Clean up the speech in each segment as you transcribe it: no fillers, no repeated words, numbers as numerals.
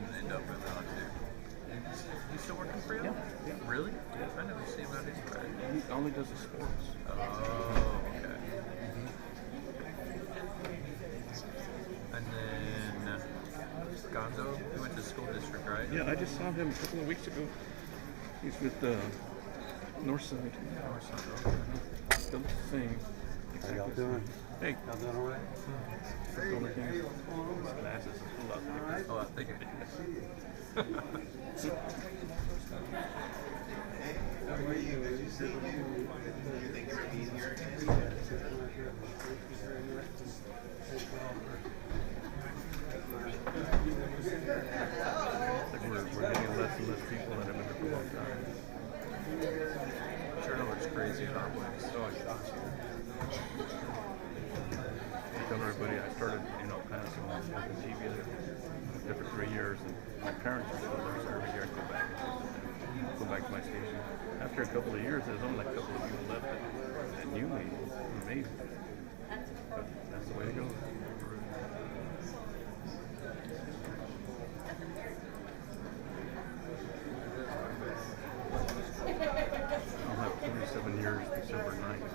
didn't end up moving on to. He's still working for you? Yeah. Really? Yeah. I never see him out anywhere. He only does the sports. Oh, okay. And then Gonzo, he went to school district, right? Yeah, I just saw him a couple of weeks ago. He's with Northside. Still the same. How y'all doing? Hey. Y'all doing all right? Over here. His glasses are full up. Oh, thank you. How are you? Good to see you. You think you're easier again? We're getting less and less people that have been there for a long time. Turnover's crazy in our place. Oh, it shocks you. I tell everybody I started, passing on the TV there for 3 years, and my parents were still there, so every year I'd go back to my station. After a couple of years, there's only like a couple of people left that knew me. It was amazing. But that's the way it goes. I'll have 27 years December 9th.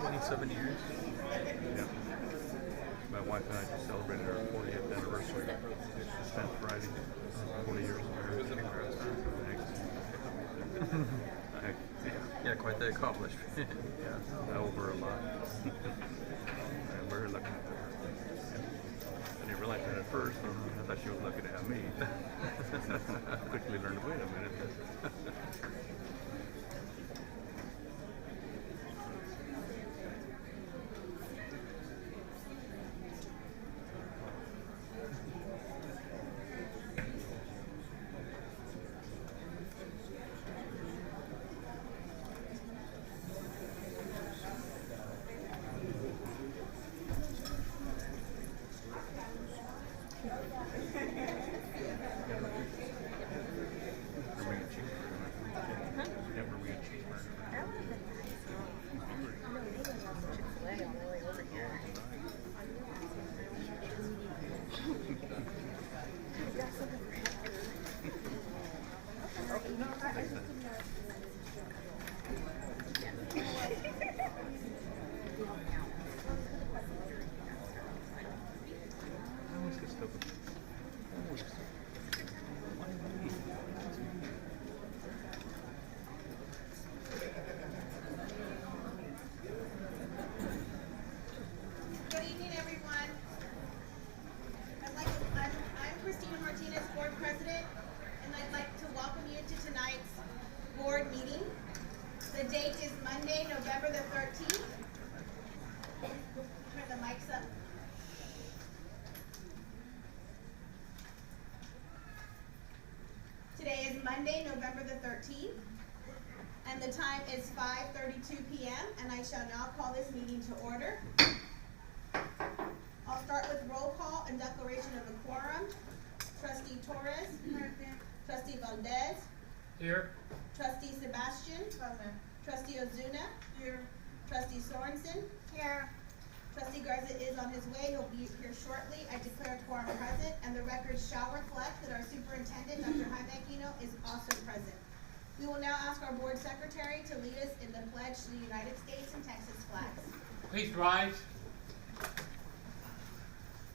27 years? Yeah. My wife and I just celebrated our 40th anniversary this past Friday. 40 years of marriage. Thanks. Yeah, quite the accomplishment. Yeah, over a lot. And we're lucky. I didn't realize that at first. I thought she was lucky to have me. I quickly learned, wait a minute. Monday, November the 13th, and the time is 5:32 p.m., and I shall now call this meeting to order. I'll start with roll call and declaration of a quorum. Trustee Torres. Trustee Valdez. Here. Trustee Sebastian. Present. Trustee Ozuna. Here. Trustee Sorensen. Here. Trustee Garza is on his way. He'll be here shortly. I declare quorum present, and the record shall reflect that our superintendent, Dr. Jaime Aquino, is also present. We will now ask our board secretary to lead us in the pledge to the United States and Texas flags. Please rise.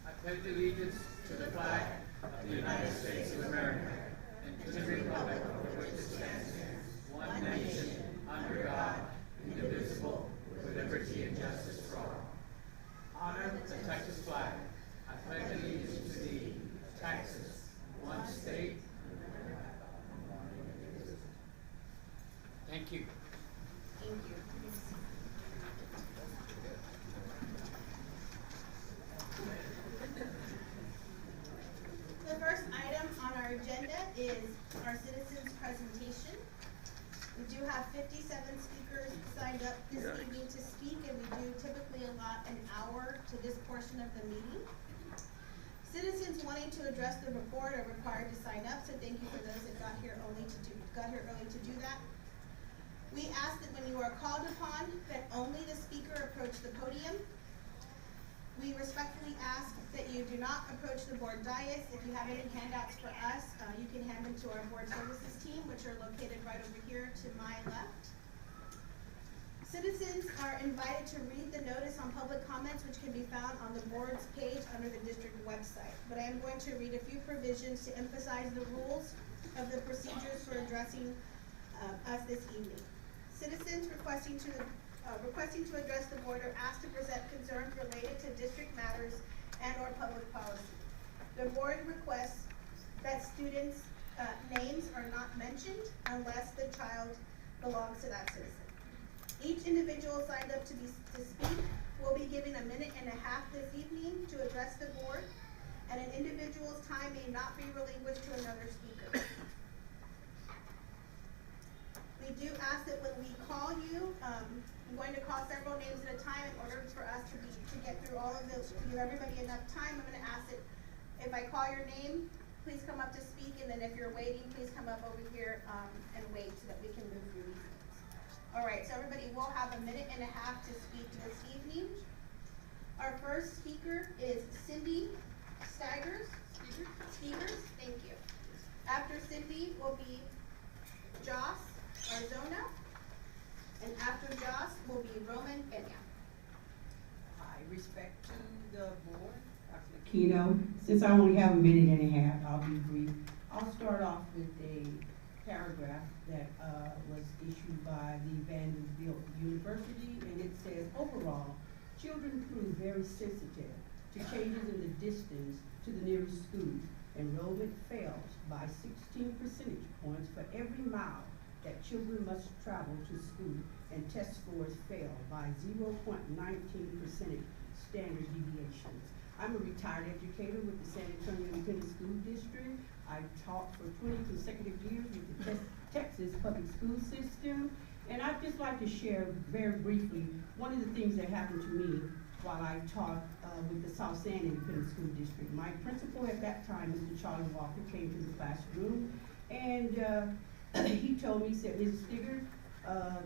I pledge allegiance to the flag of the United States of America and to the republic for which it stands, one nation, under God, indivisible, with liberty and justice for all. Honor the Texas flag. I pledge allegiance to thee, Texas, one state. Thank you. Thank you. The first item on our agenda is our citizens' presentation. We do have 57 speakers signed up this evening to speak, and we do typically allot an hour to this portion of the meeting. Citizens wanting to address the report are required to sign up, so thank you for those that got here early to do that. We ask that when you are called upon, that only the speaker approach the podium. We respectfully ask that you do not approach the board dais. If you have any handouts for us, you can hand them to our board services team, which are located right over here to my left. Citizens are invited to read the notice on public comments, which can be found on the board's page under the district website. But I am going to read a few provisions to emphasize the rules of the procedures for addressing us this evening. Citizens requesting to address the board are asked to present concerns related to district matters and or public policy. The board requests that students' names are not mentioned unless the child belongs to that citizen. Each individual signed up to speak will be given a minute and a half this evening to address the board, and an individual's time may not be relinquished to another speaker. We do ask that when we call you, I'm going to call several names at a time in order for us to get through all of those, to give everybody enough time. I'm going to ask that if I call your name, please come up to speak, and then if you're waiting, please come up over here and wait so that we can move through these names. All right, so everybody will have a minute and a half to speak this evening. Our first speaker is Cindy Steigers. Thank you. After Cindy will be Joss Arzona, and after Joss will be Roman Pena. Hi, respect to the board, Dr. Aquino. Since I only have a minute and a half, I'll be brief. I'll start off with a paragraph that was issued by the Vanderbilt University, and it says, overall, children prove very sensitive to changes in the distance to the nearest school. Enrollment fails by 16 percentage points for every mile that children must travel to school, and test scores fail by 0.19 percentage standard deviations. I'm a retired educator with the San Antonio Independent School District. I've taught for 20 consecutive years with the Texas public school system, and I'd just like to share very briefly one of the things that happened to me while I taught with the South San Independent School District. My principal at that time, Mr. Charlie Walker, came to the classroom, and he told me, he said, Ms. Stigger,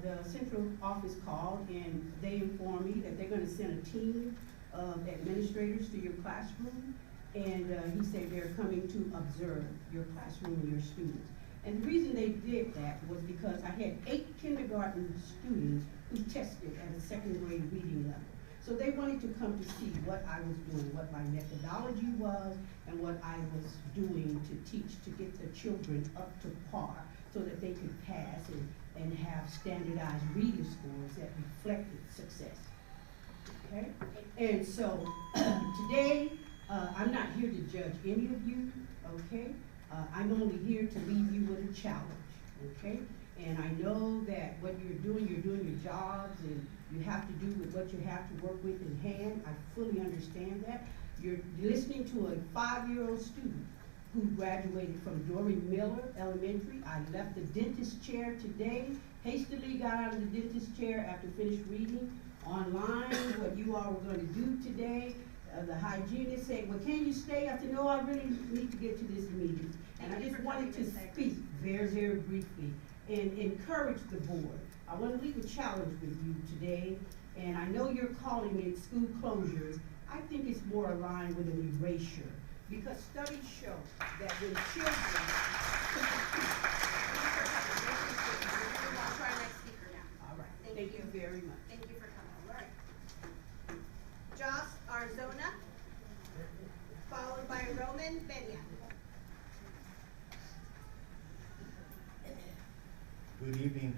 the central office called, and they informed me that they're going to send a team of administrators to your classroom, and he said they're coming to observe your classroom and your students. And the reason they did that was because I had 8 kindergarten students who tested at a second grade reading level. So they wanted to come to see what I was doing, what my methodology was, and what I was doing to teach to get the children up to par so that they could pass and have standardized reading scores that reflected success. Okay? And so today, I'm not here to judge any of you, okay? I'm only here to leave you with a challenge, okay? And I know that what you're doing your jobs, and you have to do with what you have to work with in hand. I fully understand that. You're listening to a 5-year-old student who graduated from Dory Miller Elementary. I left the dentist chair today, hastily got out of the dentist chair after finished reading online what you all were going to do today. The hygienist said, well, can you stay? I said, no, I really need to get to this meeting. And I just wanted to speak very, very briefly and encourage the board. I want to leave a challenge with you today, and I know you're calling it school closures. I think it's more aligned with an erasure, because studies show that when children... We'll try our next speaker now. All right, Thank you very much. Thank you for coming. All right. Joss Arzona, followed by Roman Pena. Good evening.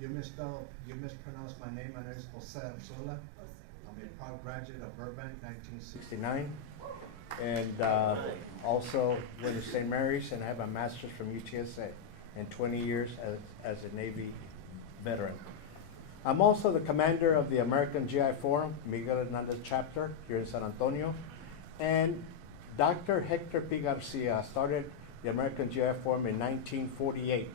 You mispronounced my name. My name is Jose Arzola. I'm a proud graduate of Burbank, 1969. And also went to St. Mary's, and I have a master's from UTSA and 20 years as a Navy veteran. I'm also the commander of the American GI Forum, Miguel Hernandez chapter here in San Antonio. And Dr. Hector P. Garcia started the American GI Forum in 1948.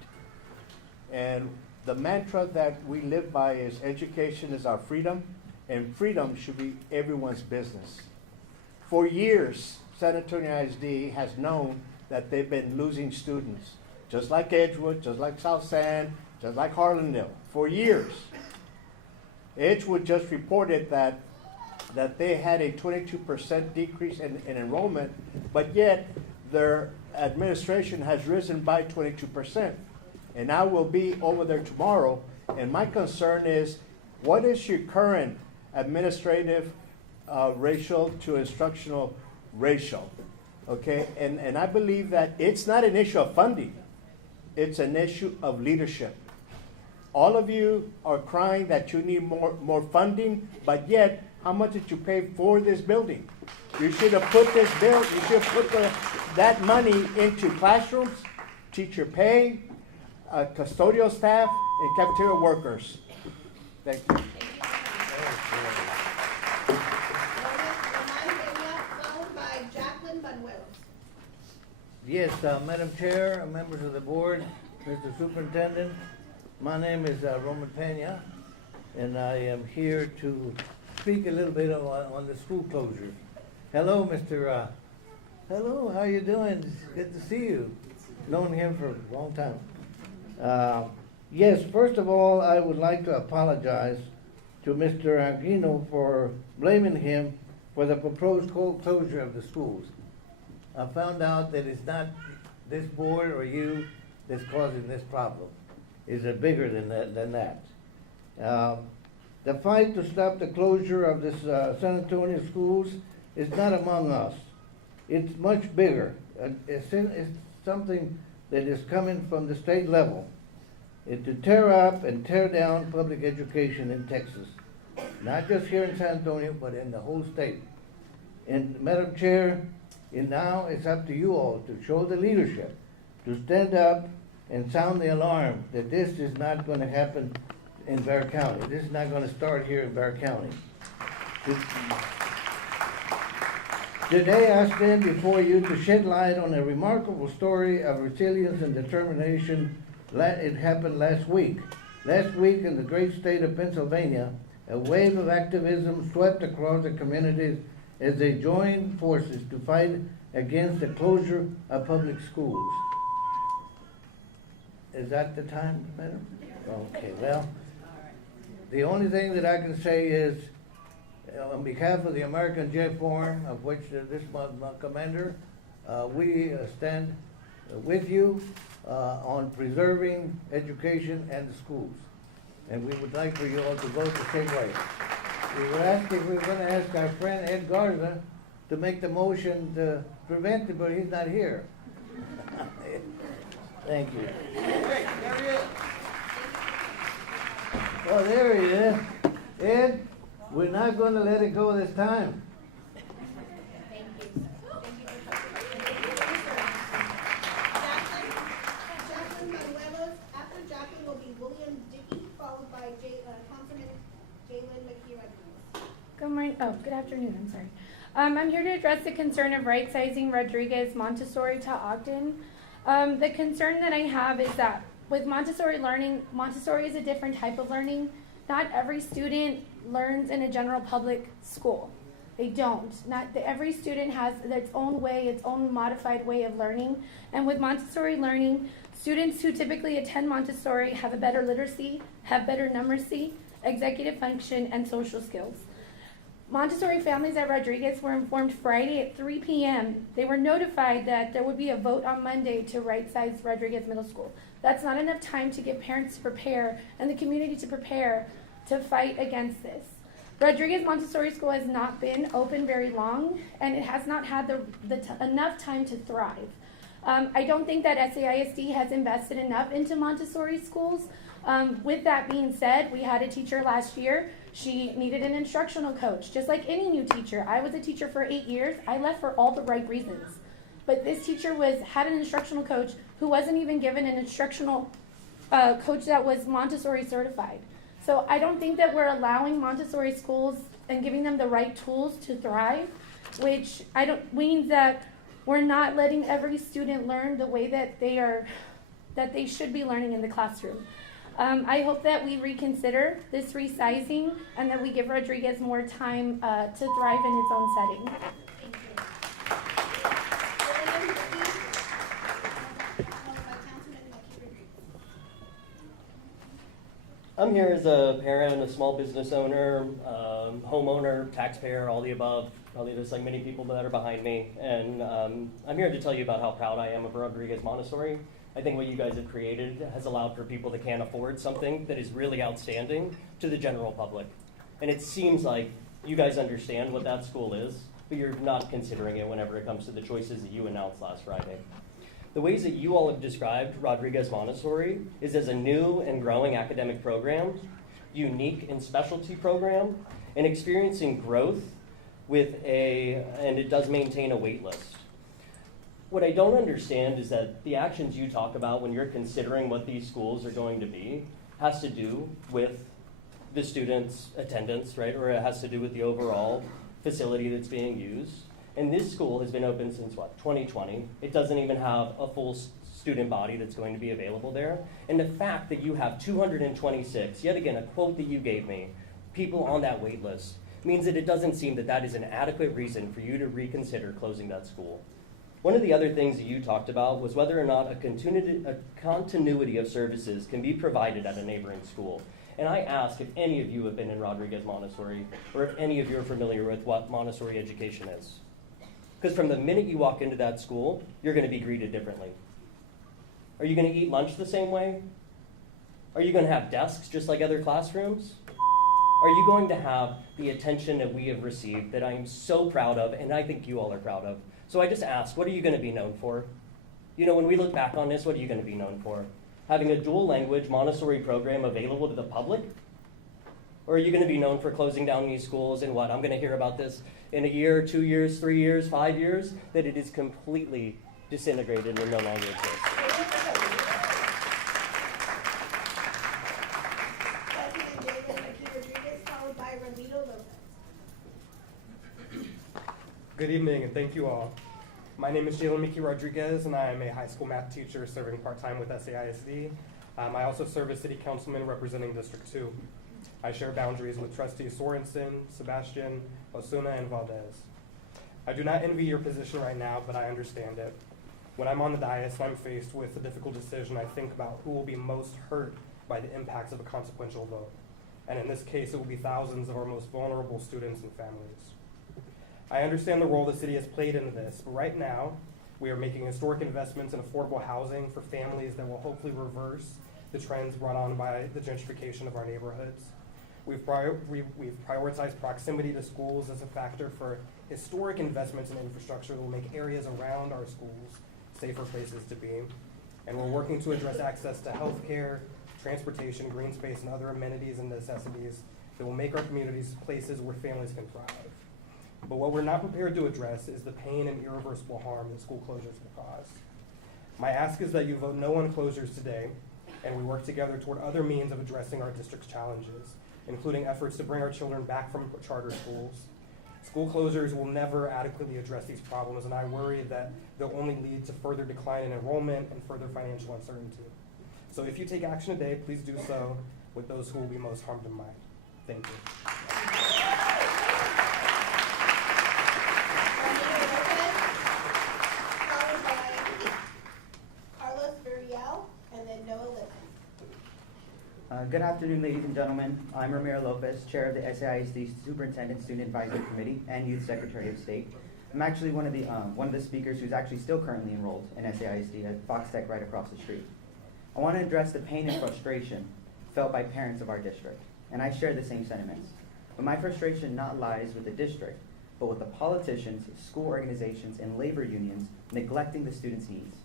And the mantra that we live by is education is our freedom, and freedom should be everyone's business. For years, San Antonio ISD has known that they've been losing students, just like Edgewood, just like South San, just like Harlandale, for years. Edgewood just reported that that they had a 22% decrease in enrollment, but yet their administration has risen by 22%. And I will be over there tomorrow, and my concern is, what is your current administrative ratio to instructional ratio? Okay, and I believe that it's not an issue of funding, it's an issue of leadership. All of you are crying that you need more funding, but yet, how much did you pay for this building? You should have put that money into classrooms, teacher pay, custodial staff, and cafeteria workers. Thank you. Followed by Jacqueline Banuelos. Yes, Madam Chair, members of the board, Mr. Superintendent, my name is Roman Pena, and I am here to speak a little bit on the school closure. Hello, Mr. Hello, how you doing? It's good to see you. Known him for a long time. Yes, first of all, I would like to apologize to Mr. Aguino for blaming him for the proposed closure of the schools. I found out that it's not this board or you that's causing this problem. It's bigger than that. The fight to stop the closure of this San Antonio schools is not among us. It's much bigger. It's something that is coming from the state level. It's to tear up and tear down public education in Texas. Not just here in San Antonio, but in the whole state. And Madam Chair, and now it's up to you all to show the leadership, to stand up and sound the alarm that this is not going to happen in Bexar County. This is not going to start here in Bexar County. Today I stand before you to shed light on a remarkable story of resilience and determination. It happened last week. Last week in the great state of Pennsylvania, a wave of activism swept across the communities as they joined forces to fight against the closure of public schools. Is that the time, madam? Okay, well, the only thing that I can say is, on behalf of the American Jet Forum, of which this month my commander, we stand with you on preserving education and the schools. And we would like for you all to vote the same way. We were going to ask our friend Ed Garza to make the motion to prevent it, but he's not here. Thank you. Hey, there he is. Oh, there he is. Ed, we're not going to let it go this time. Thank you. Jacqueline Banuelos. After Jacqueline will be William Dickey, followed by Councilman Jalen McKee-Rodriguez. Good afternoon, I'm sorry. I'm here to address the concern of right-sizing Rodriguez Montessori to Ogden. The concern that I have is that with Montessori learning, Montessori is a different type of learning. Not every student learns in a general public school. They don't. Every student has its own way, its own modified way of learning. And with Montessori learning, students who typically attend Montessori have a better literacy, have better numeracy, executive function, and social skills. Montessori families at Rodriguez were informed Friday at 3 p.m. They were notified that there would be a vote on Monday to right-size Rodriguez Middle School. That's not enough time to give parents to prepare and the community to prepare to fight against this. Rodriguez Montessori School has not been open very long, and it has not had enough time to thrive. I don't think that SAISD has invested enough into Montessori schools. With that being said, we had a teacher last year. She needed an instructional coach, just like any new teacher. I was a teacher for 8 years. I left for all the right reasons. But this teacher had an instructional coach who wasn't even given an instructional coach that was Montessori certified. So I don't think that we're allowing Montessori schools and giving them the right tools to thrive, which means that we're not letting every student learn the way that they should be learning in the classroom. I hope that we reconsider this resizing and that we give Rodriguez more time to thrive in its own setting. I'm here as a parent and a small business owner. homeowner, taxpayer, all the above, probably just like many people that are behind me. And I'm here to tell you about how proud I am of Rodriguez Montessori. I think what you guys have created has allowed for people that can't afford something that is really outstanding to the general public. And it seems like you guys understand what that school is, but you're not considering it whenever it comes to the choices that you announced last Friday. The ways that you all have described Rodriguez Montessori is as a new and growing academic program, unique and specialty program, and experiencing growth and it does maintain a wait list. What I don't understand is that the actions you talk about when you're considering what these schools are going to be has to do with the students' attendance, right? Or it has to do with the overall facility that's being used. And this school has been open since, 2020. It doesn't even have a full student body that's going to be available there. And the fact that you have 226, yet again, a quote that you gave me, people on that wait list, means that it doesn't seem that that is an adequate reason for you to reconsider closing that school. One of the other things that you talked about was whether or not a continuity of services can be provided at a neighboring school. And I ask if any of you have been in Rodriguez Montessori, or if any of you are familiar with what Montessori education is. Because from the minute you walk into that school, you're going to be greeted differently. Are you going to eat lunch the same way? Are you going to have desks just like other classrooms? Are you going to have the attention that we have received that I am so proud of, and I think you all are proud of? So I just ask, what are you going to be known for? You know, when we look back on this, what are you going to be known for? Having a dual language Montessori program available to the public? Or are you going to be known for closing down these schools and what? I'm going to hear about this in a year, 2 years, 3 years, 5 years, that it is completely disintegrated and no longer exists. President David McKee Rodriguez, followed by Ramiro Lopez. Good evening, and thank you all. My name is Jalen Mickey Rodriguez, and I am a high school math teacher serving part-time with SAISD. I also serve as city councilman representing District 2. I share boundaries with trustees Sorensen, Sebastian, Osuna, and Valdez. I do not envy your position right now, but I understand it. When I'm on the dais and I'm faced with a difficult decision, I think about who will be most hurt by the impacts of a consequential vote. And in this case, it will be thousands of our most vulnerable students and families. I understand the role the city has played in this, but right now, we are making historic investments in affordable housing for families that will hopefully reverse the trends brought on by the gentrification of our neighborhoods. We've prioritized proximity to schools as a factor for historic investments in infrastructure that will make areas around our schools safer places to be. And we're working to address access to healthcare, transportation, green space, and other amenities and necessities that will make our communities places where families can thrive. But what we're not prepared to address is the pain and irreversible harm that school closures will cause. My ask is that you vote no on closures today, and we work together toward other means of addressing our district's challenges, including efforts to bring our children back from charter schools. School closures will never adequately address these problems, and I worry that they'll only lead to further decline in enrollment and further financial uncertainty. So if you take action today, please do so with those who will be most harmed in mind. Thank you. Good afternoon, ladies and gentlemen. I'm Ramiro Lopez, chair of the SAISD Superintendent Student Advisory Committee and Youth Secretary of State. I'm actually one of the speakers who's actually still currently enrolled in SAISD at Fox Tech right across the street. I want to address the pain and frustration felt by parents of our district, and I share the same sentiments. But my frustration not lies with the district, but with the politicians, school organizations, and labor unions neglecting the students' needs.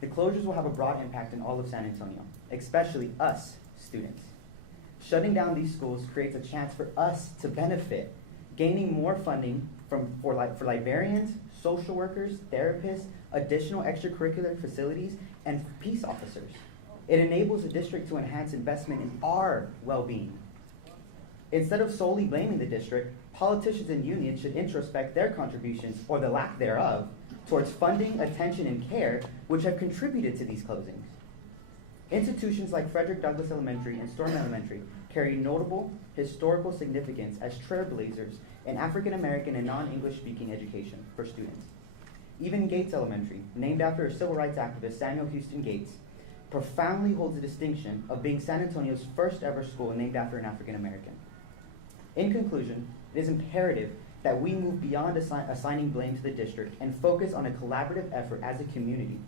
The closures will have a broad impact in all of San Antonio, especially us students. Shutting down these schools creates a chance for us to benefit, gaining more funding for librarians, social workers, therapists, additional extracurricular facilities, and peace officers. It enables the district to enhance investment in our well-being. Instead of solely blaming the district, politicians and unions should introspect their contributions, or the lack thereof, towards funding, attention, and care, which have contributed to these closings. Institutions like Frederick Douglass Elementary and Storm Elementary carry notable historical significance as trailblazers in African American and non-English speaking education for students. Even Gates Elementary, named after a civil rights activist Samuel Houston Gates, profoundly holds the distinction of being San Antonio's first ever school named after an African American. In conclusion, it is imperative that we move beyond assigning blame to the district and focus on a collaborative effort as a community.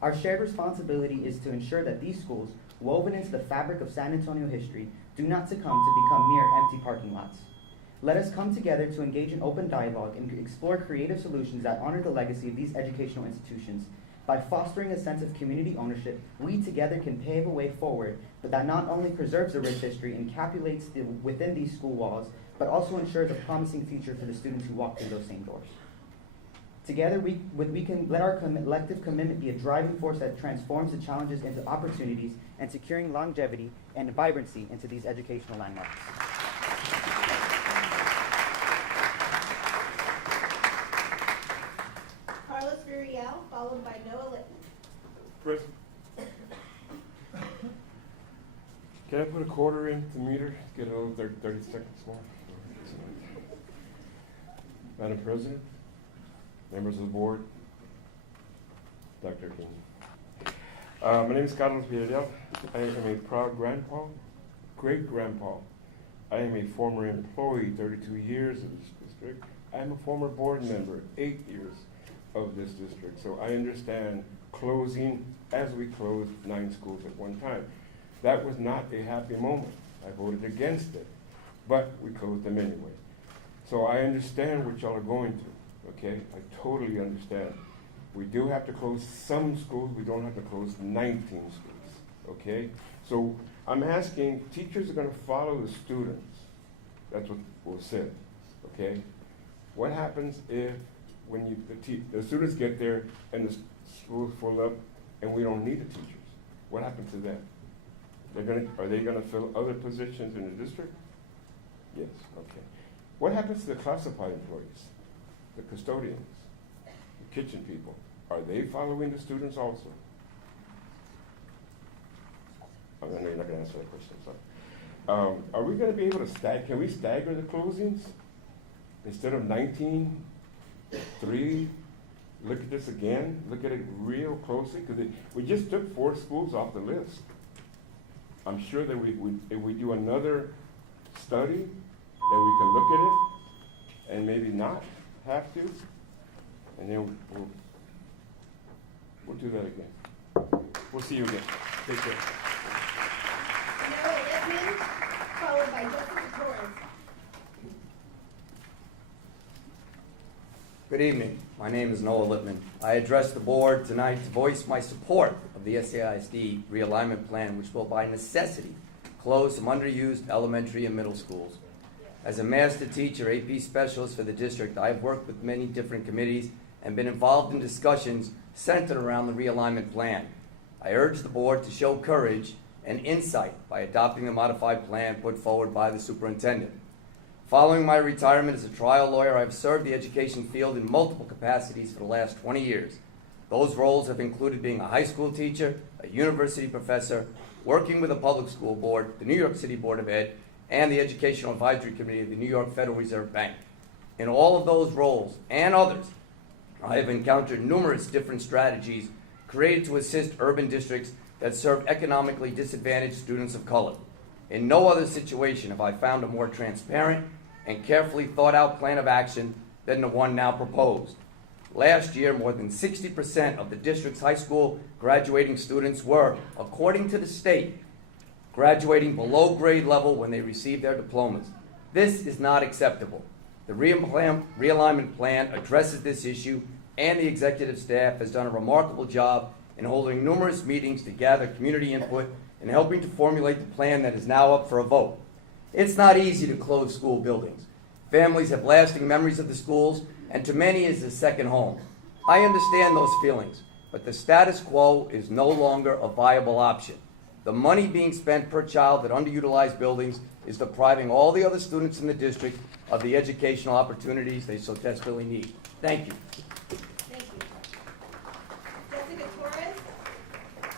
Our shared responsibility is to ensure that these schools, woven into the fabric of San Antonio history, do not succumb to become mere empty parking lots. Let us come together to engage in open dialogue and explore creative solutions that honor the legacy of these educational institutions. By fostering a sense of community ownership, we together can pave a way forward, but that not only preserves the rich history and encapsulates within these school walls, but also ensures a promising future for the students who walk through those same doors. Together, we can let our collective commitment be a driving force that transforms the challenges into opportunities and securing longevity and vibrancy into these educational landmarks. Carlos Villarreal, followed by Noah Littman. Present. Can I put a quarter in the meter? Get it over 30 seconds more. Madam President, members of the board, Dr. King. My name is Carlos Villarreal. I am a proud grandpa, great-grandpa. I am a former employee, 32 years of this district. I am a former board member, 8 years of this district. So I understand closing as we closed 9 schools at one time. That was not a happy moment. I voted against it, but we closed them anyway. So I understand what y'all are going through, okay? I totally understand. We do have to close some schools. We don't have to close 19 schools, okay? So I'm asking, teachers are gonna follow the students. That's what was said, okay? What happens if when the students get there and the school's full up and we don't need the teachers? What happens to them? Are they gonna fill other positions in the district? Yes, okay. What happens to the classified employees, the custodians, the kitchen people? Are they following the students also? I know you're not gonna answer that question, sorry. Are we gonna be able to can we stagger the closings? Instead of 19, 3, look at this again, look at it real closely, because we just took 4 schools off the list. I'm sure that if we do another study, that we can look at it and maybe not have to, and then we'll do that again. We'll see you again. Take care. Noah Littman, followed by Jessica Torres. Good evening. My name is Noah Littman. I address the board tonight to voice my support of the SAISD realignment plan, which will by necessity close some underused elementary and middle schools. As a master teacher, AP specialist for the district, I have worked with many different committees and been involved in discussions centered around the realignment plan. I urge the board to show courage and insight by adopting the modified plan put forward by the superintendent. Following my retirement as a trial lawyer, I have served the education field in multiple capacities for the last 20 years. Those roles have included being a high school teacher, a university professor, working with a public school board, the New York City Board of Ed, and the Educational Advisory Committee of the New York Federal Reserve Bank. In all of those roles, and others, I have encountered numerous different strategies created to assist urban districts that serve economically disadvantaged students of color. In no other situation have I found a more transparent and carefully thought out plan of action than the one now proposed. Last year, more than 60% of the district's high school graduating students were, according to the state, graduating below grade level when they received their diplomas. This is not acceptable. The realignment plan addresses this issue, and the executive staff has done a remarkable job in holding numerous meetings to gather community input and helping to formulate the plan that is now up for a vote. It's not easy to close school buildings. Families have lasting memories of the schools, and to many is a second home. I understand those feelings, but the status quo is no longer a viable option. The money being spent per child at underutilized buildings is depriving all the other students in the district of the educational opportunities they so desperately need. Thank you. Thank you. Jessica Torres.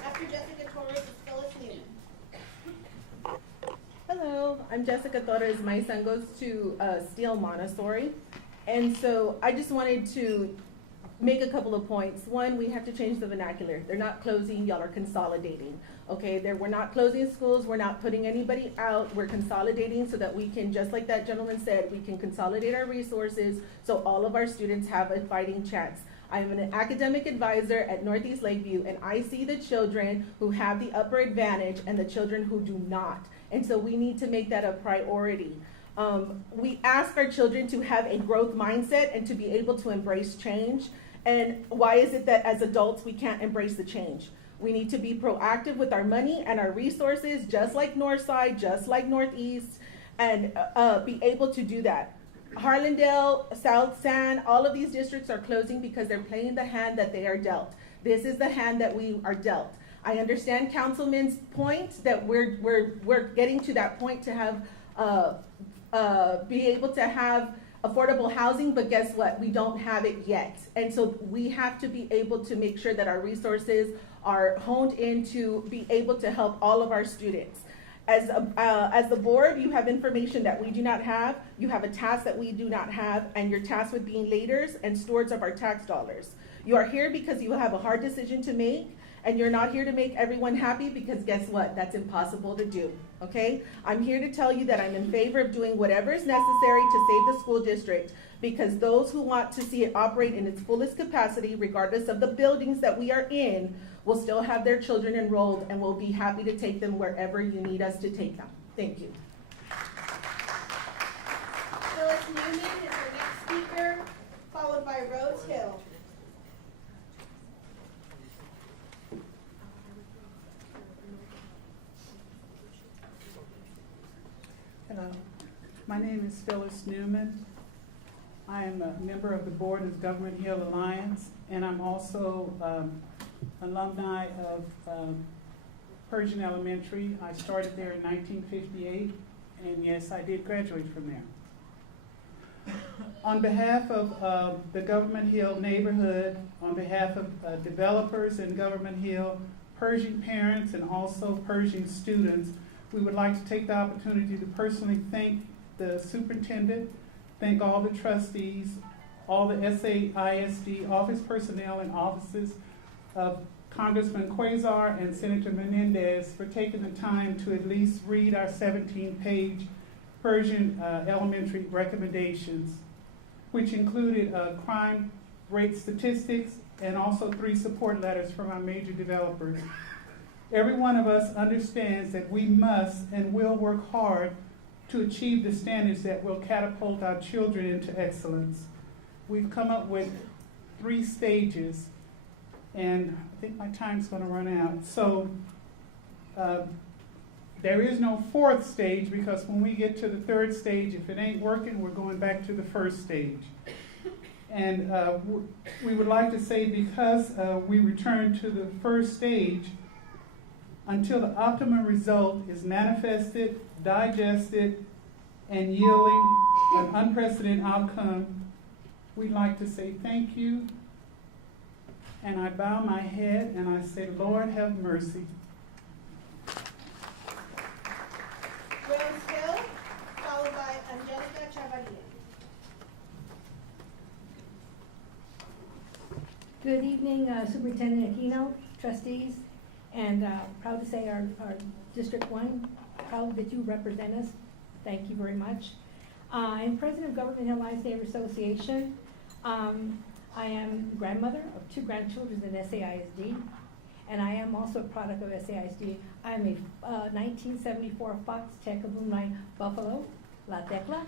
After Jessica Torres is Phyllis Newman. Hello, I'm Jessica Torres. My son goes to Steele Montessori. And so I just wanted to make a couple of points. One, we have to change the vernacular. They're not closing, y'all are consolidating. Okay, we're not closing schools, we're not putting anybody out, we're consolidating so that we can, just like that gentleman said, we can consolidate our resources so all of our students have a fighting chance. I am an academic advisor at Northeast Lakeview, and I see the children who have the upper advantage and the children who do not. And so we need to make that a priority. We ask our children to have a growth mindset and to be able to embrace change. And why is it that as adults we can't embrace the change? We need to be proactive with our money and our resources, just like Northside, just like Northeast, and be able to do that. Harlandale, South San, all of these districts are closing because they're playing the hand that they are dealt. This is the hand that we are dealt. I understand Councilman's point that we're getting to that point to have be able to have affordable housing, but guess what? We don't have it yet. And so we have to be able to make sure that our resources are honed in to be able to help all of our students. As the board, you have information that we do not have, you have a task that we do not have, and you're tasked with being leaders and stewards of our tax dollars. You are here because you have a hard decision to make, and you're not here to make everyone happy because guess what? That's impossible to do, okay? I'm here to tell you that I'm in favor of doing whatever is necessary to save the school district, because those who want to see it operate in its fullest capacity, regardless of the buildings that we are in, will still have their children enrolled and will be happy to take them wherever you need us to take them. Thank you. Phyllis Newman is our next speaker, followed by Rose Hill. Hello, my name is Phyllis Newman. I am a member of the board of Government Hill Alliance, and I'm also alumni of Pershing Elementary. I started there in 1958, and yes, I did graduate from there. On behalf of the Government Hill neighborhood, on behalf of developers in Government Hill, Pershing parents, and also Pershing students, we would like to take the opportunity to personally thank the superintendent, thank all the trustees, all the SAISD office personnel and offices of Congressman Quasar and Senator Menendez for taking the time to at least read our 17-page Pershing elementary recommendations, which included crime rate statistics and also 3 support letters from our major developers. Every one of us understands that we must and will work hard to achieve the standards that will catapult our children into excellence. We've come up with 3 stages, and I think my time's going to run out. So there is no 4th stage, because when we get to the 3rd stage, if it ain't working, we're going back to the 1st stage. And we would like to say, because we return to the 1st stage, until the optimum result is manifested, digested, and yielding an unprecedented outcome, we'd like to say thank you. And I bow my head and I say, Lord, have mercy. Rose Hill, followed by Angelica Chavarria. Good evening, Superintendent Aquino, trustees, and proud to say our District 1, proud that you represent us. Thank you very much. I'm president of Government Hill Alliance Neighbor Association. I am grandmother of 2 grandchildren in SAISD, and I am also a product of SAISD. I am a 1974 Fox Tech alumni Buffalo, La Tecla.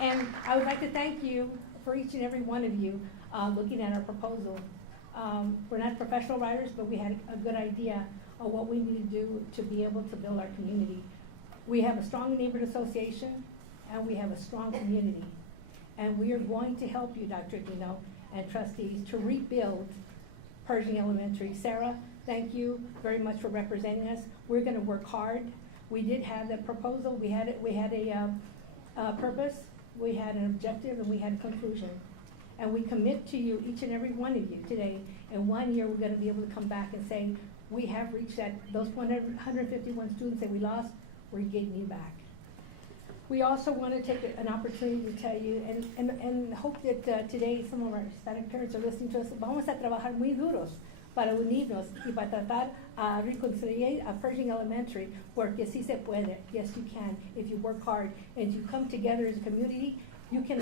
And I would like to thank you for each and every one of you looking at our proposal. We're not professional writers, but we had a good idea of what we need to do to be able to build our community. We have a strong neighborhood association, and we have a strong community. And we are going to help you, Dr. Aquino, and trustees, to rebuild Pershing Elementary. Sarah, thank you very much for representing us. We're going to work hard. We did have the proposal. We had a purpose, we had an objective, and we had a conclusion. And we commit to you, each and every one of you today, in 1 year we're going to be able to come back and say, we have reached those 151 students that we lost, we're getting you back. We also want to take an opportunity to tell you and hope that today some of our Hispanic parents are listening to us. Vamos a trabajar muy duros para unirnos y para tratar a reconciliar a Pershing Elementary, porque sí se puede. Yes, you can if you work hard and you come together as a community. You can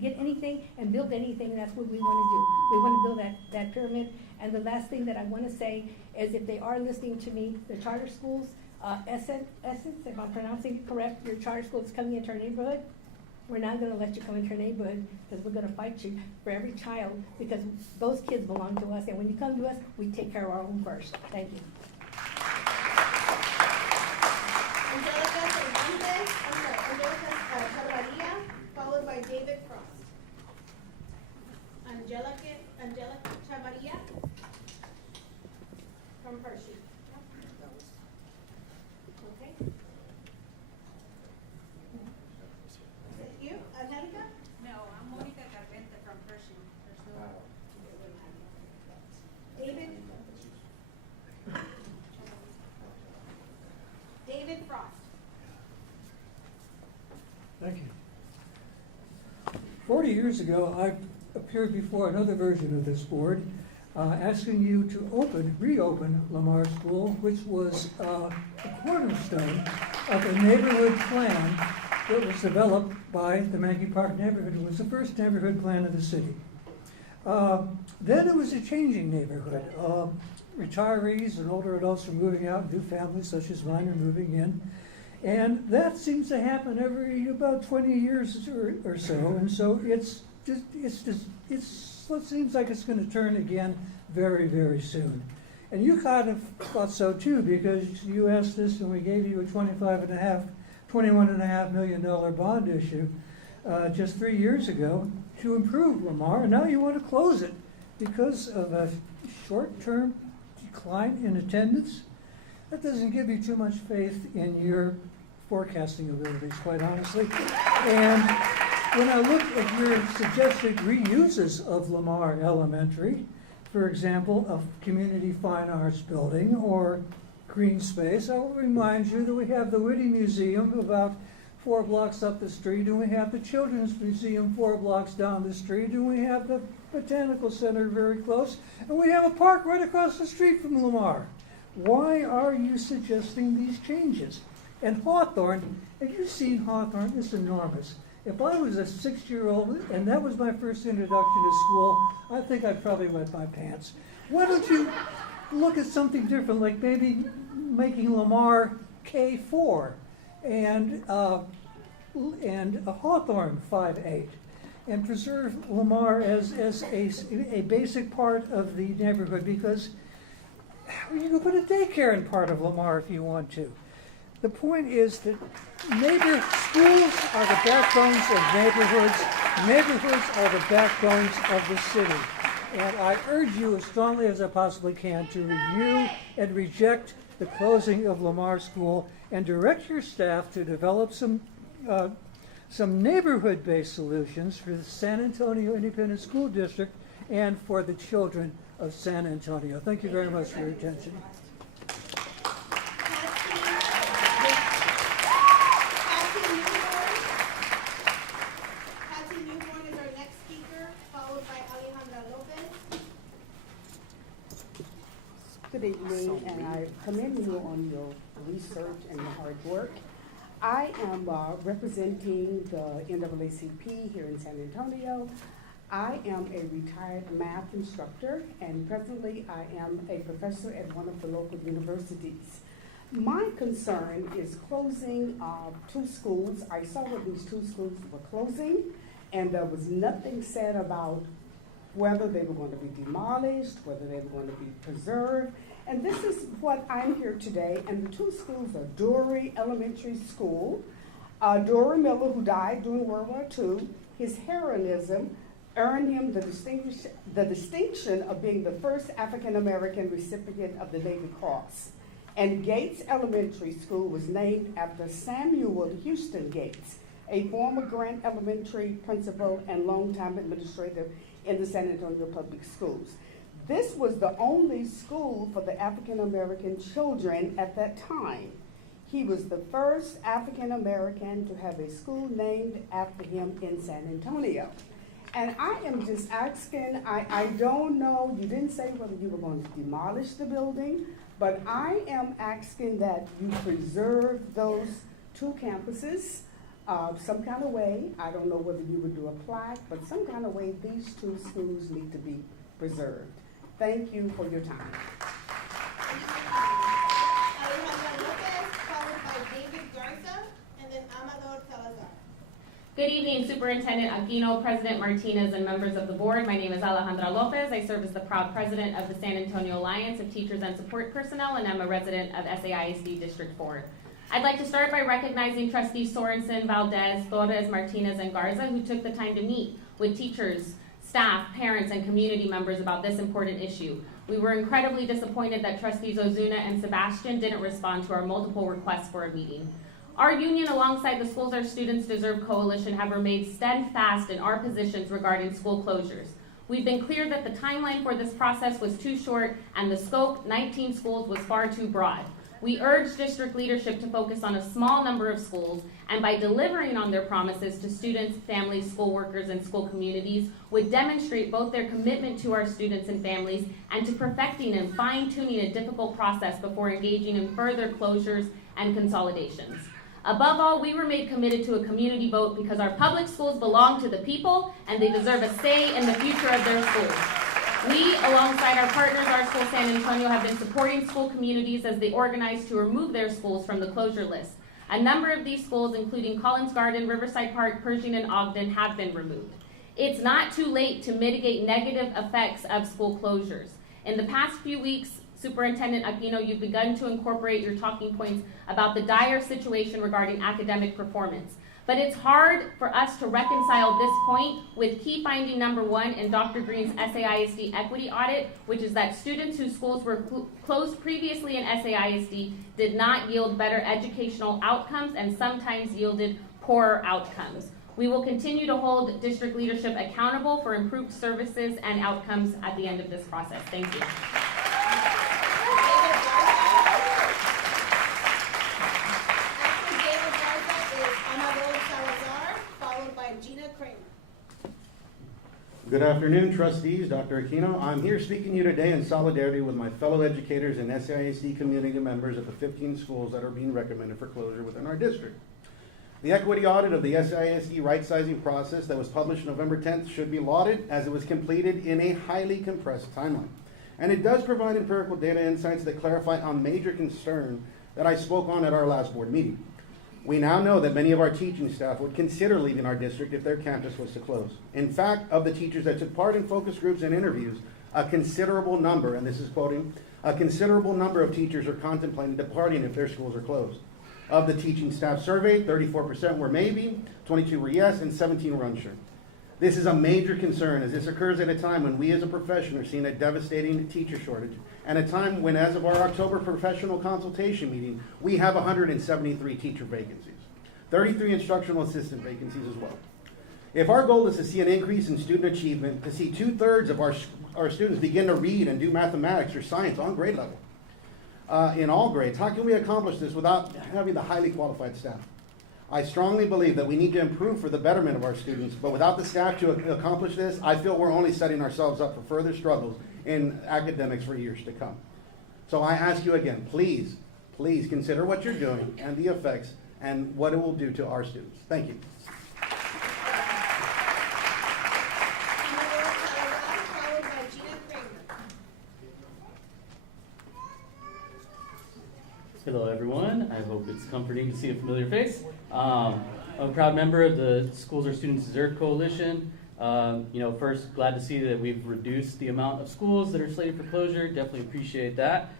get anything and build anything, and that's what we want to do. We want to build that pyramid. And the last thing that I want to say is, if they are listening to me, the charter schools, Essence, if I'm pronouncing it correct, your charter school is coming into our neighborhood. We're not going to let you come into our neighborhood, because we're going to fight you for every child, because those kids belong to us. And when you come to us, we take care of our own first. Thank you. Angelica followed by David Frost. Angelica Chavarria from Hershey. Okay. Is it you, Angelica? No, I'm Monica Carvente from Hershey. David Frost. Thank you. 40 years ago, I appeared before another version of this board, asking you to reopen Lamar School, which was a cornerstone of a neighborhood plan that was developed by the Mankey Park neighborhood. It was the first neighborhood plan of the city. Then it was a changing neighborhood. Retirees and older adults were moving out, new families such as mine are moving in. And that seems to happen every about 20 years or so. And so it seems like it's going to turn again very, very soon. And you kind of thought so too, because you asked us and we gave you a $21.5 million bond issue just 3 years ago to improve Lamar. And now you want to close it because of a short-term decline in attendance. That doesn't give you too much faith in your forecasting abilities, quite honestly. And when I look at your suggested reuses of Lamar Elementary, for example, a community fine arts building or green space, I will remind you that we have the Whitty Museum about 4 blocks up the street, and we have the Children's Museum 4 blocks down the street, and we have the Botanical Center very close, and we have a park right across the street from Lamar. Why are you suggesting these changes? And Hawthorne, have you seen Hawthorne? It's enormous. If I was a 6-year-old and that was my first introduction to school, I think I'd probably wet my pants. Why don't you look at something different, like maybe making Lamar K4 and a Hawthorne 5-8, and preserve Lamar as a basic part of the neighborhood, because you can put a daycare in part of Lamar if you want to. The point is that schools are the backbones of neighborhoods. Neighborhoods are the backbones of the city. And I urge you as strongly as I possibly can to review and reject the closing of Lamar School and direct your staff to develop some neighborhood-based solutions for the San Antonio Independent School District and for the children of San Antonio. Thank you very much for your attention. Good evening, and I commend you on your research and your hard work. I am representing the NAACP here in San Antonio. I am a retired math instructor, and presently I am a professor at one of the local universities. My concern is closing 2 schools. I saw that these 2 schools were closing, and there was nothing said about whether they were going to be demolished, whether they were going to be preserved. And this is what I'm here today. And the 2 schools are Dory Elementary School. Dory Miller, who died during World War II, his heroism earned him the distinction of being the first African-American recipient of the Navy Cross. And Gates Elementary School was named after Samuel Houston Gates, a former Grant Elementary principal and longtime administrator in the San Antonio Public Schools. This was the only school for the African American children at that time. He was the first African American to have a school named after him in San Antonio. And I am just asking, I don't know, you didn't say whether you were going to demolish the building, but I am asking that you preserve those two campuses some kind of way. I don't know whether you would do a plaque, but some kind of way these two schools need to be preserved. Thank you for your time. Good evening, Superintendent Aquino, President Martinez, and members of the board. My name is Alejandra Lopez. I serve as the proud president of the San Antonio Alliance of Teachers and Support Personnel, and I'm a resident of SAISD District 4. I'd like to start by recognizing Trustees Sorensen, Valdez, Torres, Martinez, and Garza, who took the time to meet with teachers, staff, parents, and community members about this important issue. We were incredibly disappointed that Trustees Ozuna and Sebastian didn't respond to our multiple requests for a meeting. Our union, alongside the Schools Our Students Deserve Coalition, have remained steadfast in our positions regarding school closures. We've been clear that the timeline for this process was too short and the scope, 19 schools, was far too broad. We urge district leadership to focus on a small number of schools, and by delivering on their promises to students, families, school workers, and school communities, would demonstrate both their commitment to our students and families and to perfecting and fine-tuning a difficult process before engaging in further closures and consolidations. Above all, we remain committed to a community vote because our public schools belong to the people and they deserve a say in the future of their schools. We, alongside our partners, Our School San Antonio, have been supporting school communities as they organize to remove their schools from the closure list. A number of these schools, including Collins Garden, Riverside Park, Pershing, and Ogden, have been removed. It's not too late to mitigate negative effects of school closures. In the past few weeks, Superintendent Aquino, you've begun to incorporate your talking points about the dire situation regarding academic performance. But it's hard for us to reconcile this point with key finding number 1 in Dr. Green's SAISD equity audit, which is that students whose schools were closed previously in SAISD did not yield better educational outcomes and sometimes yielded poorer outcomes. We will continue to hold district leadership accountable for improved services and outcomes at the end of this process. Thank you. Good afternoon, trustees. Dr. Aquino. I'm here speaking to you today in solidarity with my fellow educators and SAISD community members at the 15 schools that are being recommended for closure within our district. The equity audit of the SAISD right-sizing process that was published November 10th should be lauded as it was completed in a highly compressed timeline. And it does provide empirical data insights that clarify a major concern that I spoke on at our last board meeting. We now know that many of our teaching staff would consider leaving our district if their campus was to close. In fact, of the teachers that took part in focus groups and interviews, a considerable number, and this is quoting, a considerable number of teachers are contemplating departing if their schools are closed. Of the teaching staff surveyed, 34% were maybe, 22 were yes, and 17 were unsure. This is a major concern as this occurs at a time when we as a profession are seeing a devastating teacher shortage, and a time when, as of our October professional consultation meeting, we have 173 teacher vacancies, 33 instructional assistant vacancies as well. If our goal is to see an increase in student achievement, to see 2/3 of our students begin to read and do mathematics or science on grade level, in all grades, how can we accomplish this without having the highly qualified staff? I strongly believe that we need to improve for the betterment of our students, but without the staff to accomplish this, I feel we're only setting ourselves up for further struggles in academics for years to come. So I ask you again, please, please consider what you're doing and the effects and what it will do to our students. Thank you. Hello everyone, I hope it's comforting to see a familiar face. I'm a proud member of the Schools Our Students Deserve Coalition. First, glad to see that we've reduced the amount of schools that are slated for closure. Definitely appreciate that.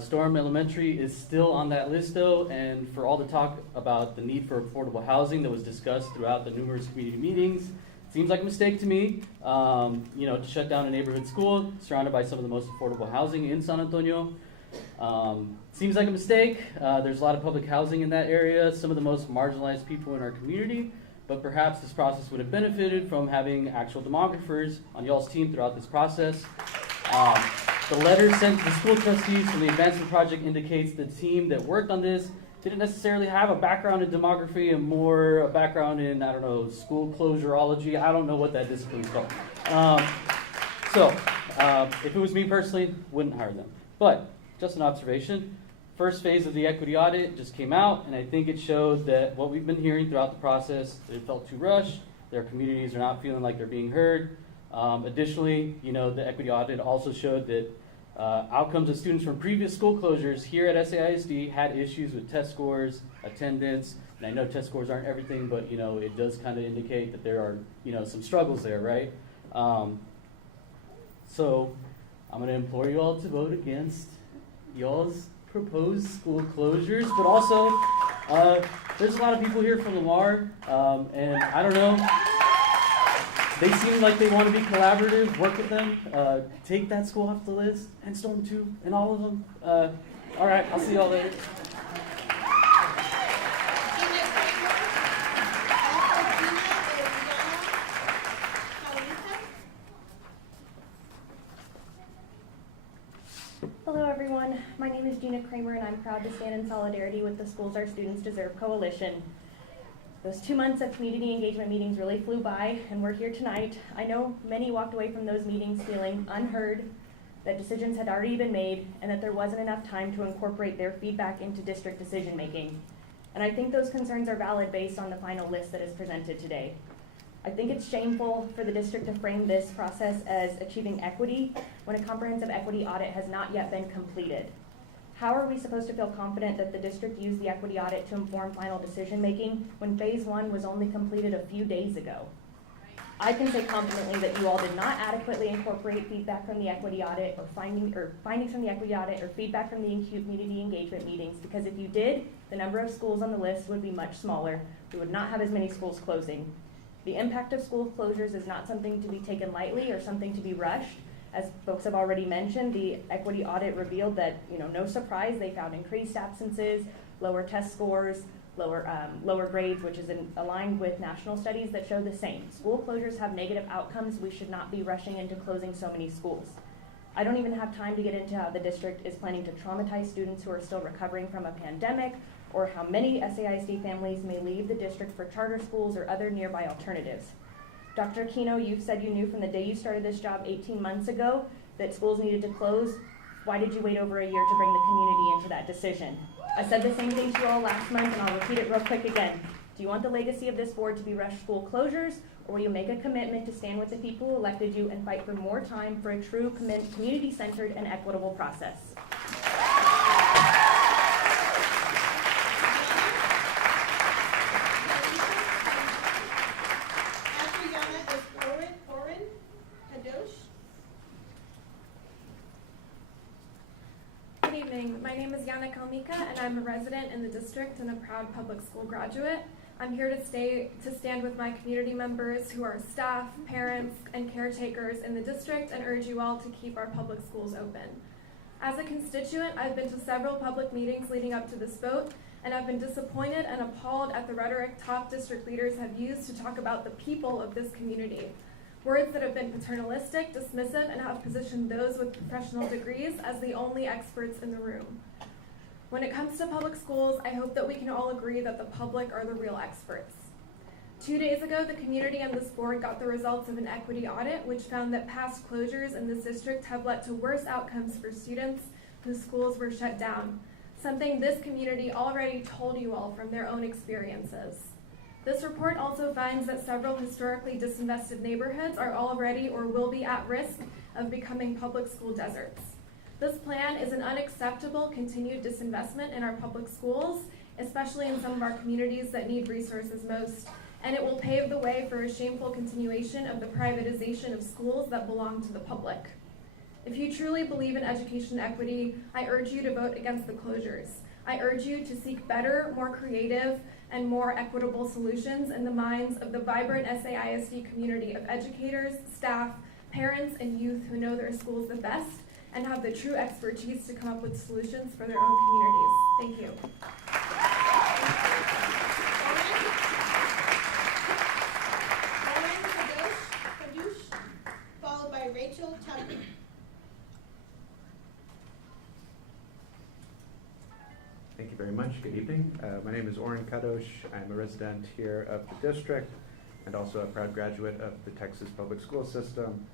Storm Elementary is still on that list though, and for all the talk about the need for affordable housing that was discussed throughout the numerous community meetings, it seems like a mistake to me, to shut down a neighborhood school surrounded by some of the most affordable housing in San Antonio. Seems like a mistake. There's a lot of public housing in that area, some of the most marginalized people in our community, but perhaps this process would have benefited from having actual demographers on y'all's team throughout this process. The letter sent to the school trustees from the advancement project indicates the team that worked on this didn't necessarily have a background in demography and more a background in, I don't know, school closureology. I don't know what that discipline's called. If it was me personally, wouldn't hire them. But just an observation. First phase of the equity audit just came out, and I think it showed that what we've been hearing throughout the process, that it felt too rushed. Their communities are not feeling like they're being heard. Additionally, the equity audit also showed that outcomes of students from previous school closures here at SAISD had issues with test scores, attendance, and I know test scores aren't everything, but it does kind of indicate that there are some struggles there, right? So I'm going to implore you all to vote against y'all's proposed school closures, but also there's a lot of people here from Lamar, and I don't know, they seem like they want to be collaborative, work with them, take that school off the list, and Storm 2, and all of them. All right, I'll see y'all later. Hello everyone, my name is Gina Kramer and I'm proud to stand in solidarity with the Schools Our Students Deserve Coalition. Those 2 months of community engagement meetings really flew by and we're here tonight. I know many walked away from those meetings feeling unheard, that decisions had already been made, and that there wasn't enough time to incorporate their feedback into district decision making. And I think those concerns are valid based on the final list that is presented today. I think it's shameful for the district to frame this process as achieving equity when a comprehensive equity audit has not yet been completed. How are we supposed to feel confident that the district used the equity audit to inform final decision making when phase 1 was only completed a few days ago? I can say confidently that you all did not adequately incorporate feedback from the equity audit or findings from the equity audit or feedback from the community engagement meetings, because if you did, the number of schools on the list would be much smaller. We would not have as many schools closing. The impact of school closures is not something to be taken lightly or something to be rushed. As folks have already mentioned, the equity audit revealed that, no surprise, they found increased absences, lower test scores, lower grades, which is aligned with national studies that show the same. School closures have negative outcomes. We should not be rushing into closing so many schools. I don't even have time to get into how the district is planning to traumatize students who are still recovering from a pandemic, or how many SAISD families may leave the district for charter schools or other nearby alternatives. Dr. Aquino, you said you knew from the day you started this job 18 months ago that schools needed to close. Why did you wait over a year to bring the community into that decision? I said the same thing to you all last month, and I'll repeat it real quick again. Do you want the legacy of this board to be rush school closures, or will you make a commitment to stand with the people who elected you and fight for more time for a true community-centered and equitable process? Good evening. My name is Yana Kalmika, and I'm a resident in the district and a proud public school graduate. I'm here to stand with my community members who are staff, parents, and caretakers in the district and urge you all to keep our public schools open. As a constituent, I've been to several public meetings leading up to this vote, and I've been disappointed and appalled at the rhetoric top district leaders have used to talk about the people of this community. Words that have been paternalistic, dismissive, and have positioned those with professional degrees as the only experts in the room. When it comes to public schools, I hope that we can all agree that the public are the real experts. 2 days ago, the community and this board got the results of an equity audit, which found that past closures in this district have led to worse outcomes for students whose schools were shut down, something this community already told you all from their own experiences. This report also finds that several historically disinvested neighborhoods are already or will be at risk of becoming public school deserts. This plan is an unacceptable continued disinvestment in our public schools, especially in some of our communities that need resources most, and it will pave the way for a shameful continuation of the privatization of schools that belong to the public. If you truly believe in education equity, I urge you to vote against the closures. I urge you to seek better, more creative, and more equitable solutions in the minds of the vibrant SAISD community of educators, staff, parents, and youth who know their schools the best and have the true expertise to come up with solutions for their own communities. Thank you. Followed by Rachel Tucker. Thank you, you very much. Good evening. My name is Oren Kadosh. I'm a resident here of the district and also a proud graduate of the Texas public school system.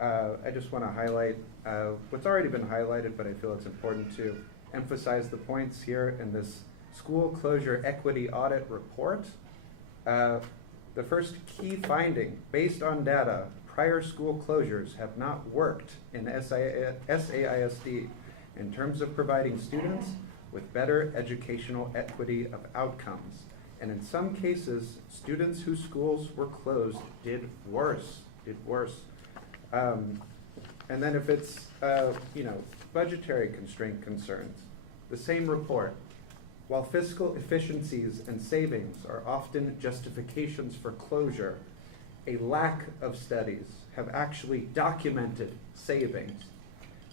I just want to highlight what's already been highlighted, but I feel it's important to emphasize the points here in this school closure equity audit report. The first key finding, based on data, prior school closures have not worked in SAISD in terms of providing students with better educational equity of outcomes. And in some cases, students whose schools were closed did worse. And then if it's, budgetary constraint concerns, the same report. While fiscal efficiencies and savings are often justifications for closure, a lack of studies have actually documented savings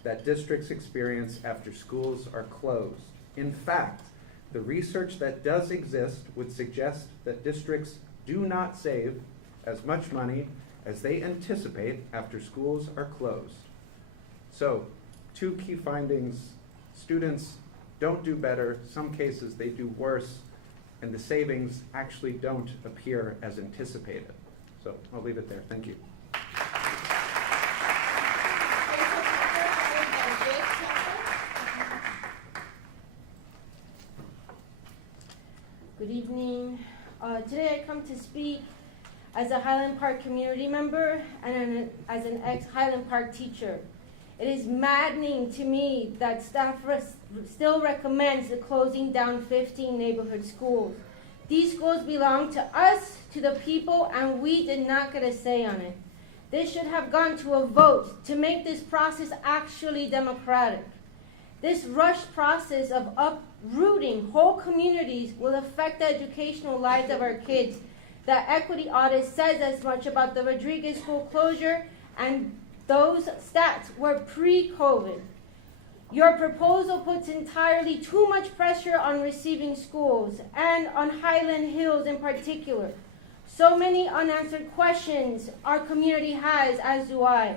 that districts experience after schools are closed. In fact, the research that does exist would suggest that districts do not save as much money as they anticipate after schools are closed. So, two key findings: students don't do better, some cases they do worse, and the savings actually don't appear as anticipated. So I'll leave it there. Thank you. Good evening. Today I come to speak as a Highland Park community member and as an ex-Highland Park teacher. It is maddening to me that staff still recommends the closing down 15 neighborhood schools. These schools belong to us, to the people, and we did not get a say on it. This should have gone to a vote to make this process actually democratic. This rushed process of uprooting whole communities will affect the educational lives of our kids. The equity audit says as much about the Rodriguez school closure, and those stats were pre-COVID. Your proposal puts entirely too much pressure on receiving schools and on Highland Hills in particular. So many unanswered questions our community has, as do I.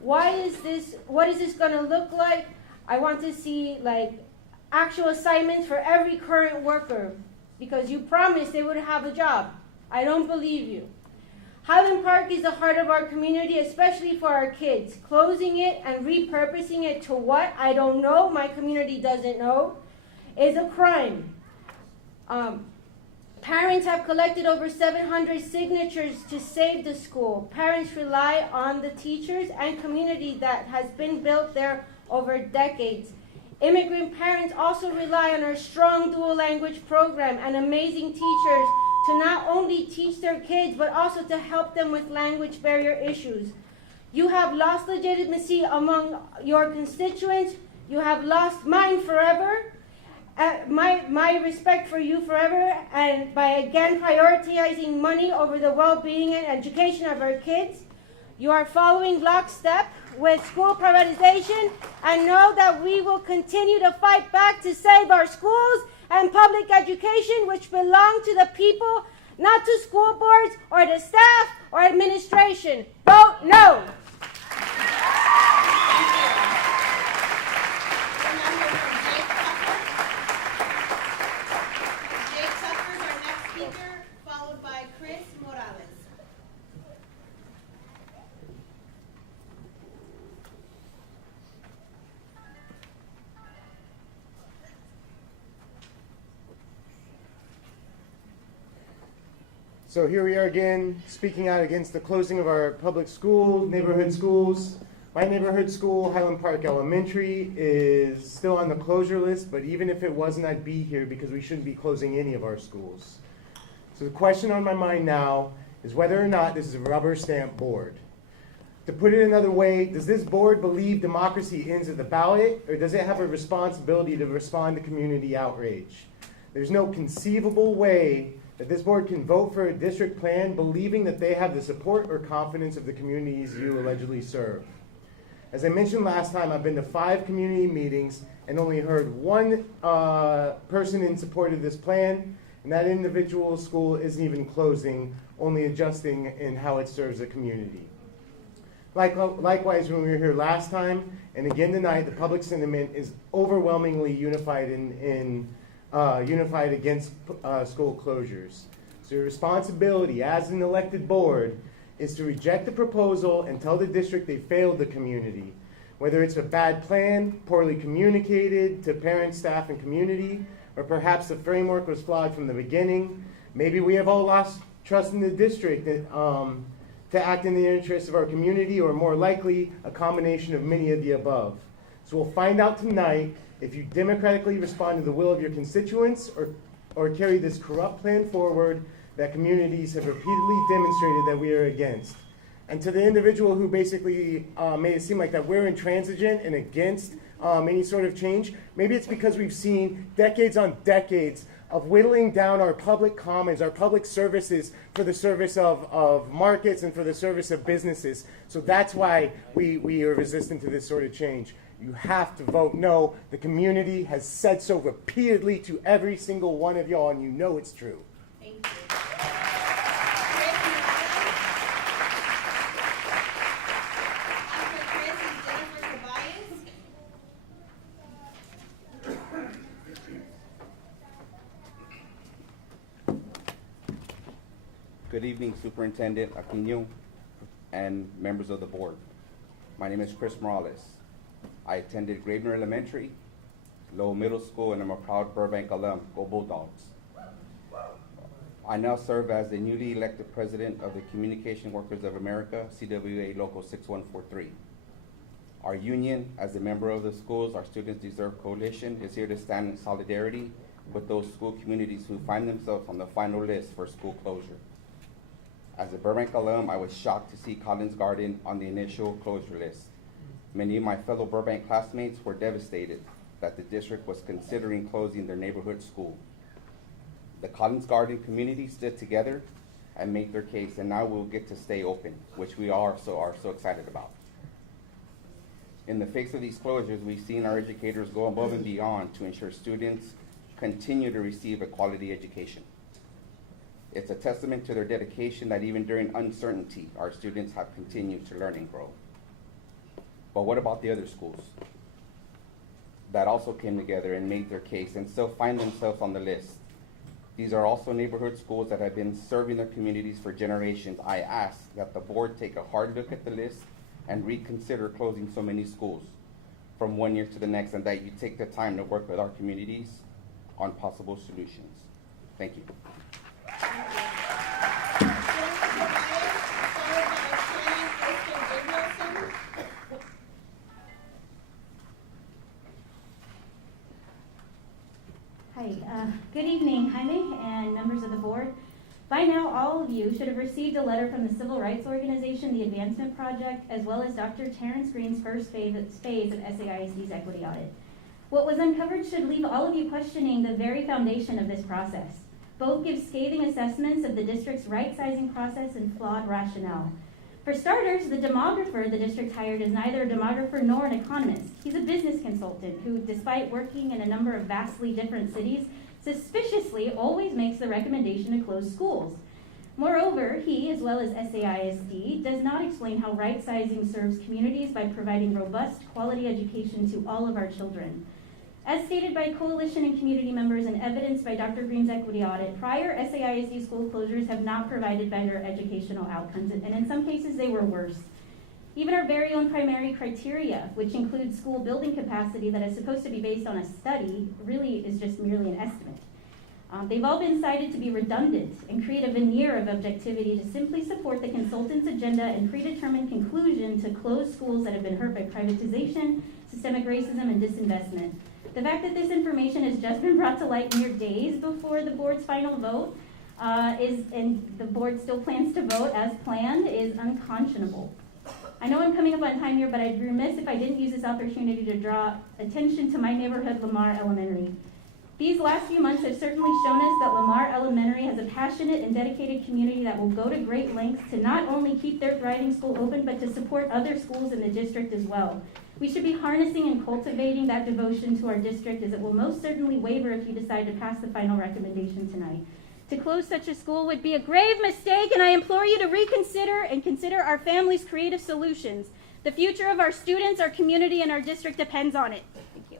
What is this going to look like? I want to see actual assignments for every current worker, because you promised they would have a job. I don't believe you. Highland Park is the heart of our community, especially for our kids. Closing it and repurposing it to what? I don't know. My community doesn't know. Is a crime. Parents have collected over 700 signatures to save the school. Parents rely on the teachers and community that has been built there over decades. Immigrant parents also rely on our strong dual language program and amazing teachers to not only teach their kids, but also to help them with language barrier issues. You have lost legitimacy among your constituents. You have lost mine forever, my respect for you forever, and by again prioritizing money over the well-being and education of our kids. You are following lockstep with school privatization, and know that we will continue to fight back to save our schools and public education, which belong to the people, not to school boards or the staff or administration. Vote no. Jake Tucker is our next speaker, followed by Chris Morales. So here we are again, speaking out against the closing of our public schools, neighborhood schools. My neighborhood school, Highland Park Elementary, is still on the closure list, but even if it wasn't, I'd be here because we shouldn't be closing any of our schools. So the question on my mind now is whether or not this is a rubber stamp board. To put it another way, does this board believe democracy ends at the ballot, or does it have a responsibility to respond to community outrage? There's no conceivable way that this board can vote for a district plan believing that they have the support or confidence of the communities you allegedly serve. As I mentioned last time, I've been to 5 community meetings and only heard one person in support of this plan, and that individual school isn't even closing, only adjusting in how it serves the community. Likewise, when we were here last time, and again tonight, the public sentiment is overwhelmingly unified in unified against school closures. So your responsibility as an elected board is to reject the proposal and tell the district they failed the community. Whether it's a bad plan, poorly communicated to parents, staff, and community, or perhaps the framework was flawed from the beginning. Maybe we have all lost trust in the district to act in the interest of our community, or more likely, a combination of many of the above. So we'll find out tonight if you democratically respond to the will of your constituents or carry this corrupt plan forward that communities have repeatedly demonstrated that we are against. And to the individual who basically made it seem like that we're intransigent and against any sort of change, maybe it's because we've seen decades on decades of whittling down our public commons, our public services for the service of markets and for the service of businesses. So that's why we are resistant to this sort of change. You have to vote no. The community has said so repeatedly to every single one of y'all, and you know it's true. Thank you. Good evening, Superintendent Aquino and members of the board. My name is Chris Morales. I attended Gravener Elementary, Lowell Middle School, and I'm a proud Burbank alum. Go Bulldogs. I now serve as the newly elected president of the Communication Workers of America, CWA Local 6143. Our union, as a member of the Schools Our Students Deserve Coalition, is here to stand in solidarity with those school communities who find themselves on the final list for school closure. As a Burbank alum, I was shocked to see Collins Garden on the initial closure list. Many of my fellow Burbank classmates were devastated that the district was considering closing their neighborhood school. The Collins Garden community stood together and made their case, and now we'll get to stay open, which we are so excited about. In the face of these closures, we've seen our educators go above and beyond to ensure students continue to receive a quality education. It's a testament to their dedication that even during uncertainty, our students have continued to learn and grow. But what about the other schools that also came together and made their case and still find themselves on the list? These are also neighborhood schools that have been serving their communities for generations. I ask that the board take a hard look at the list and reconsider closing so many schools from one year to the next, and that you take the time to work with our communities on possible solutions. Thank you. Hi, good evening, Jaime and members of the board. By now, all of you should have received a letter from the civil rights organization, the Advancement Project, as well as Dr. Terrence Green's first phase of SAISD's equity audit. What was uncovered should leave all of you questioning the very foundation of this process. Both give scathing assessments of the district's right-sizing process and flawed rationale. For starters, the demographer the district hired is neither a demographer nor an economist. He's a business consultant who, despite working in a number of vastly different cities, suspiciously always makes the recommendation to close schools. Moreover, he, as well as SAISD, does not explain how right-sizing serves communities by providing robust, quality education to all of our children. As stated by coalition and community members and evidenced by Dr. Green's equity audit, prior SAISD school closures have not provided better educational outcomes, and in some cases they were worse. Even our very own primary criteria, which includes school building capacity that is supposed to be based on a study, really is just merely an estimate. They've all been cited to be redundant and create a veneer of objectivity to simply support the consultant's agenda and predetermined conclusion to close schools that have been hurt by privatization, systemic racism, and disinvestment. The fact that this information has just been brought to light mere days before the board's final vote and the board still plans to vote as planned is unconscionable. I know I'm coming up on time here, but I'd be remiss if I didn't use this opportunity to draw attention to my neighborhood, Lamar Elementary. These last few months have certainly shown us that Lamar Elementary has a passionate and dedicated community that will go to great lengths to not only keep their thriving school open, but to support other schools in the district as well. We should be harnessing and cultivating that devotion to our district, as it will most certainly waver if you decide to pass the final recommendation tonight. To close such a school would be a grave mistake, and I implore you to reconsider and consider our families' creative solutions. The future of our students, our community, and our district depends on it. Thank you.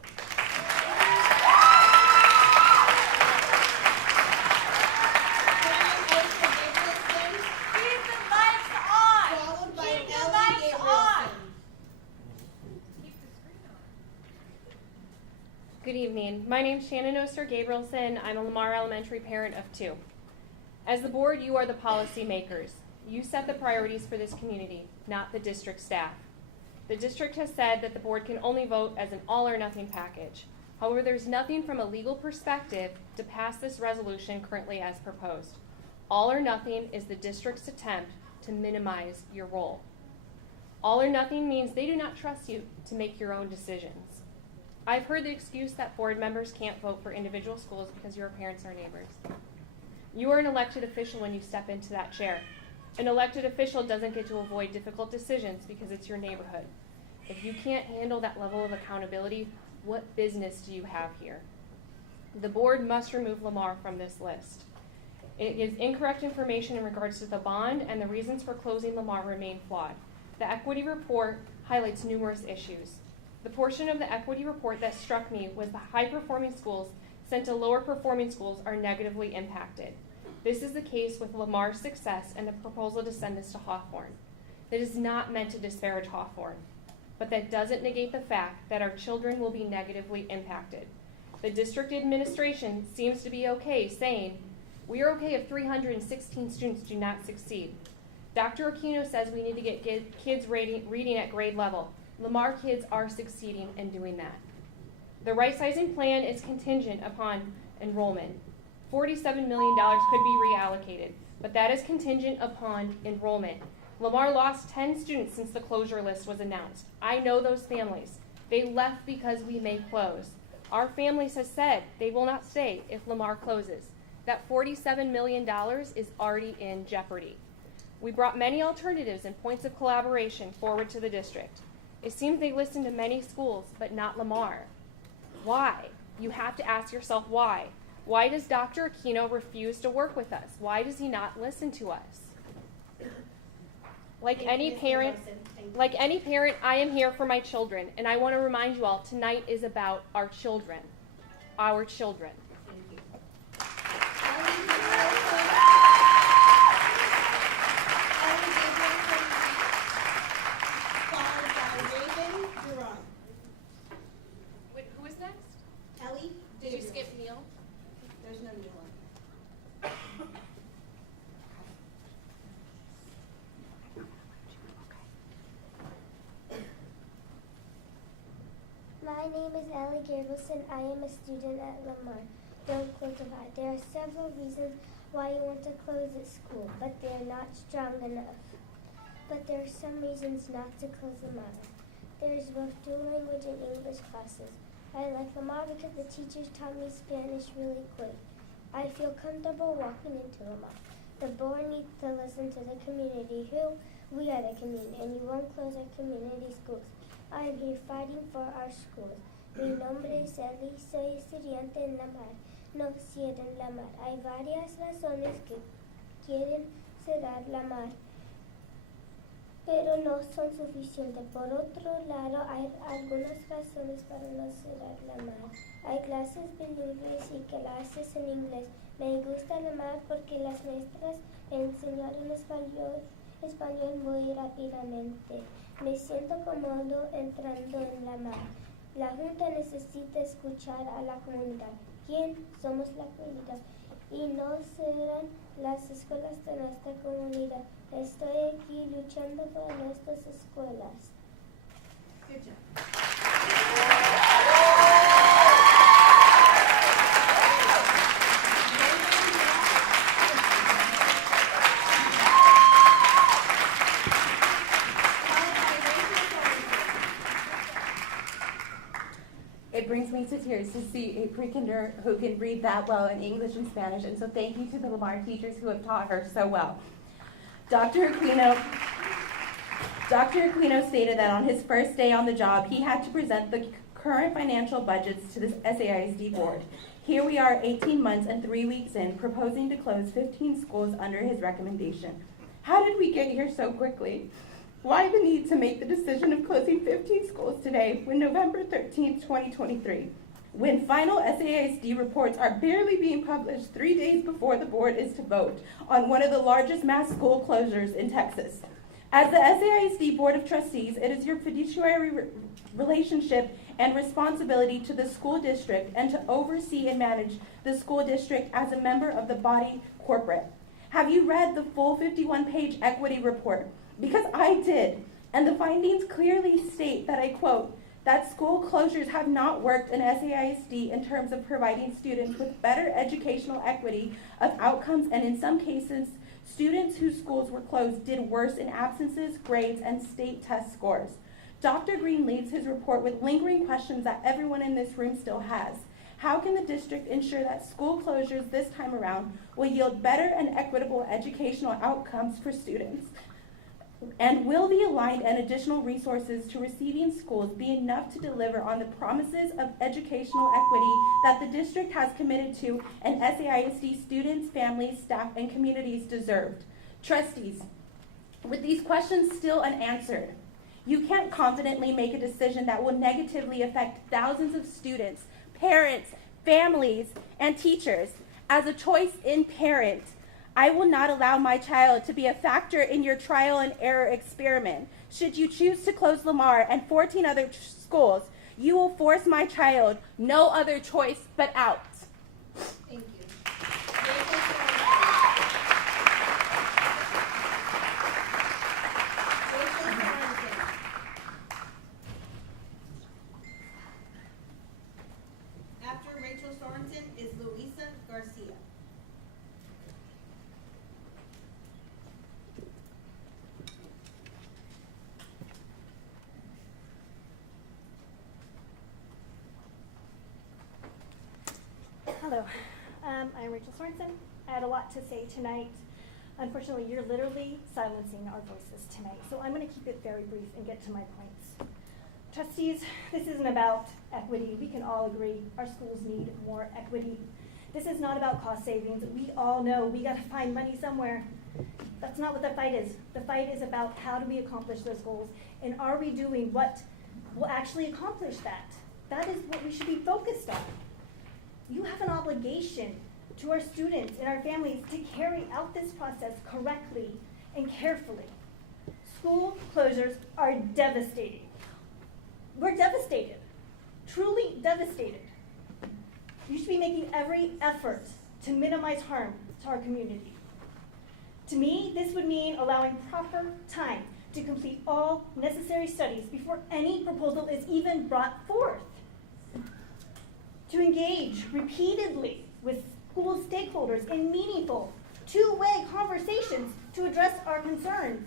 Good evening. My name is Shannon Oster-Gabrielson. I'm a Lamar Elementary parent of 2. As the board, you are the policy makers. You set the priorities for this community, not the district staff. The district has said that the board can only vote as an all or nothing package. However, there's nothing from a legal perspective to pass this resolution currently as proposed. All or nothing is the district's attempt to minimize your role. All or nothing means they do not trust you to make your own decisions. I've heard the excuse that board members can't vote for individual schools because your parents are neighbors. You are an elected official when you step into that chair. An elected official doesn't get to avoid difficult decisions because it's your neighborhood. If you can't handle that level of accountability, what business do you have here? The board must remove Lamar from this list. It gives incorrect information in regards to the bond, and the reasons for closing Lamar remain flawed. The equity report highlights numerous issues. The portion of the equity report that struck me was the high-performing schools sent to lower-performing schools are negatively impacted. This is the case with Lamar's success and the proposal to send this to Hawthorne. That is not meant to disparage Hawthorne, but that doesn't negate the fact that our children will be negatively impacted. The district administration seems to be okay saying, we are okay if 316 students do not succeed. Dr. Aquino says we need to get kids reading at grade level. Lamar kids are succeeding in doing that. The rightsizing plan is contingent upon enrollment. $47 million could be reallocated, but that is contingent upon enrollment. Lamar lost 10 students since the closure list was announced. I know those families. They left because we may close. Our families have said they will not stay if Lamar closes. That $47 million is already in jeopardy. We brought many alternatives and points of collaboration forward to the district. It seems they listened to many schools, but not Lamar. Why? You have to ask yourself why. Why does Dr. Aquino refuse to work with us? Why does he not listen to us? Like any parent, I am here for my children, and I want to remind you all, tonight is about our children. Our children. Who is next? Ellie. Did you skip Neil? There's no Neil. My name is Ellie Gabrielson. I am a student at Lamar. Don't close the eye. There are several reasons why you want to close the school, but they are not strong enough. But there are some reasons not to close Lamar. There is both dual language and English classes. I like Lamar because the teachers taught me Spanish really quick. I feel comfortable walking into Lamar. The board needs to listen to the community. We are the community, and you won't close our community schools. I am here fighting for our schools. Mi nombre es Eli, soy estudiante en Lamar. No cierren Lamar. Hay varias razones que quieren cerrar Lamar, pero no son suficientes. Por otro lado, hay algunas razones para no cerrar Lamar. Hay clases bilingües y clases en inglés. Me gusta Lamar porque las maestras enseñaron español muy rápidamente. Me siento cómodo entrando en Lamar. La Junta necesita escuchar a la comunidad. ¿Quién somos la comunidad? Y no serán las escuelas de nuestra comunidad. Estoy aquí luchando por nuestras escuelas. Good job. It brings me to tears to see a pre-kinder who can read that well in English and Spanish, and so thank you to the Lamar teachers who have taught her so well. Dr. Aquino stated that on his first day on the job, he had to present the current financial budgets to the SAISD board. Here we are 18 months and 3 weeks in, proposing to close 15 schools under his recommendation. How did we get here so quickly? Why the need to make the decision of closing 15 schools today when November 13th, 2023? When final SAISD reports are barely being published 3 days before the board is to vote on one of the largest mass school closures in Texas. As the SAISD Board of Trustees, it is your fiduciary relationship and responsibility to the school district and to oversee and manage the school district as a member of the body corporate. Have you read the full 51-page equity report? Because I did, and the findings clearly state that, I quote, that school closures have not worked in SAISD in terms of providing students with better educational equity of outcomes, and in some cases, students whose schools were closed did worse in absences, grades, and state test scores. Dr. Green leaves his report with lingering questions that everyone in this room still has. How can the district ensure that school closures this time around will yield better and equitable educational outcomes for students? And will the aligned and additional resources to receiving schools be enough to deliver on the promises of educational equity that the district has committed to and SAISD students, families, staff, and communities deserved? Trustees, with these questions still unanswered, you can't confidently make a decision that will negatively affect thousands of students, parents, families, and teachers. As a choice-in parent, I will not allow my child to be a factor in your trial and error experiment. Should you choose to close Lamar and 14 other schools, you will force my child no other choice but out. Thank you. After Rachel Sorensen is Luisa Garcia. Hello, I'm Rachel Sorensen. I had a lot to say tonight. Unfortunately, you're literally silencing our voices tonight, so I'm going to keep it very brief and get to my points. Trustees, this isn't about equity. We can all agree our schools need more equity. This is not about cost savings. We all know we got to find money somewhere. That's not what the fight is. The fight is about how do we accomplish those goals, and are we doing what will actually accomplish that? That is what we should be focused on. You have an obligation to our students and our families to carry out this process correctly and carefully. School closures are devastating. We're devastated, truly devastated. You should be making every effort to minimize harm to our community. To me, this would mean allowing proper time to complete all necessary studies before any proposal is even brought forth. To engage repeatedly with school stakeholders in meaningful, two-way conversations to address our concerns.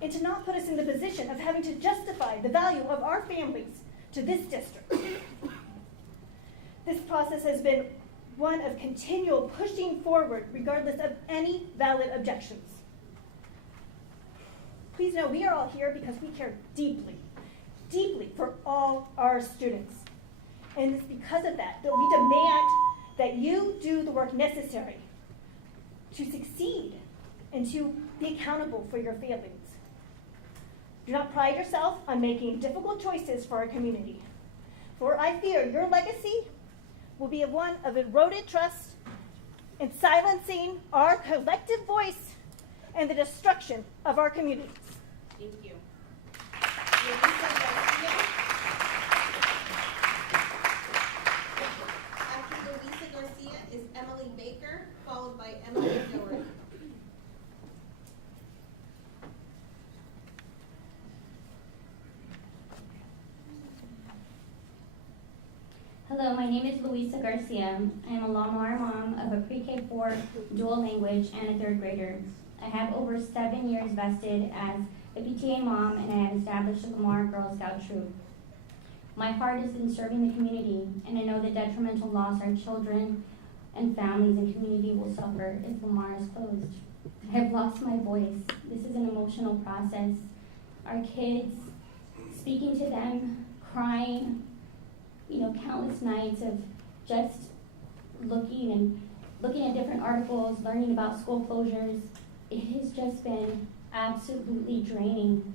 And to not put us in the position of having to justify the value of our families to this district. This process has been one of continual pushing forward regardless of any valid objections. Please know we are all here because we care deeply, deeply for all our students. And it's because of that that we demand that you do the work necessary to succeed and to be accountable for your failings. Do not pride yourself on making difficult choices for our community, for I fear your legacy will be one of eroded trust and silencing our collective voice and the destruction of our communities. Thank you. After Luisa Garcia is Emily Baker, followed by Emily Doherty. Hello, my name is Luisa Garcia. I am a Lamar mom of a pre-K-4 dual language and a third grader. I have over 7 years vested as a PTA mom, and I have established a Lamar Girl Scout troop. My heart is in serving the community, and I know the detrimental loss our children and families and community will suffer if Lamar is closed. I have lost my voice. This is an emotional process. Our kids, speaking to them, crying, countless nights of just looking at different articles, learning about school closures. It has just been absolutely draining.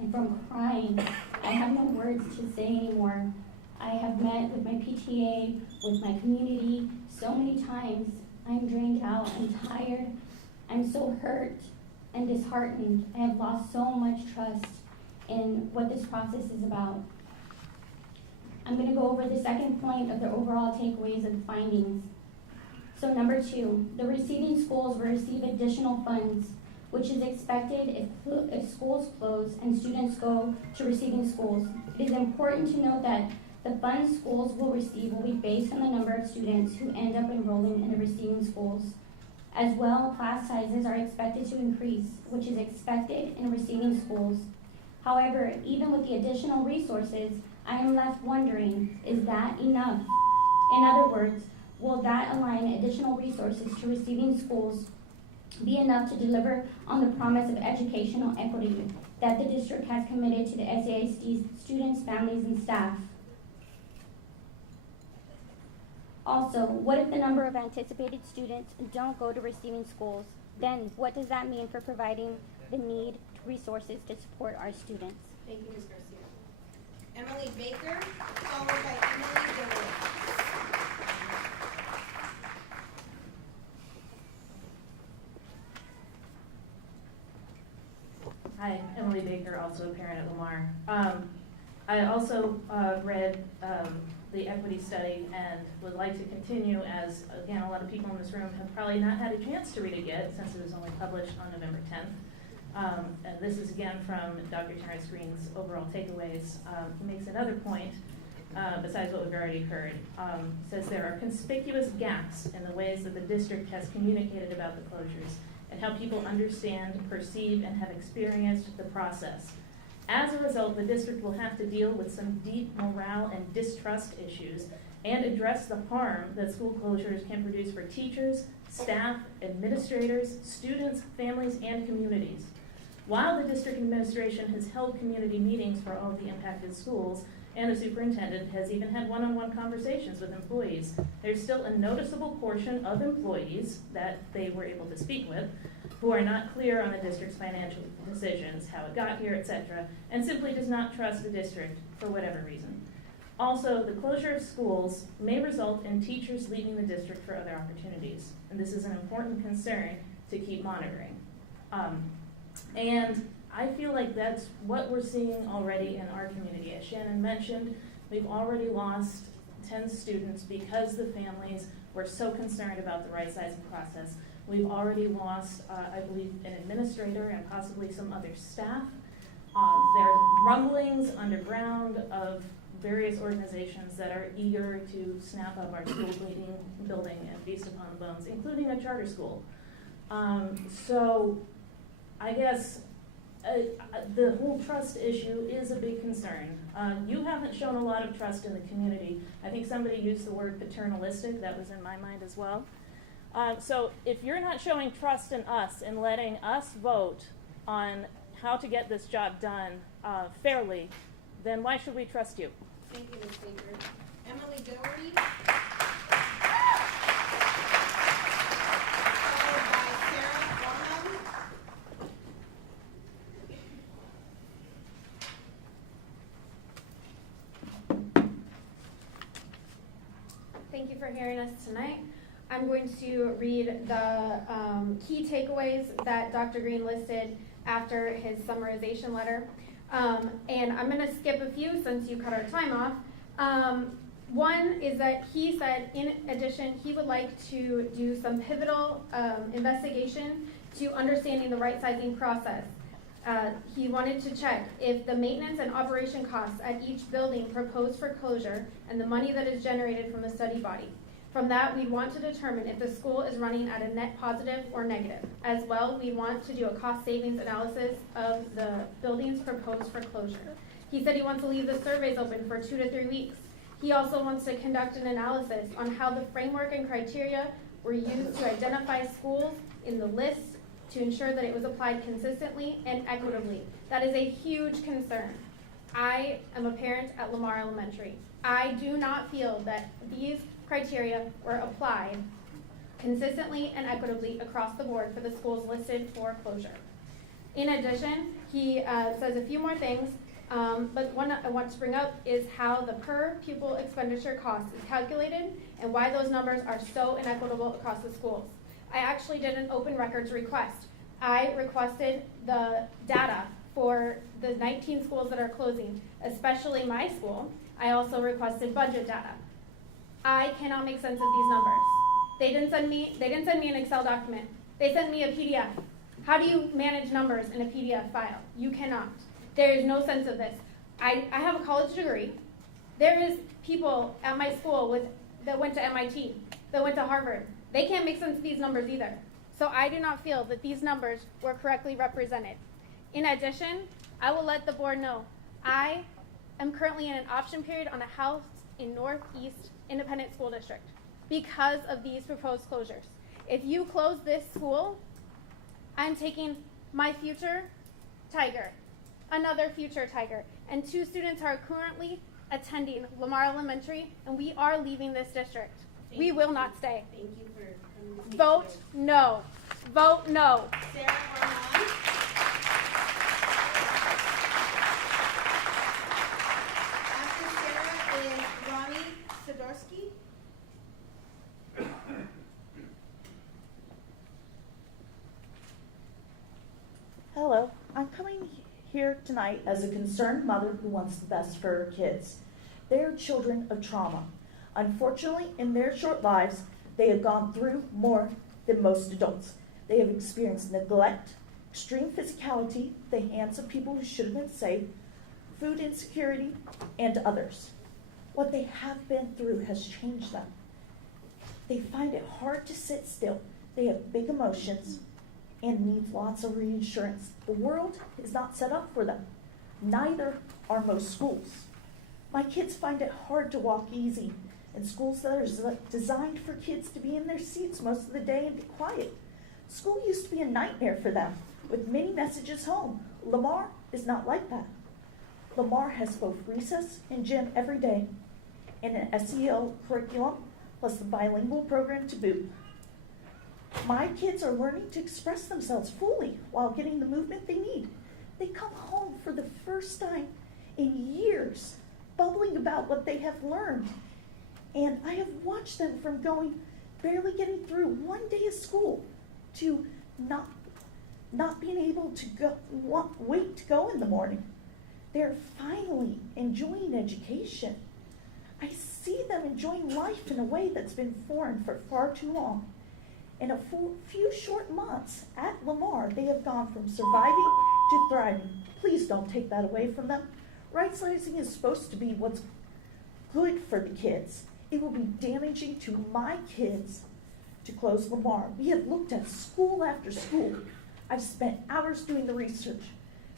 And from crying, I have no words to say anymore. I have met with my PTA, with my community so many times. I'm drained out, I'm tired, I'm so hurt. and disheartened. I have lost so much trust in what this process is about. I'm going to go over the second point of the overall takeaways and findings. So number 2, the receiving schools will receive additional funds, which is expected if schools close and students go to receiving schools. It is important to note that the funds schools will receive will be based on the number of students who end up enrolling in the receiving schools. As well, class sizes are expected to increase, which is expected in receiving schools. However, even with the additional resources, I am left wondering, is that enough? In other words, will that align additional resources to receiving schools be enough to deliver on the promise of educational equity that the district has committed to the SAISD students, families, and staff? Also, what if the number of anticipated students don't go to receiving schools? Then what does that mean for providing the need resources to support our students? Thank you, Ms. Garcia. Emily Baker, followed by Emily Doyle. Hi, Emily Baker, also a parent at Lamar. I also read the equity study and would like to continue, as again a lot of people in this room have probably not had a chance to read it yet since it was only published on November 10th. And this is again from Dr. Terrence Green's overall takeaways. He makes another point besides what we've already heard. He says there are conspicuous gaps in the ways that the district has communicated about the closures and how people understand, perceive, and have experienced the process. As a result, the district will have to deal with some deep morale and distrust issues and address the harm that school closures can produce for teachers, staff, administrators, students, families, and communities. While the district administration has held community meetings for all of the impacted schools, and the superintendent has even had one-on-one conversations with employees, there's still a noticeable portion of employees that they were able to speak with who are not clear on the district's financial decisions, how it got here, etc., and simply does not trust the district for whatever reason. Also, the closure of schools may result in teachers leaving the district for other opportunities, and this is an important concern to keep monitoring. And I feel like that's what we're seeing already in our community. As Shannon mentioned, we've already lost 10 students because the families were so concerned about the right-sizing process. We've already lost, I believe, an administrator and possibly some other staff. There are rumblings underground of various organizations that are eager to snap up our school building and feast upon the bones, including a charter school. So I guess the whole trust issue is a big concern. You haven't shown a lot of trust in the community. I think somebody used the word paternalistic. That was in my mind as well. So if you're not showing trust in us and letting us vote on how to get this job done fairly, then why should we trust you? Thank you, Ms. Baker. Emily Doherty. Followed by Sarah Bonham. Thank you for hearing us tonight. I'm going to read the key takeaways that Dr. Green listed after his summarization letter. And I'm going to skip a few since you cut our time off. One is that he said, in addition, he would like to do some pivotal investigation to understanding the right-sizing process. He wanted to check if the maintenance and operation costs at each building proposed for closure and the money that is generated from the study body. From that, we want to determine if the school is running at a net positive or negative. As well, we want to do a cost savings analysis of the buildings proposed for closure. He said he wants to leave the surveys open for 2 to 3 weeks. He also wants to conduct an analysis on how the framework and criteria were used to identify schools in the list to ensure that it was applied consistently and equitably. That is a huge concern. I am a parent at Lamar Elementary. I do not feel that these criteria were applied consistently and equitably across the board for the schools listed for closure. In addition, he says a few more things, but one I want to bring up is how the per pupil expenditure cost is calculated and why those numbers are so inequitable across the schools. I actually did an open records request I requested the data for the 19 schools that are closing, especially my school. I also requested budget data. I cannot make sense of these numbers. They didn't send me an Excel document. They sent me a PDF. How do you manage numbers in a PDF file? You cannot. There is no sense of this. I have a college degree. There is people at my school that went to MIT, that went to Harvard. They can't make sense of these numbers either. So I do not feel that these numbers were correctly represented. In addition, I will let the board know, I am currently in an option period on a house in Northeast Independent School District because of these proposed closures. If you close this school, I'm taking my future tiger, another future tiger, and 2 students are currently attending Lamar Elementary, and we are leaving this district. We will not stay. Thank you for coming. Vote no. Vote no. Sarah Armand. After Sarah is Ronnie Sidorsky. Hello, I'm coming here tonight as a concerned mother who wants the best for her kids. They are children of trauma. Unfortunately, in their short lives, they have gone through more than most adults. They have experienced neglect, extreme physicality, the hands of people who should have been safe, food insecurity, and others. What they have been through has changed them. They find it hard to sit still. They have big emotions and need lots of reassurance. The world is not set up for them. Neither are most schools. My kids find it hard to walk easy in schools that are designed for kids to be in their seats most of the day and be quiet. School used to be a nightmare for them, with many messages home. Lamar is not like that. Lamar has both recess and gym every day, and an SEL curriculum, plus the bilingual program to boot. My kids are learning to express themselves fully while getting the movement they need. They come home for the first time in years, bubbling about what they have learned. And I have watched them from barely getting through one day of school to not being able to wait to go in the morning. They're finally enjoying education. I see them enjoying life in a way that's been foreign for far too long. In a few short months at Lamar, they have gone from surviving to thriving. Please don't take that away from them. Rightsizing is supposed to be what's good for the kids. It will be damaging to my kids to close Lamar. We have looked at school after school. I've spent hours doing the research.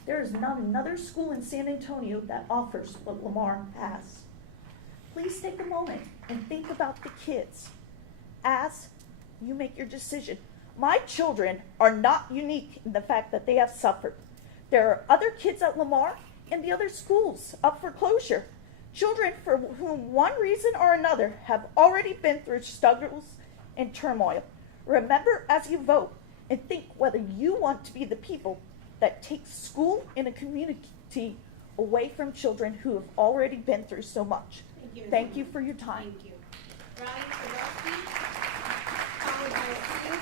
There is not another school in San Antonio that offers what Lamar has. Please take a moment and think about the kids as you make your decision. My children are not unique in the fact that they have suffered. There are other kids at Lamar and the other schools up for closure. Children for whom one reason or another have already been through struggles and turmoil. Remember as you vote and think whether you want to be the people that take school and a community away from children who have already been through so much. Thank you for your time. Thank you. Ronnie Sidorsky, followed by Steve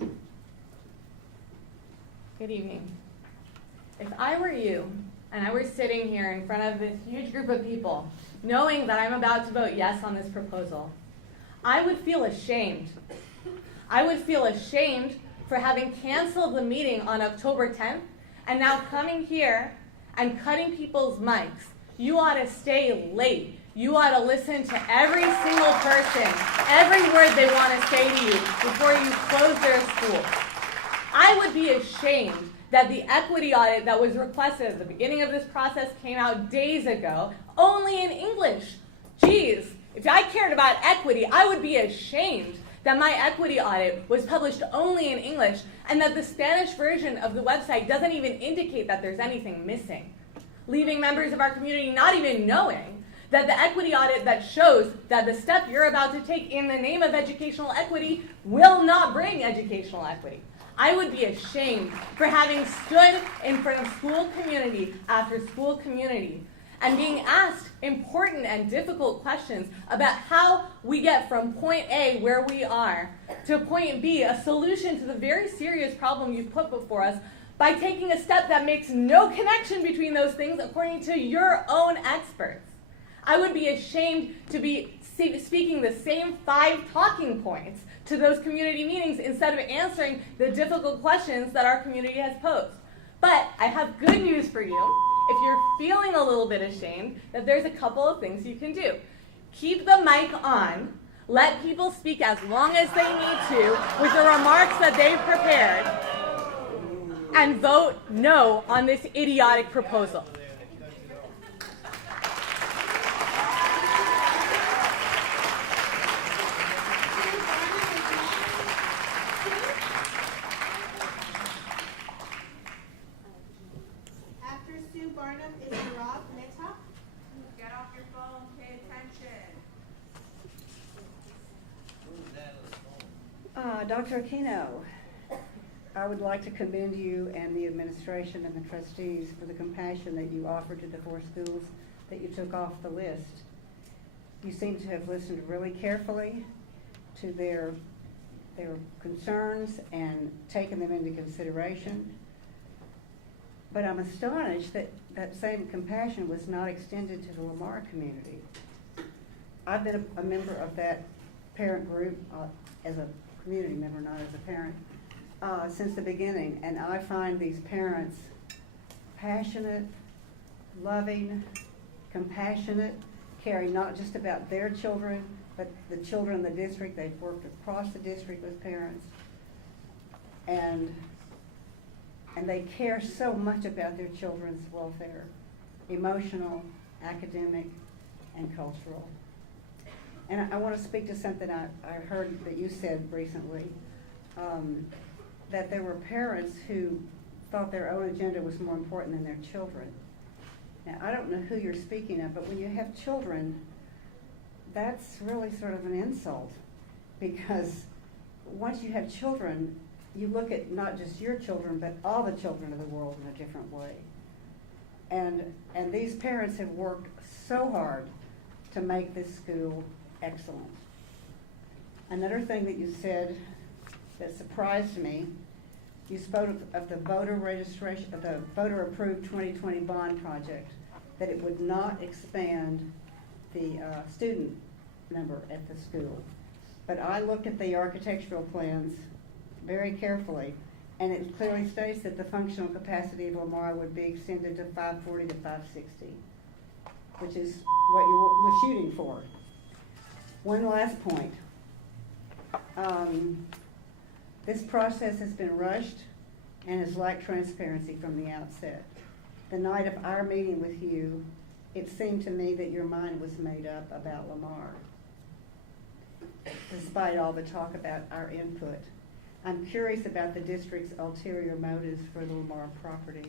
Martin. Good evening. If I were you, and I were sitting here in front of this huge group of people, knowing that I'm about to vote yes on this proposal, I would feel ashamed. I would feel ashamed for having canceled the meeting on October 10th, and now coming here and cutting people's mics. You ought to stay late. You ought to listen to every single person, every word they want to say to you before you close their school. I would be ashamed that the equity audit that was requested at the beginning of this process came out days ago, only in English. Geez, if I cared about equity, I would be ashamed that my equity audit was published only in English and that the Spanish version of the website doesn't even indicate that there's anything missing, leaving members of our community not even knowing that the equity audit that shows that the step you're about to take in the name of educational equity will not bring educational equity. I would be ashamed for having stood in front of school community after school community and being asked important and difficult questions about how we get from point A, where we are, to point B, a solution to the very serious problem you've put before us, by taking a step that makes no connection between those things according to your own experts. I would be ashamed to be speaking the same 5 talking points to those community meetings instead of answering the difficult questions that our community has posed. But I have good news for you. If you're feeling a little bit ashamed, that there's a couple of things you can do. Keep the mic on. Let people speak as long as they need to with the remarks that they've prepared. And vote no on this idiotic proposal. After Sue Barnum is Rob Mehta. Get off your phone, pay attention. Dr. Aquino, I would like to commend you and the administration and the trustees for the compassion that you offered to the 4 schools that you took off the list. You seem to have listened really carefully to their concerns and taken them into consideration. But I'm astonished that that same compassion was not extended to the Lamar community. I've been a member of that parent group as a community member, not as a parent, since the beginning, and I find these parents passionate, loving, compassionate, caring not just about their children, but the children in the district. They've worked across the district with parents, and they care so much about their children's welfare, emotional, academic, and cultural. And I want to speak to something I heard that you said recently, that there were parents who thought their own agenda was more important than their children. Now, I don't know who you're speaking of, but when you have children, that's really sort of an insult, because once you have children, you look at not just your children, but all the children of the world in a different way. And these parents have worked so hard to make this school excellent. Another thing that you said that surprised me, you spoke of the voter registration, of the voter approved 2020 bond project, that it would not expand the student number at the school. But I looked at the architectural plans very carefully, and it clearly states that the functional capacity of Lamar would be extended to 540 to 560, which is what you were shooting for. One last point. This process has been rushed and has lacked transparency from the outset. The night of our meeting with you, it seemed to me that your mind was made up about Lamar, despite all the talk about our input. I'm curious about the district's ulterior motives for the Lamar property.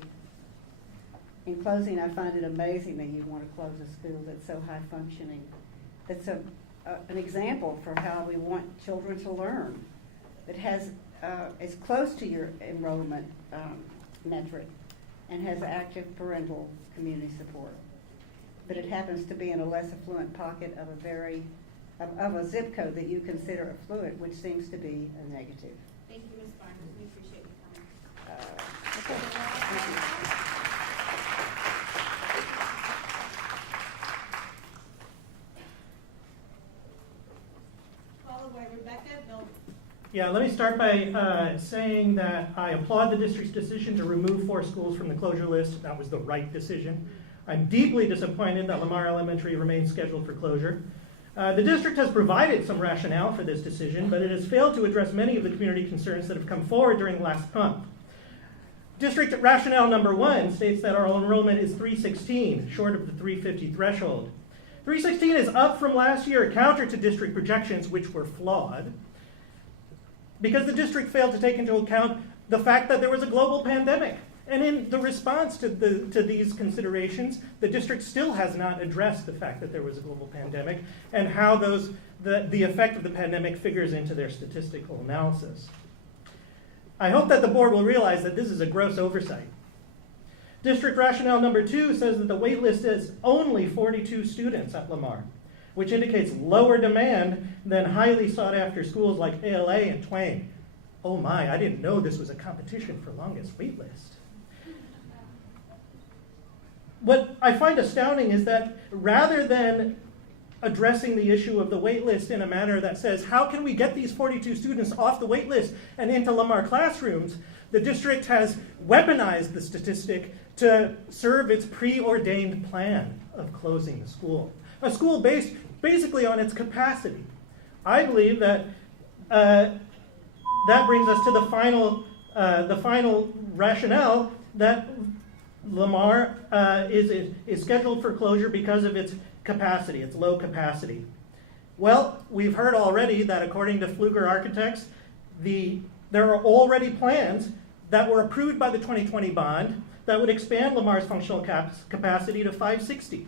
In closing, I find it amazing that you want to close a school that's so high functioning. That's an example for how we want children to learn, that has is close to your enrollment metric and has active parental community support. But it happens to be in a less affluent pocket of a zip code that you consider affluent, which seems to be a negative. Thank you, Ms. Barnes. We appreciate you coming. Thank you. Followed by Rebecca Bill. Yeah, let me start by saying that I applaud the district's decision to remove 4 schools from the closure list. That was the right decision. I'm deeply disappointed that Lamar Elementary remains scheduled for closure. The district has provided some rationale for this decision, but it has failed to address many of the community concerns that have come forward during the last month. District rationale number 1 states that our enrollment is 316, short of the 350 threshold. 316 is up from last year, counter to district projections, which were flawed, because the district failed to take into account the fact that there was a global pandemic. And in the response to these considerations, the district still has not addressed the fact that there was a global pandemic and how the effect of the pandemic figures into their statistical analysis. I hope that the board will realize that this is a gross oversight. District rationale number 2 says that the wait list is only 42 students at Lamar, which indicates lower demand than highly sought after schools like ALA and Twain. Oh my, I didn't know this was a competition for longest wait list. What I find astounding is that rather than addressing the issue of the wait list in a manner that says, how can we get these 42 students off the wait list and into Lamar classrooms, the district has weaponized the statistic to serve its preordained plan of closing the school. A school based basically on its capacity. I believe that that brings us to the final rationale that Lamar is scheduled for closure because of its capacity, its low capacity. Well, we've heard already that according to Pfluger Architects, there are already plans that were approved by the 2020 bond that would expand Lamar's functional capacity to 560.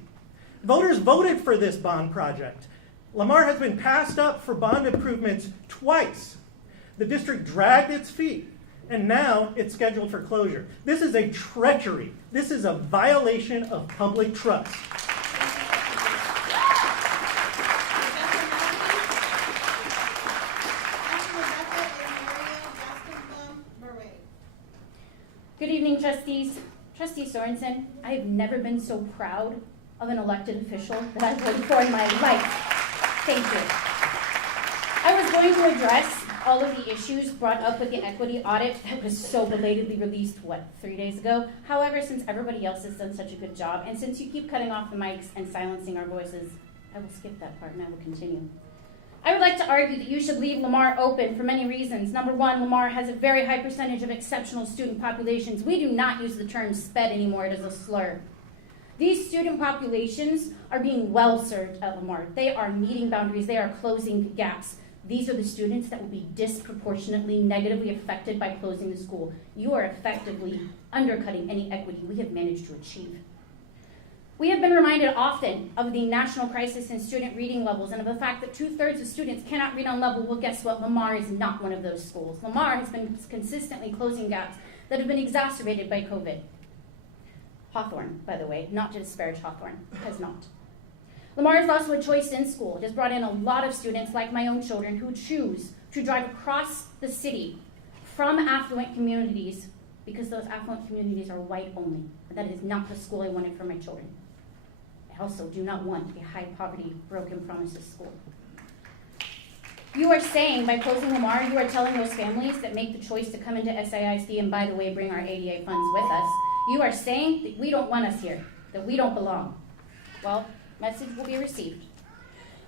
Voters voted for this bond project. Lamar has been passed up for bond improvements twice. The district dragged its feet, and now it's scheduled for closure. This is a treachery. This is a violation of public trust. Good evening, trustees. Trustee Sorensen, I have never been so proud of an elected official that I've worked for in my life. Thank you. I was going to address all of the issues brought up with the equity audit that was so belatedly released, 3 days ago? However, since everybody else has done such a good job, and since you keep cutting off the mics and silencing our voices, I will skip that part and I will continue. I would like to argue that you should leave Lamar open for many reasons. Number one, Lamar has a very high percentage of exceptional student populations. We do not use the term SPED anymore, it is a slur. These student populations are being well served at Lamar. They are meeting boundaries, they are closing gaps. These are the students that will be disproportionately negatively affected by closing the school. You are effectively undercutting any equity we have managed to achieve. We have been reminded often of the national crisis in student reading levels and of the fact that 2/3 of students cannot read on level. Well, guess what? Lamar is not one of those schools. Lamar has been consistently closing gaps that have been exacerbated by COVID. Hawthorne, by the way, not to disparage Hawthorne, has not. Lamar is also a choice in school. It has brought in a lot of students, like my own children, who choose to drive across the city from affluent communities because those affluent communities are white only. That is not the school I wanted for my children. I also do not want a high poverty, broken promises school. You are saying by closing Lamar, you are telling those families that make the choice to come into SAISD and, by the way, bring our ADA funds with us, you are saying that we don't want us here, that we don't belong. Well, message will be received.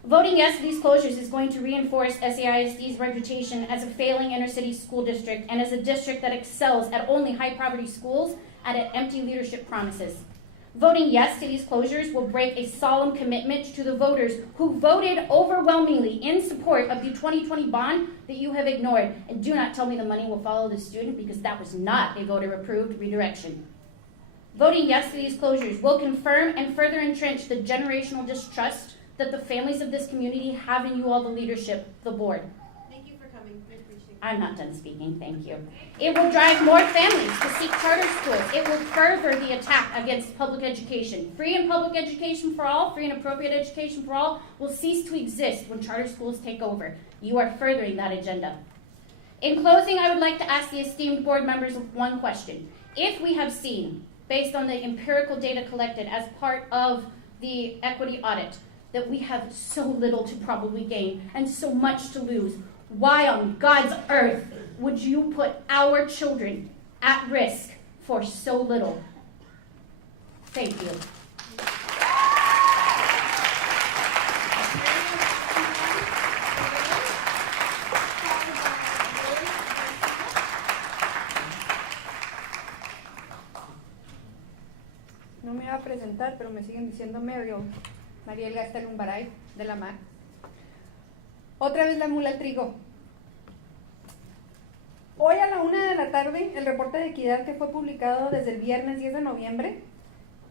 Voting yes to these closures is going to reinforce SAISD's reputation as a failing inner city school district and as a district that excels at only high poverty schools and at empty leadership promises. Voting yes to these closures will break a solemn commitment to the voters who voted overwhelmingly in support of the 2020 bond that you have ignored. And do not tell me the money will follow the student, because that was not a voter-approved redirection. Voting yes to these closures will confirm and further entrench the generational distrust that the families of this community have in you all, the leadership, the board. Thank you for coming. We appreciate it. I'm not done speaking, thank you. It will drive more families to seek charter schools. It will further the attack against public education. Free and public education for all, free and appropriate education for all, will cease to exist when charter schools take over. You are furthering that agenda. In closing, I would like to ask the esteemed board members one question. If we have seen, based on the empirical data collected as part of the equity audit, that we have so little to probably gain and so much to lose, why on God's earth would you put our children at risk for so little? Thank you. No me iba a presentar, pero me siguen diciendo medio. Mariel Gastel Umbaray, de la MAC. Otra vez la mula al trigo. Hoy a la 1 de la tarde, el reporte de equidad que fue publicado desde el viernes 10 de noviembre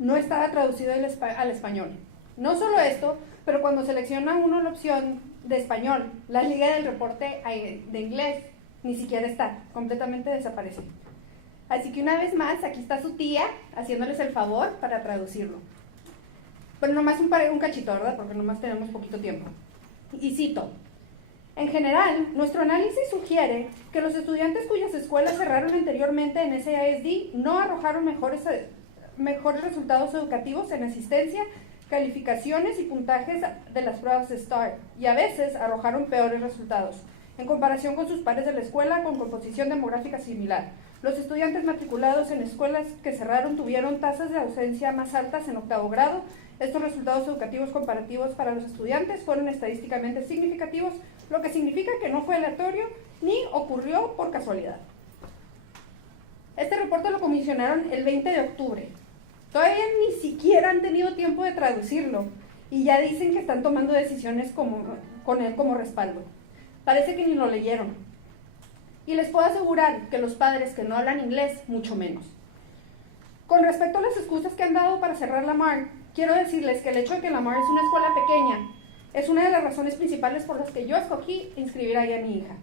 no estaba traducido al español. No solo esto, pero cuando selecciona uno la opción de español, la liga del reporte de inglés ni siquiera está, completamente desaparece. Así que una vez más, aquí está su tía haciéndoles el favor para traducirlo. Pero nomás un cachito, ¿verdad? Porque nomás tenemos poquito tiempo. Y cito: en general, nuestro análisis sugiere que los estudiantes cuyas escuelas cerraron anteriormente en SAISD no arrojaron mejores resultados educativos en asistencia, calificaciones y puntajes de las pruebas STAR, y a veces arrojaron peores resultados en comparación con sus pares de la escuela con composición demográfica similar. Los estudiantes matriculados en escuelas que cerraron tuvieron tasas de ausencia más altas en octavo grado. Estos resultados educativos comparativos para los estudiantes fueron estadísticamente significativos, lo que significa que no fue aleatorio ni ocurrió por casualidad. Este reporte lo comisionaron el 20 de octubre. Todavía ni siquiera han tenido tiempo de traducirlo y ya dicen que están tomando decisiones con él como respaldo. Parece que ni lo leyeron. Y les puedo asegurar que los padres que no hablan inglés, mucho menos. Con respecto a las excusas que han dado para cerrar Lamar, quiero decirles que el hecho de que Lamar es una escuela pequeña es una de las razones principales por las que yo escogí inscribir ahí a mi hija.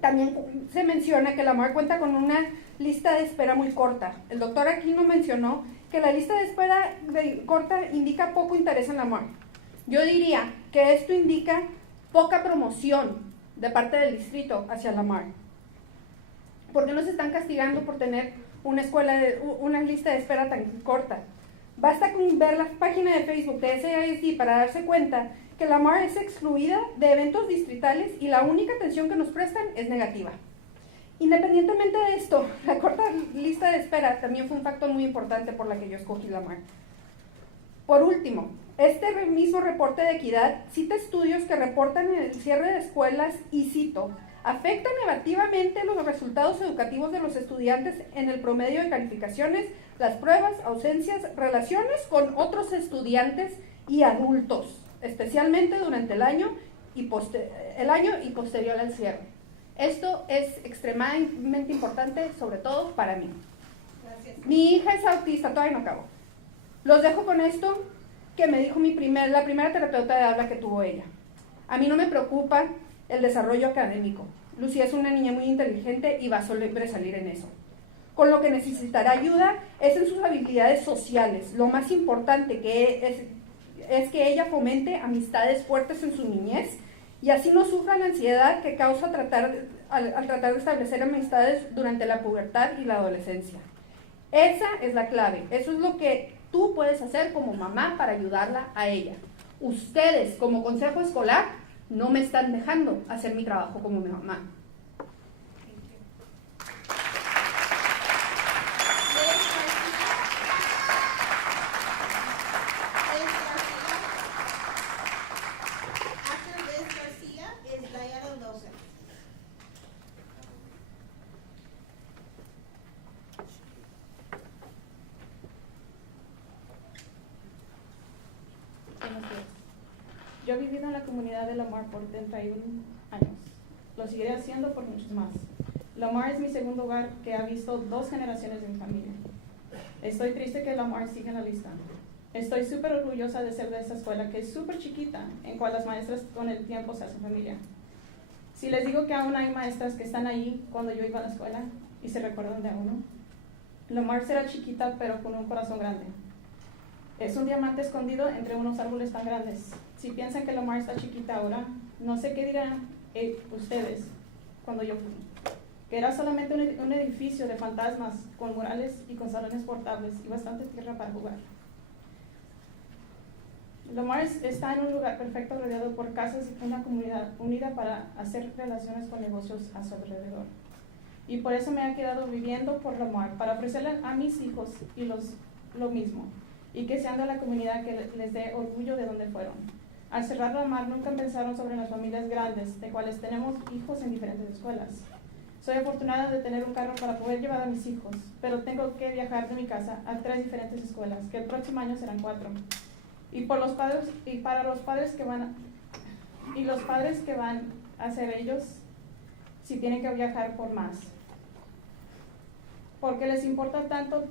También se menciona que Lamar cuenta con una lista de espera muy corta. El doctor Aquino mencionó que la lista de espera corta indica poco interés en Lamar. Yo diría que esto indica poca promoción de parte del distrito hacia Lamar. ¿Por qué nos están castigando por tener una lista de espera tan corta? Basta con ver la página de Facebook de SAISD para darse cuenta que Lamar es excluida de eventos distritales y la única atención que nos prestan es negativa. Independientemente de esto, la corta lista de espera también fue un factor muy importante por la que yo escogí Lamar. Por último, este mismo reporte de equidad cita estudios que reportan el cierre de escuelas y cito: afecta negativamente los resultados educativos de los estudiantes en el promedio de calificaciones, las pruebas, ausencias, relaciones con otros estudiantes y adultos, especialmente durante el año y posterior al cierre. Esto es extremadamente importante, sobre todo para mí. Gracias. Mi hija es autista, todavía no acabo. Los dejo con esto que me dijo la primera terapeuta de habla que tuvo ella. A mí no me preocupa el desarrollo académico. Lucía es una niña muy inteligente y va a sobresalir en eso. Con lo que necesitará ayuda es en sus habilidades sociales. Lo más importante es que ella fomente amistades fuertes en su niñez y así no sufra la ansiedad que causa al tratar de establecer amistades durante la pubertad y la adolescencia. Esa es la clave. Eso es lo que tú puedes hacer como mamá para ayudarla a ella. Ustedes, como consejo escolar, no me están dejando hacer mi trabajo como mi mamá. Yo he vivido en la comunidad de Lamar por 31 años. Lo seguiré haciendo por muchos más. Lamar es mi segundo hogar que ha visto 2 generaciones de mi familia. Estoy triste que Lamar siga en la lista. Estoy súper orgullosa de ser de esta escuela que es súper chiquita, en cual las maestras con el tiempo se hacen familia. Si les digo que aún hay maestras que están ahí cuando yo iba a la escuela y se recuerdan de uno, Lamar será chiquita pero con un corazón grande. Es un diamante escondido entre unos árboles tan grandes. Si piensan que Lamar está chiquita ahora, no sé qué dirán ustedes cuando yo fui. Que era solamente un edificio de fantasmas con murales y con salones portables y bastante tierra para jugar. Lamar está en un lugar perfecto rodeado por casas y una comunidad unida para hacer relaciones con negocios a su alrededor. Y por eso me he quedado viviendo por Lamar, para ofrecerle a mis hijos y lo mismo. Y que sean de la comunidad que les dé orgullo de donde fueron. Al cerrar Lamar nunca pensaron sobre las familias grandes, de cuales tenemos hijos en diferentes escuelas. Soy afortunada de tener un carro para poder llevar a mis hijos, pero tengo que viajar de mi casa a 3 diferentes escuelas, que el próximo año serán 4. Y para los padres que van a ser ellos, si tienen que viajar por más. Porque les importa tanto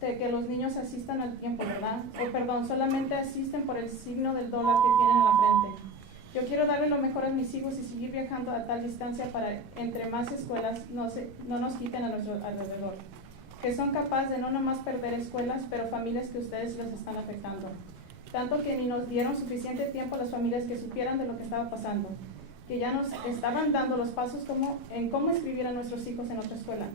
de que los niños asistan al tiempo, ¿verdad? Solamente asisten por el signo del dólar que tienen en la frente. Yo quiero darle lo mejor a mis hijos y seguir viajando a tal distancia para entre más escuelas no nos quiten a nuestro alrededor. Que son capaces de no nomás perder escuelas, pero familias que ustedes les están afectando. Tanto que ni nos dieron suficiente tiempo a las familias que supieran de lo que estaba pasando. Que ya nos estaban dando los pasos en cómo inscribir a nuestros hijos en otra escuela.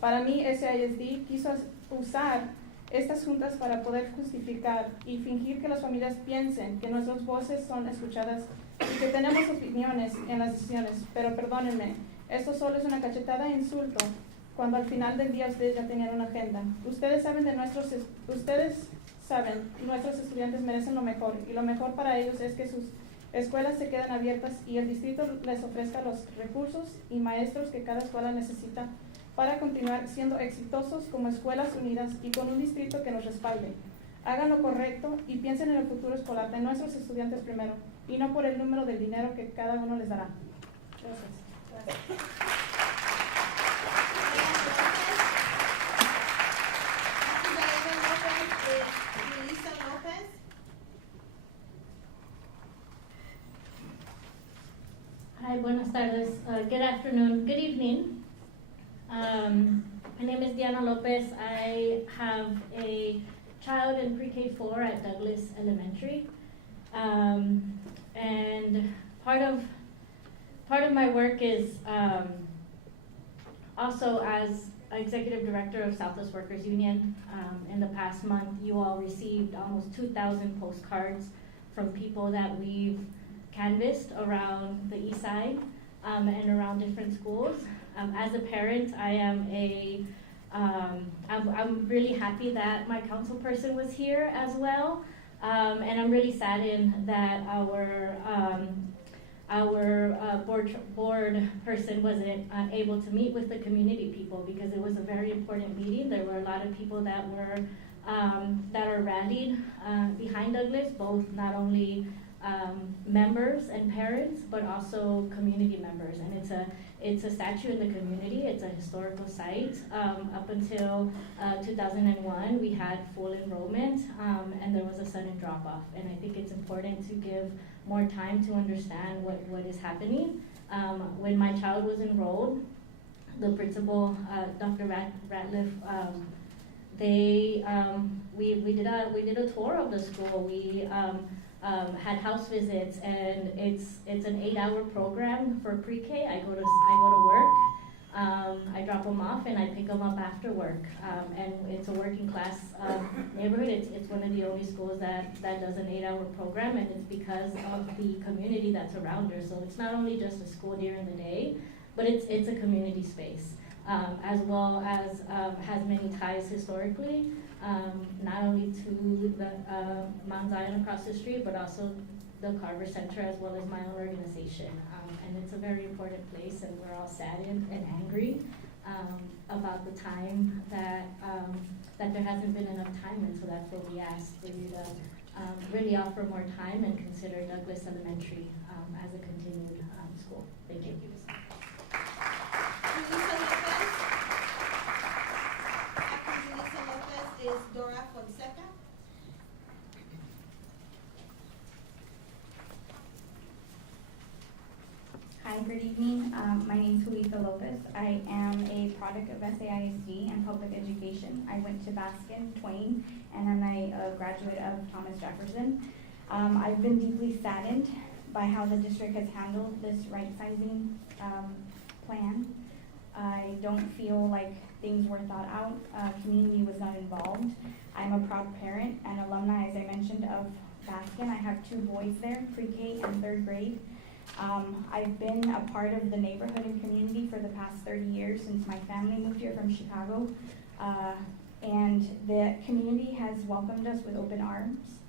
Para mí, SAISD quiso usar estas juntas para poder justificar y fingir que las familias piensen que nuestras voces son escuchadas y que tenemos opiniones en las decisiones. Pero perdónenme, esto solo es una cachetada e insulto cuando al final del día ustedes ya tenían una agenda. Ustedes saben, nuestros estudiantes merecen lo mejor y lo mejor para ellos es que sus escuelas se queden abiertas y el distrito les ofrezca los recursos y maestros que cada escuela necesita para continuar siendo exitosos como escuelas unidas y con un distrito que nos respalde. Hagan lo correcto y piensen en el futuro escolar de nuestros estudiantes primero y no por el número del dinero que cada uno les dará. Gracias. Hi, buenas tardes. Good afternoon. Good evening. My name is Diana Lopez. I have a child in pre-K4 at Douglas Elementary. And part of my work is also as Executive Director of Southwest Workers Union. In the past month, you all received almost 2,000 postcards from people that we've canvassed around the east side and around different schools. As a parent, I'm really happy that my council person was here as well, and I'm really saddened that our board person wasn't able to meet with the community people because it was a very important meeting. There were a lot of people that are rallied behind Douglas, both not only members and parents, but also community members. And it's a statue in the community. It's a historical site. Up until 2001, we had full enrollment, and there was a sudden drop-off. And I think it's important to give more time to understand what is happening. When my child was enrolled, the principal, Dr. Ratliff, we did a tour of the school. We had house visits, and it's an 8-hour program for pre-K. I go to work, I drop them off, and I pick them up after work. And it's a working class neighborhood. It's one of the only schools that does an 8-hour program, and it's because of the community that's around her. So it's not only just a school during the day, but it's a community space, as well as has many ties historically. Not only to the Mount Zion across the street, but also the Carver Center, as well as my own organization. And it's a very important place, and we're all saddened and angry about the time that there hasn't been enough time, and so that's what we asked for you to really offer more time and consider Douglas Elementary as a continued school. Thank you. Is Dora Fonseca. Hi, good evening. My name is Julissa Lopez. I am a product of SAISD and public education. I went to Baskin, Twain, and I'm a graduate of Thomas Jefferson. I've been deeply saddened by how the district has handled this right-sizing plan. I don't feel like things were thought out. Community was not involved. I'm a proud parent and alumni, as I mentioned, of Baskin. I have 2 boys there, pre-K and 3rd grade. I've been a part of the neighborhood and community for the past 30 years since my family moved here from Chicago. And the community has welcomed us with open arms.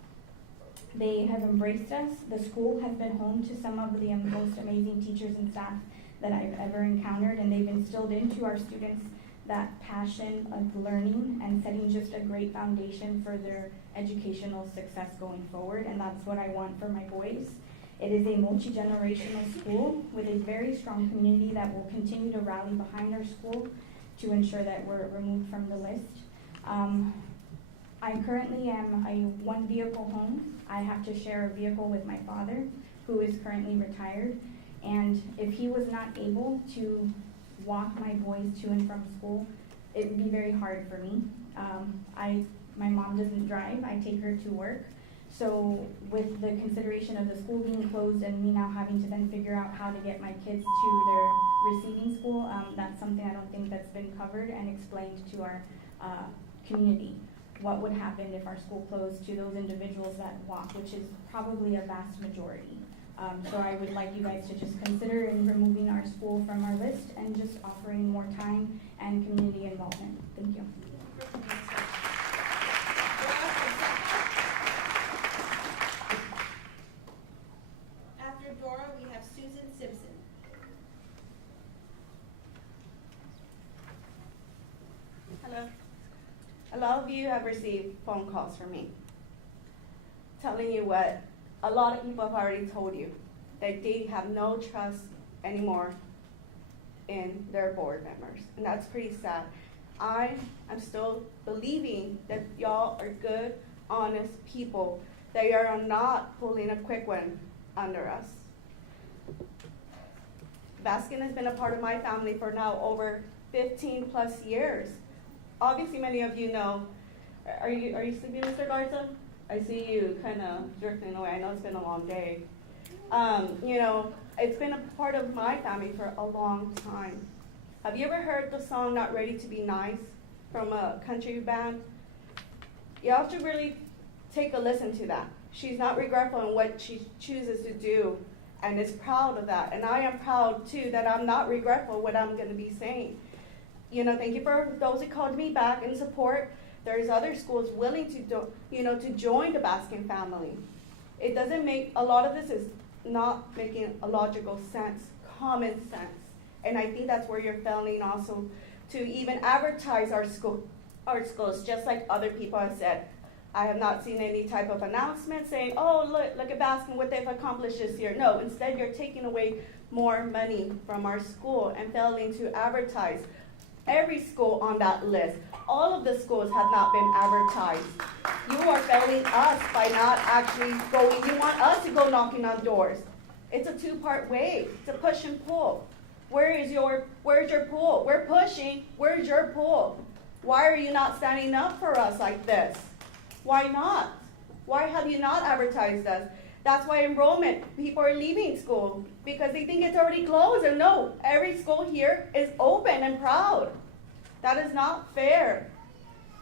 They have embraced us. The school has been home to some of the most amazing teachers and staff that I've ever encountered, and they've instilled into our students that passion of learning and setting just a great foundation for their educational success going forward, and that's what I want for my boys. It is a multi-generational school with a very strong community that will continue to rally behind our school to ensure that we're removed from the list. I currently am a 1-vehicle home. I have to share a vehicle with my father, who is currently retired. And if he was not able to walk my boys to and from school, it would be very hard for me. My mom doesn't drive, I take her to work. So with the consideration of the school being closed and me now having to then figure out how to get my kids to their receiving school, that's something I don't think that's been covered and explained to our community. What would happen if our school closed to those individuals that walk, which is probably a vast majority. So I would like you guys to just consider in removing our school from our list and just offering more time and community involvement. Thank you. After Dora, we have Susan Simpson. Hello. A lot of you have received phone calls from me telling you what a lot of people have already told you, that they have no trust anymore in their board members. And that's pretty sad. I am still believing that y'all are good, honest people, that you are not pulling a quick one under us. Baskin has been a part of my family for now over 15 plus years. Obviously, many of you know. Are you sleeping, Mr. Garza? I see you kind of drifting away. I know it's been a long day. It's been a part of my family for a long time. Have you ever heard the song "Not Ready to Be Nice" from a country band? Y'all should really take a listen to that. She's not regretful in what she chooses to do and is proud of that. And I am proud too that I'm not regretful what I'm going to be saying. Thank you for those who called me back in support. There's other schools willing to join the Baskin family. It doesn't make, a lot of this is not making a logical sense, common sense. And I think that's where you're failing also to even advertise our schools, just like other people have said. I have not seen any type of announcement saying, oh, look at Baskin, what they've accomplished this year. No, instead you're taking away more money from our school and failing to advertise every school on that list. All of the schools have not been advertised. You are failing us by not actually going. You want us to go knocking on doors. It's a two-part way. It's a push and pull. Where's your pull? We're pushing. Where's your pull? Why are you not standing up for us like this? Why not? Why have you not advertised us? That's why enrollment, people are leaving school because they think it's already closed. And no, every school here is open and proud. That is not fair.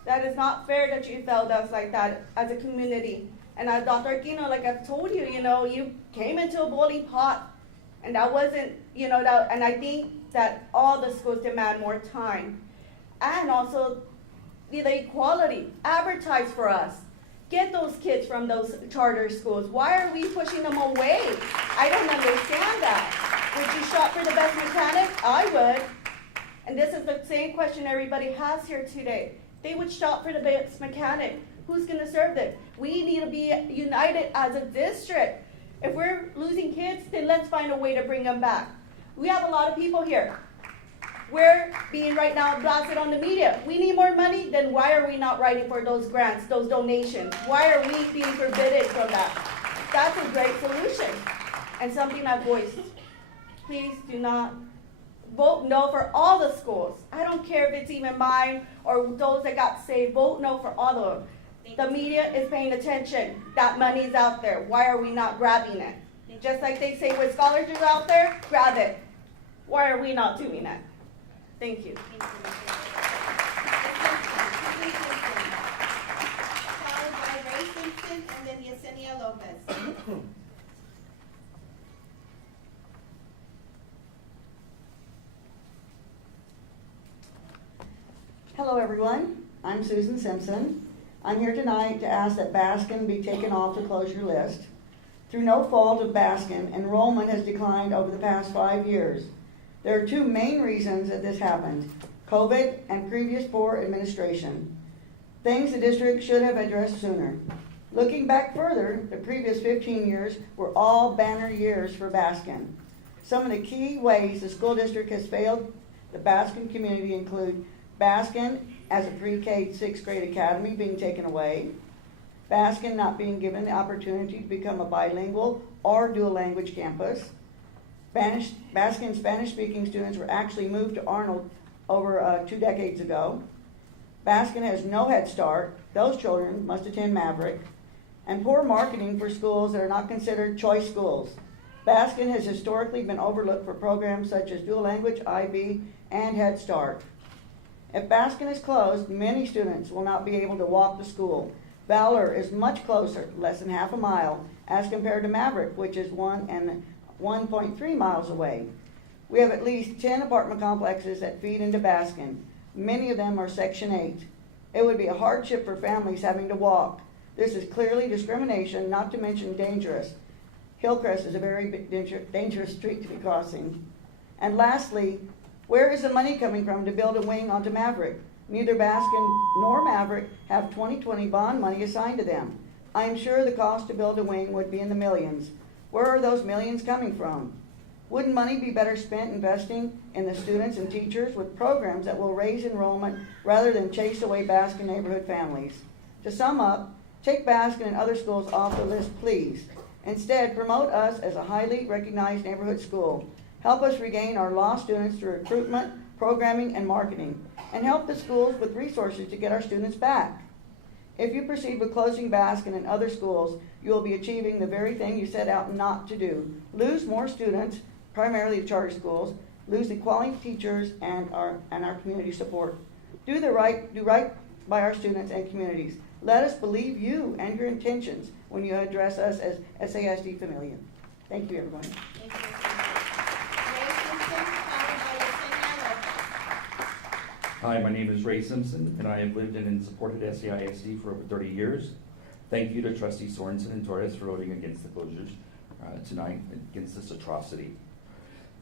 That is not fair that you failed us like that as a community. And Dr. Aquino, like I've told you, you came into a boiling pot. And that wasn't, and I think that all the schools demand more time. And also the equality, advertise for us. Get those kids from those charter schools. Why are we pushing them away? I don't understand that. Would you shop for the best mechanic? I would. And this is the same question everybody has here today. They would shop for the best mechanic. Who's going to serve them? We need to be united as a district. If we're losing kids, then let's find a way to bring them back. We have a lot of people here. We're being right now blasted on the media. We need more money, then why are we not writing for those grants, those donations? Why are we being forbidden from that? That's a great solution and something I've voiced. Please do not vote no for all the schools. I don't care if it's even mine or those that got saved. Vote no for all of them. The media is paying attention. That money is out there. Why are we not grabbing it? Just like they say when scholarships out there, grab it. Why are we not doing it? Thank you. Followed by Ray Simpson and then Yesenia Lopez. Hello everyone, I'm Susan Simpson. I'm here tonight to ask that Baskin be taken off the closure list. Through no fault of Baskin, enrollment has declined over the past 5 years. There are two main reasons that this happened: COVID and previous poor administration. Things the district should have addressed sooner. Looking back further, the previous 15 years were all banner years for Baskin. Some of the key ways the school district has failed the Baskin community include Baskin as a pre-K 6th grade academy being taken away, Baskin not being given the opportunity to become a bilingual or dual language campus. Baskin Spanish-speaking students were actually moved to Arnold over 2 decades ago. Baskin has no Head Start. Those children must attend Maverick. And poor marketing for schools that are not considered choice schools. Baskin has historically been overlooked for programs such as dual language, IB, and Head Start. If Baskin is closed, many students will not be able to walk to school. Valor is much closer, less than half a mile, as compared to Maverick, which is 1.3 miles away. We have at least 10 apartment complexes that feed into Baskin. Many of them are Section 8. It would be a hardship for families having to walk. This is clearly discrimination, not to mention dangerous. Hillcrest is a very dangerous street to be crossing. And lastly, where is the money coming from to build a wing onto Maverick? Neither Baskin nor Maverick have 2020 bond money assigned to them. I am sure the cost to build a wing would be in the millions. Where are those millions coming from? Wouldn't money be better spent investing in the students and teachers with programs that will raise enrollment rather than chase away Baskin neighborhood families? To sum up, take Baskin and other schools off the list, please. Instead, promote us as a highly recognized neighborhood school. Help us regain our lost students through recruitment, programming, and marketing, and help the schools with resources to get our students back. If you proceed with closing Baskin and other schools, you will be achieving the very thing you set out not to do. Lose more students, primarily the charter schools, lose the quality teachers and our community support. Do right by our students and communities. Let us believe you and your intentions when you address us as SAISD Familia. Thank you, everyone. Thank you. Ray Simpson, followed by Yesenia Lopez. Hi, my name is Ray Simpson, and I have lived in and supported SAISD for over 30 years. Thank you to Trustees Sorensen and Torres for voting against the closures tonight, against this atrocity.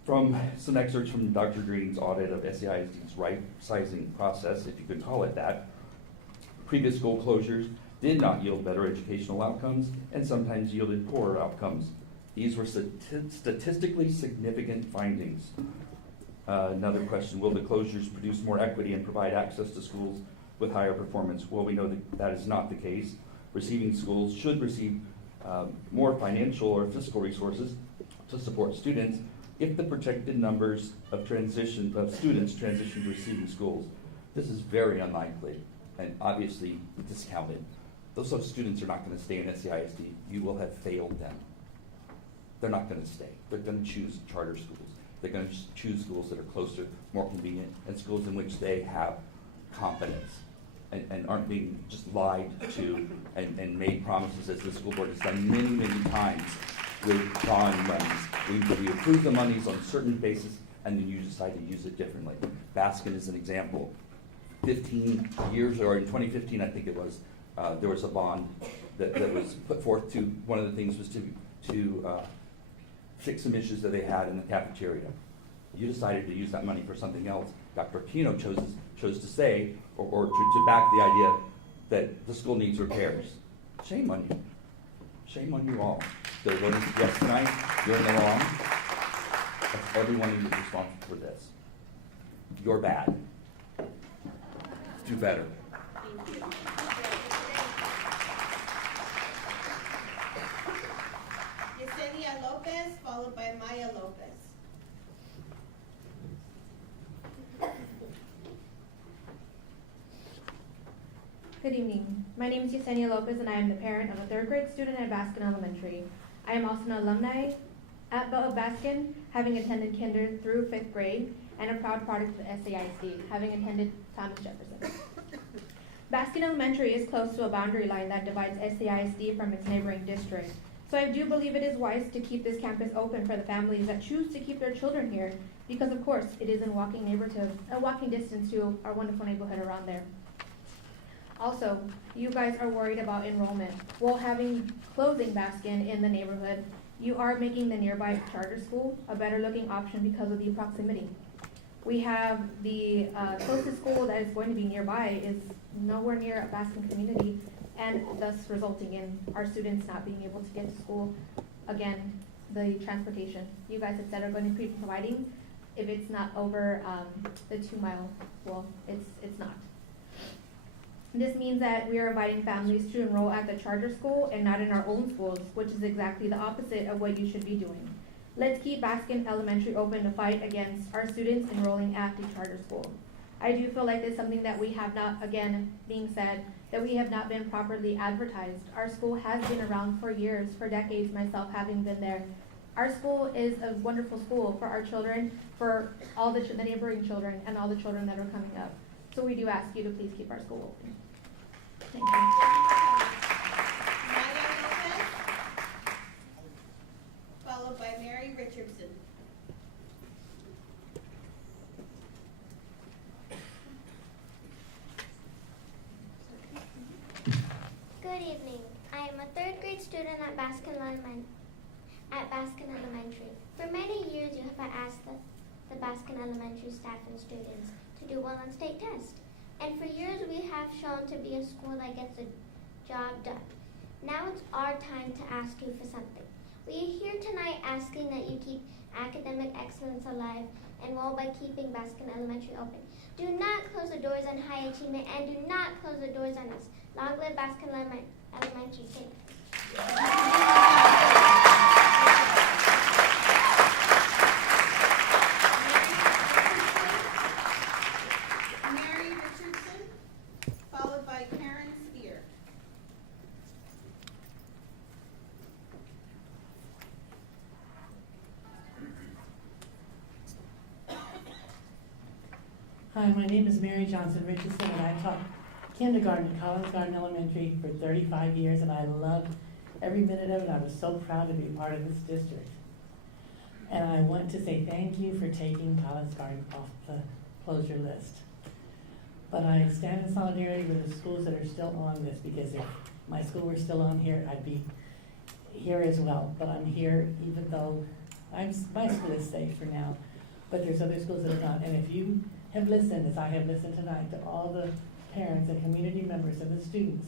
From some excerpts from Dr. Green's audit of SAISD's right-sizing process, if you could call it that, previous school closures did not yield better educational outcomes and sometimes yielded poorer outcomes. These were statistically significant findings. Another question, will the closures produce more equity and provide access to schools with higher performance? Well, we know that is not the case. Receiving schools should receive more financial or fiscal resources to support students if the projected numbers of students transition to receiving schools. This is very unlikely and obviously discounted. Those students are not going to stay in SAISD. You will have failed them. They're not going to stay. They're going to choose charter schools. They're going to choose schools that are closer, more convenient, and schools in which they have confidence and aren't being just lied to and made promises, as the school board has done many, many times with bond monies. We approve the monies on certain basis, and then you decide to use it differently. Baskin is an example. 15 years, or in 2015, I think it was, there was a bond that was put forth to, one of the things was to fix some issues that they had in the cafeteria. You decided to use that money for something else. Dr. Aquino chose to say, or to back the idea that the school needs repairs. Shame on you. Shame on you all. They're voting yes tonight. You're in the wrong. Every one of you is responsible for this. You're bad. Do better. Thank you. Yesenia Lopez, followed by Maya Lopez. Good evening. My name is Yesenia Lopez, and I am the parent of a third grade student at Baskin Elementary. I am also an alumni of Baskin, having attended kinder through 5th grade, and a proud product of the SAISD, having attended Thomas Jefferson. Baskin Elementary is close to a boundary line that divides SAISD from its neighboring district. So I do believe it is wise to keep this campus open for the families that choose to keep their children here, because of course it is in walking distance to our wonderful neighborhood around there. Also, you guys are worried about enrollment. While closing Baskin in the neighborhood, you are making the nearby charter school a better looking option because of the proximity. We have the closest school that is going to be nearby is nowhere near a Baskin community, and thus resulting in our students not being able to get to school. Again, the transportation. You guys have said are going to be providing, if it's not over the 2 mile, well, it's not. This means that we are inviting families to enroll at the charter school and not in our own schools, which is exactly the opposite of what you should be doing. Let's keep Baskin Elementary open to fight against our students enrolling at the charter school. I do feel like it's something that we have not, again, being said, that we have not been properly advertised. Our school has been around for years, for decades, myself having been there. Our school is a wonderful school for our children, for all the neighboring children, and all the children that are coming up. So we do ask you to please keep our school open. Thank you. Followed by Mary Richardson. Good evening. I am a third grade student at Baskin Elementary. For many years, you have asked the Baskin Elementary staff and students to do well on state tests. And for years, we have shown to be a school that gets the job done. Now it's our time to ask you for something. We are here tonight asking that you keep academic excellence alive and well by keeping Baskin Elementary open. Do not close the doors on high achievement and do not close the doors on us. Long live Baskin Elementary. Thank you. Mary Richardson, followed by Karen Spear. Hi, my name is Mary Johnson Richardson, and I taught kindergarten at Collins Garden Elementary for 35 years, and I loved every minute of it. I was so proud to be part of this district. And I want to say thank you for taking Collins Garden off the closure list. But I stand in solidarity with the schools that are still on this, because if my school were still on here, I'd be here as well. But I'm here even though my school is safe for now, but there's other schools that are not. And if you have listened, as I have listened tonight, to all the parents and community members and the students,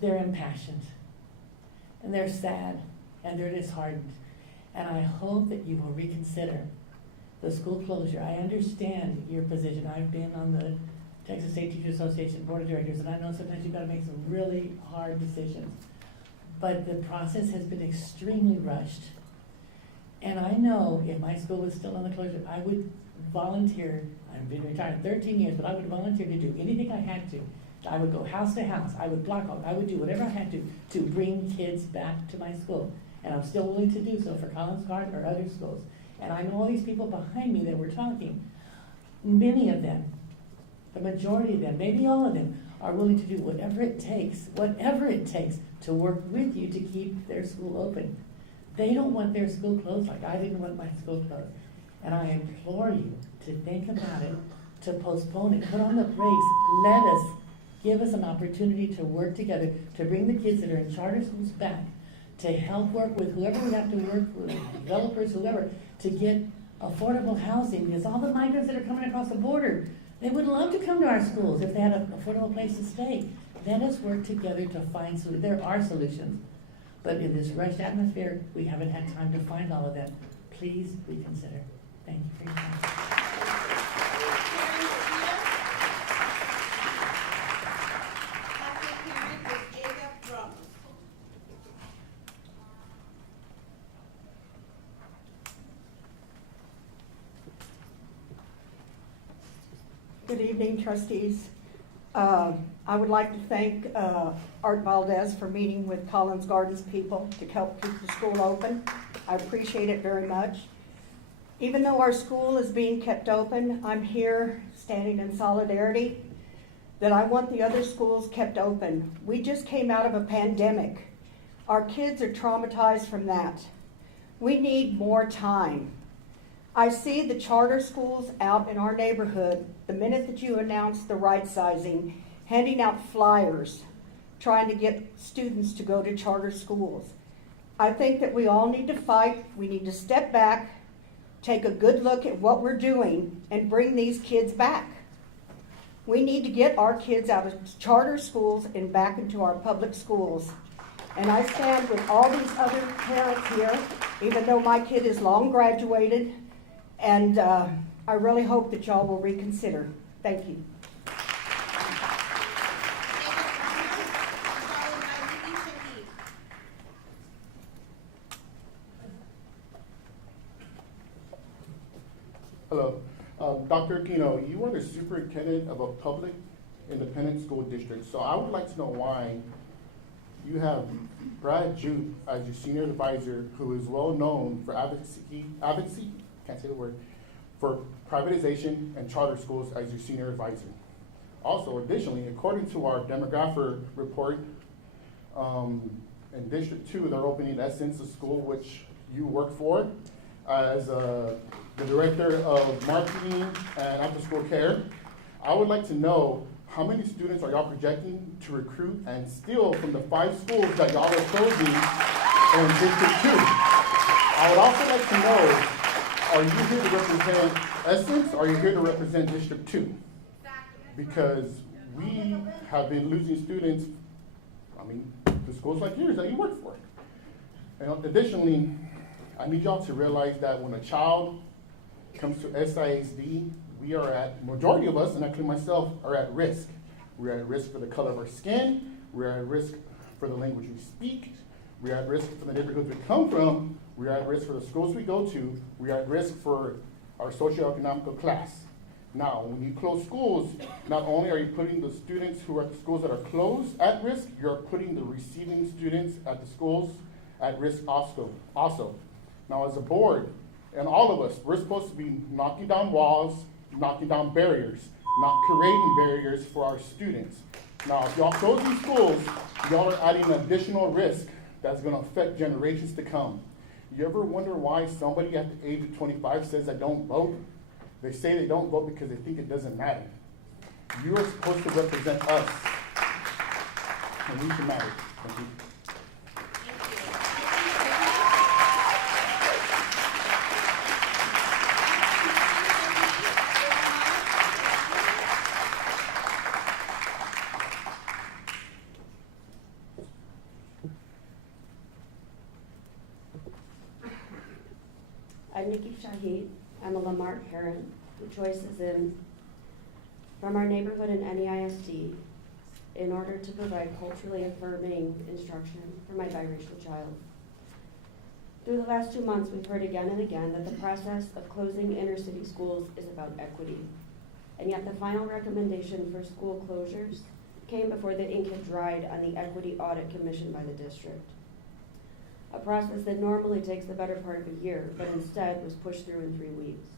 they're impassioned, and they're sad, and they're disheartened. And I hope that you will reconsider the school closure. I understand your position. I've been on the Texas State Teachers Association Board of Directors, and I know sometimes you've got to make some really hard decisions. But the process has been extremely rushed. And I know if my school was still on the closure, I would volunteer. I've been retired 13 years, but I would volunteer to do anything I had to. I would go house to house. I would block off. I would do whatever I had to bring kids back to my school. And I'm still willing to do so for Collins Garden or other schools. And I know all these people behind me that were talking. Many of them, the majority of them, maybe all of them, are willing to do whatever it takes to work with you to keep their school open. They don't want their school closed like I didn't want my school closed. And I implore you to think about it, to postpone it, put on the brakes, give us an opportunity to work together, to bring the kids that are in charter schools back, to help work with whoever we have to work with, developers, whoever, to get affordable housing, because all the migrants that are coming across the border, they would love to come to our schools if they had an affordable place to stay. Let us work together to find solutions. There are solutions, but in this rushed atmosphere, we haven't had time to find all of them. Please reconsider. Thank you for your time. Good evening, trustees. I would like to thank Art Valdez for meeting with Collins Gardens people to help keep the school open. I appreciate it very much. Even though our school is being kept open, I'm here standing in solidarity that I want the other schools kept open. We just came out of a pandemic. Our kids are traumatized from that. We need more time. I see the charter schools out in our neighborhood the minute that you announce the rightsizing, handing out flyers, trying to get students to go to charter schools. I think that we all need to fight. We need to step back, take a good look at what we're doing, and bring these kids back. We need to get our kids out of charter schools and back into our public schools. And I stand with all these other parents here, even though my kid is long graduated, and I really hope that y'all will reconsider. Thank you. Thank Dr. Aquino, you are the superintendent of a public independent school district, so I would like to know why you have Brad Jupe as your senior advisor, who is well known for advocacy, can't say the word, for privatization and charter schools as your senior advisor. Also, additionally, according to our demographic report, in District 2, they're opening Essence, a school which you work for, as the director of marketing and after-school care. I would like to know how many students are y'all projecting to recruit and steal from the 5 schools that y'all are closing in District 2? I would also like to know, are you here to represent Essence or are you here to represent District 2? Because we have been losing students, to schools like yours that you work for. And additionally, I need y'all to realize that when a child comes to SAISD, we are majority of us, and including myself, are at risk. We're at risk for the color of our skin, we're at risk for the language we speak, we're at risk for the neighborhoods we come from, we're at risk for the schools we go to, we're at risk for our socioeconomic class. Now, when you close schools, not only are you putting the students who are at the schools that are closed at risk, you're putting the receiving students at the schools at risk also. Now, as a board, and all of us, we're supposed to be knocking down walls, knocking down barriers, not creating barriers for our students. Now, if y'all close these schools, y'all are adding additional risk that's gonna affect generations to come. You ever wonder why somebody at the age of 25 says they don't vote? They say they don't vote because they think it doesn't matter. You are supposed to represent us, and we should matter. Thank you. I'm Nikki Shahid. I'm a Lamar parent who choices in from our neighborhood in NEISD in order to provide culturally affirming instruction for my biracial child. Through the last 2 months, we've heard again and again that the process of closing inner city schools is about equity. And yet the final recommendation for school closures came before the ink had dried on the equity audit commissioned by the district. A process that normally takes the better part of a year, but instead was pushed through in 3 weeks.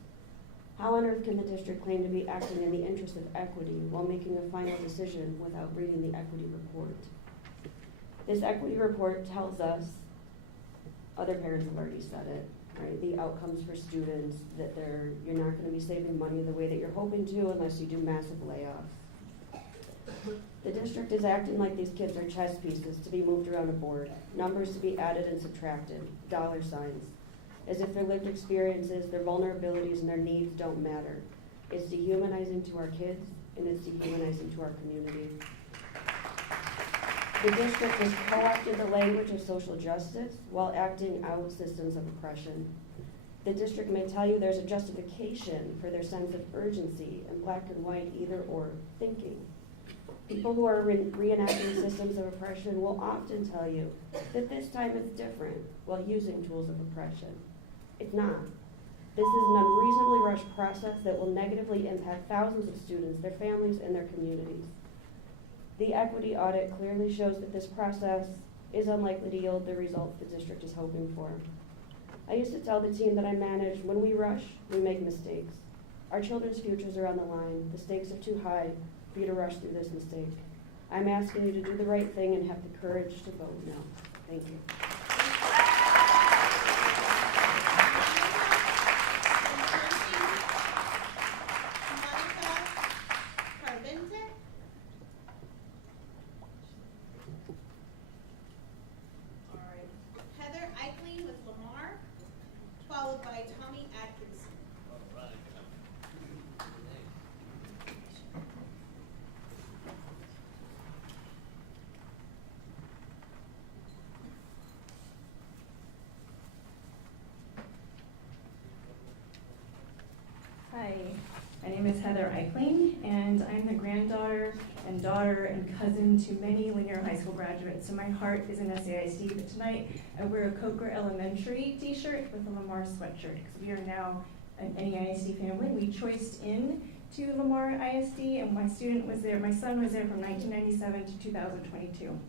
How on earth can the district claim to be acting in the interest of equity while making a final decision without reading the equity report? This equity report tells us, other parents have already said it, right? The outcomes for students, that you're not going to be saving money the way that you're hoping to unless you do massive layoffs. The district is acting like these kids are chess pieces to be moved around a board, numbers to be added and subtracted, dollar signs, as if their lived experiences, their vulnerabilities, and their needs don't matter. It's dehumanizing to our kids, and it's dehumanizing to our community. The district has co-opted the language of social justice while acting out systems of oppression. The district may tell you there's a justification for their sense of urgency and black and white either-or thinking. People who are reenacting systems of oppression will often tell you that this time it's different while using tools of oppression. It's not. This is an unreasonably rushed process that will negatively impact thousands of students, their families, and their communities. The equity audit clearly shows that this process is unlikely to yield the results the district is hoping for. I used to tell the team that I manage, when we rush, we make mistakes. Our children's futures are on the line. The stakes are too high for you to rush through this mistake. I'm asking you to do the right thing and have the courage to vote no. Thank you. Heather Eichling with Lamar, followed by Tommy Atkinson. Hi, my name is Heather Eichling, and I'm the granddaughter and daughter and cousin to many Lanier High School graduates, so my heart is in SAISD, but tonight I wear a Coker Elementary t-shirt with a Lamar sweatshirt, because we are now an NEISD family. We choiced in to Lamar ISD, and my son was there from 1997 to 2022.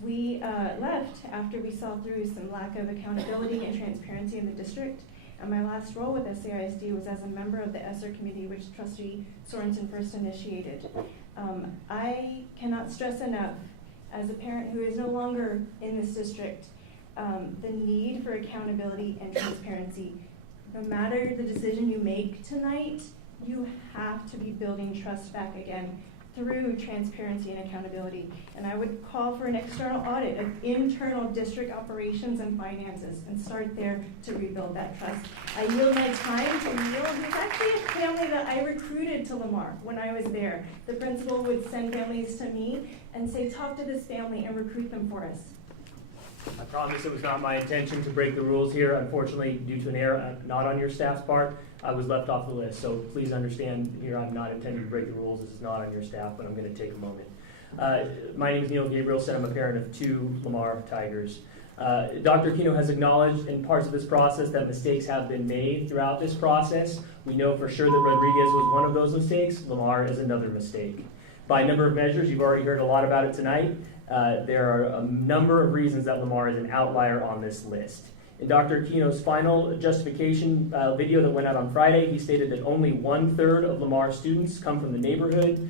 We left after we saw through some lack of accountability and transparency in the district. And my last role with SAISD was as a member of the ESSER committee, which Trustee Sorensen first initiated. I cannot stress enough, as a parent who is no longer in this district, the need for accountability and transparency. No matter the decision you make tonight, you have to be building trust back again through transparency and accountability. And I would call for an external audit of internal district operations and finances and start there to rebuild that trust. I yield my time to Neil, who's actually a family that I recruited to Lamar when I was there. The principal would send families to me and say, talk to this family and recruit them for us. I promise it was not my intention to break the rules here. Unfortunately, due to an error not on your staff's part, I was left off the list. So please understand here, I'm not intending to break the rules. This is not on your staff, but I'm going to take a moment. My name is Neil Gabrielson. I'm a parent of 2 Lamar Tigers. Dr. Aquino has acknowledged in parts of this process that mistakes have been made throughout this process. We know for sure that Rodriguez was one of those mistakes. Lamar is another mistake. By a number of measures, you've already heard a lot about it tonight. There are a number of reasons that Lamar is an outlier on this list. In Dr. Aquino's final justification video that went out on Friday, he stated that only 1/3 of Lamar students come from the neighborhood.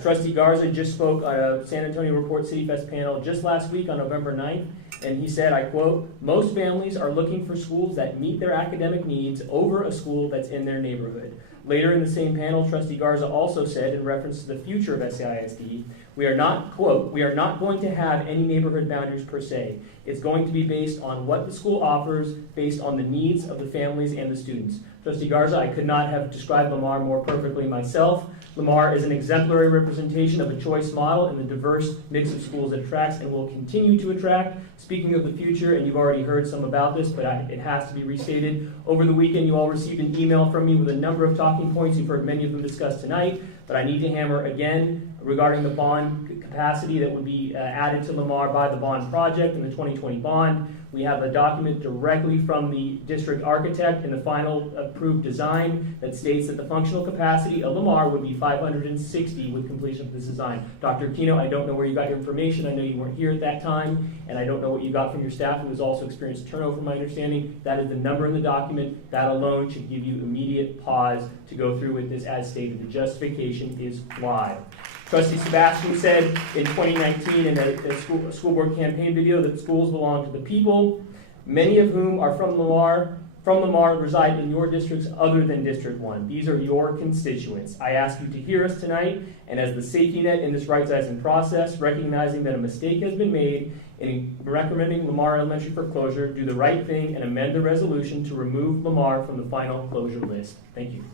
Trustee Garza just spoke on a San Antonio Report City Fest panel just last week on November 9th, and he said, I quote, "Most families are looking for schools that meet their academic needs over a school that's in their neighborhood." Later in the same panel, Trustee Garza also said, in reference to the future of SAISD, we are not, quote, "We are not going to have any neighborhood boundaries per se. It's going to be based on what the school offers, based on the needs of the families and the students." Trustee Garza, I could not have described Lamar more perfectly myself. Lamar is an exemplary representation of a choice model and the diverse mix of schools it attracts and will continue to attract. Speaking of the future, and you've already heard some about this, but it has to be restated. Over the weekend, you all received an email from me with a number of talking points. You've heard many of them discussed tonight, but I need to hammer again regarding the bond capacity that would be added to Lamar by the bond project in the 2020 bond. We have a document directly from the district architect in the final approved design that states that the functional capacity of Lamar would be 560 with completion of this design. Dr. Aquino, I don't know where you got your information. I know you weren't here at that time, and I don't know what you got from your staff, who has also experienced turnover, from my understanding. That is the number in the document. That alone should give you immediate pause to go through with this as stated. The justification is flawed. Trustee Sebastian said in 2019 in a school board campaign video that schools belong to the people, many of whom are from Lamar reside in your districts other than District 1. These are your constituents. I ask you to hear us tonight, and as the safety net in this rightsizing process, recognizing that a mistake has been made in recommending Lamar Elementary for closure, do the right thing and amend the resolution to remove Lamar from the final closure list. Thank you.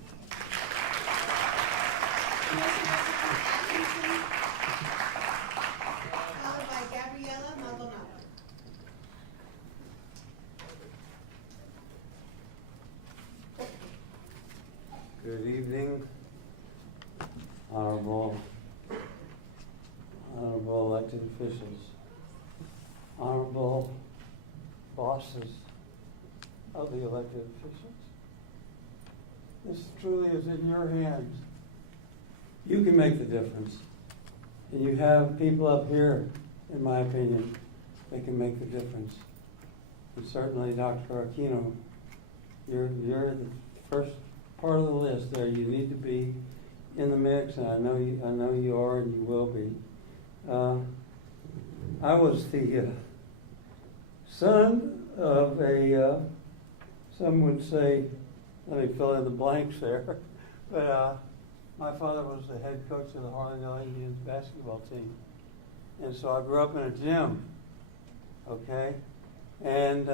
Good evening, honorable elected officials, honorable bosses of the elected officials. This truly is in your hands. You can make the difference. And you have people up here, in my opinion, that can make the difference. And certainly Dr. Aquino, you're the first part of the list there. You need to be in the mix, and I know you are, and you will be. I was the son of a, some would say, let me fill in the blanks there, but my father was the head coach of the Harlandale Indians basketball team. And so I grew up in a gym, okay? And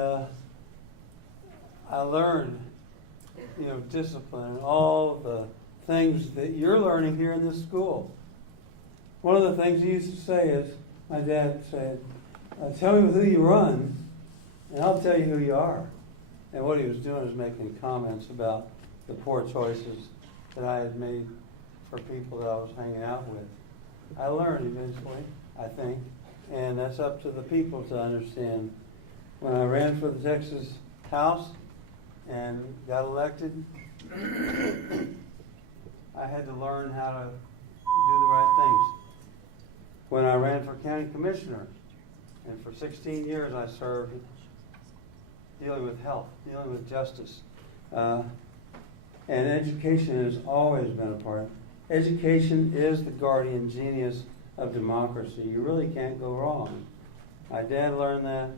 I learned, discipline and all the things that you're learning here in this school. One of the things he used to say is, my dad said, tell me who you run, and I'll tell you who you are. And what he was doing is making comments about the poor choices that I had made for people that I was hanging out with. I learned eventually, I think, and that's up to the people to understand. When I ran for the Texas House and got elected, I had to learn how to do the right things. When I ran for county commissioner, and for 16 years I served dealing with health, dealing with justice. And education has always been a part of it. Education is the guardian genius of democracy. You really can't go wrong. My dad learned that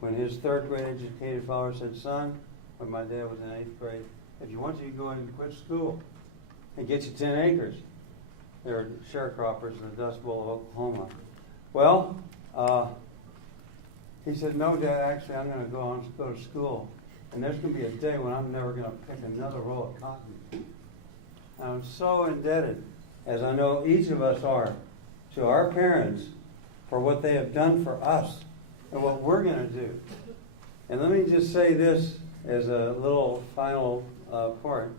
when his third grade educated father said, son, when my dad was in 8th grade, if you want to, you go ahead and quit school and get you 10 acres. They were sharecroppers in the Dust Bowl of Oklahoma. Well, he said, no, Dad, actually, I'm going to go to school. And there's going to be a day when I'm never going to pick another roll of cotton. And I'm so indebted, as I know each of us are, to our parents for what they have done for us and what we're going to do. And let me just say this as a little final point.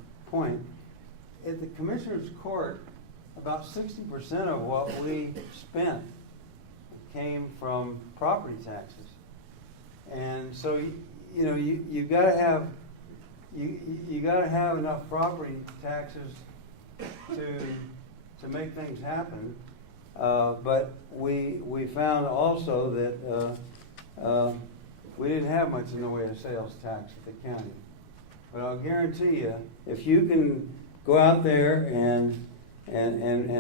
At the Commissioner's Court, about 60% of what we spent came from property taxes. And so, you've got to have enough property taxes to make things happen. But we found also that we didn't have much in the way of sales tax at the county. But I'll guarantee you, if you can go out there and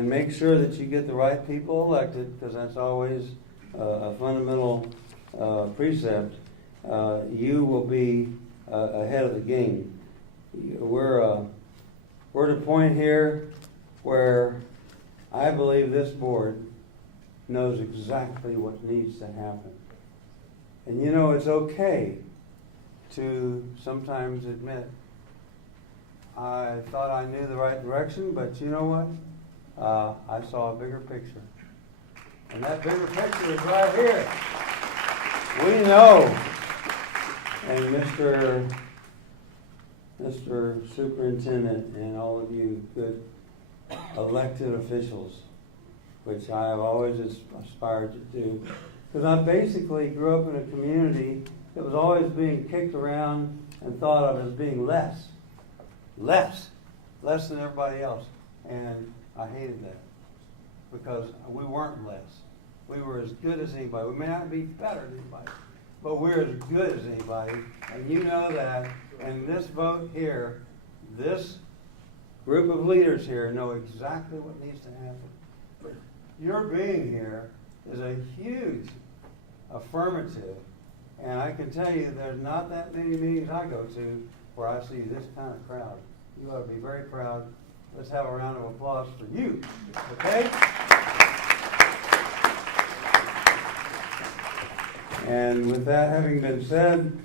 make sure that you get the right people elected, because that's always a fundamental precept, you will be ahead of the game. We're at a point here where I believe this board knows exactly what needs to happen. And it's okay to sometimes admit, I thought I knew the right direction, but you know what? I saw a bigger picture. And that bigger picture is right here. We know, and Mr. Superintendent and all of you good elected officials, which I have always aspired to do, because I basically grew up in a community that was always being kicked around and thought of as being less than everybody else. And I hated that because we weren't less. We were as good as anybody. We may not be better than anybody, but we're as good as anybody. And you know that. And this vote here, this group of leaders here know exactly what needs to happen. Your being here is a huge affirmative. And I can tell you there's not that many meetings I go to where I see this kind of crowd. You ought to be very proud. Let's have a round of applause for you. Okay? And with that having been said,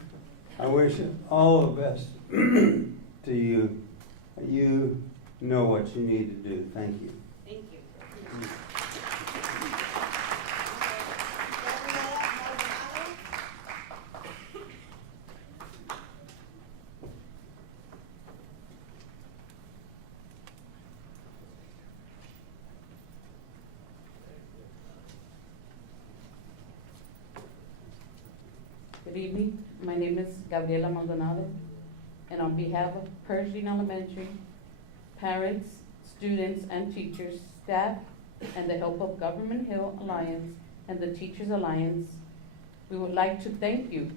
I wish all the best to you. You know what you need to do. Thank you. Thank you. Good evening. My name is Gabriela Maldonado, and on behalf of Pershing Elementary, parents, students, and teachers, staff, and the help of Government Hill Alliance and the Teachers Alliance, we would like to thank you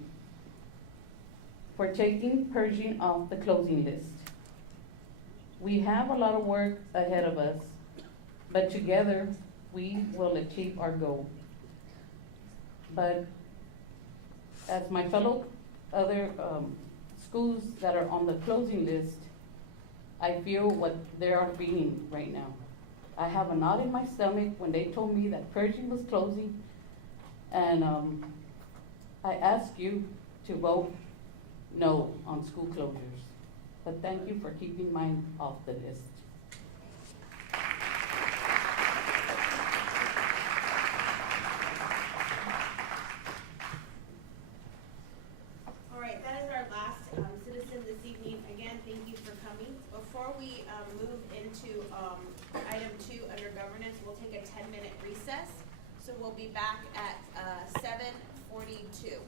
for taking Pershing off the closing list. We have a lot of work ahead of us, but together we will achieve our goal. But as my fellow other schools that are on the closing list, I feel what they are feeling right now. I have a knot in my stomach when they told me that Pershing was closing, and I ask you to vote no on school closures. But thank you for keeping mine off the list. All right, that is our last citizen this evening. Again, thank you for coming. Before we move into item 2 under governance, we'll take a 10-minute recess. So we'll be back at 7:42.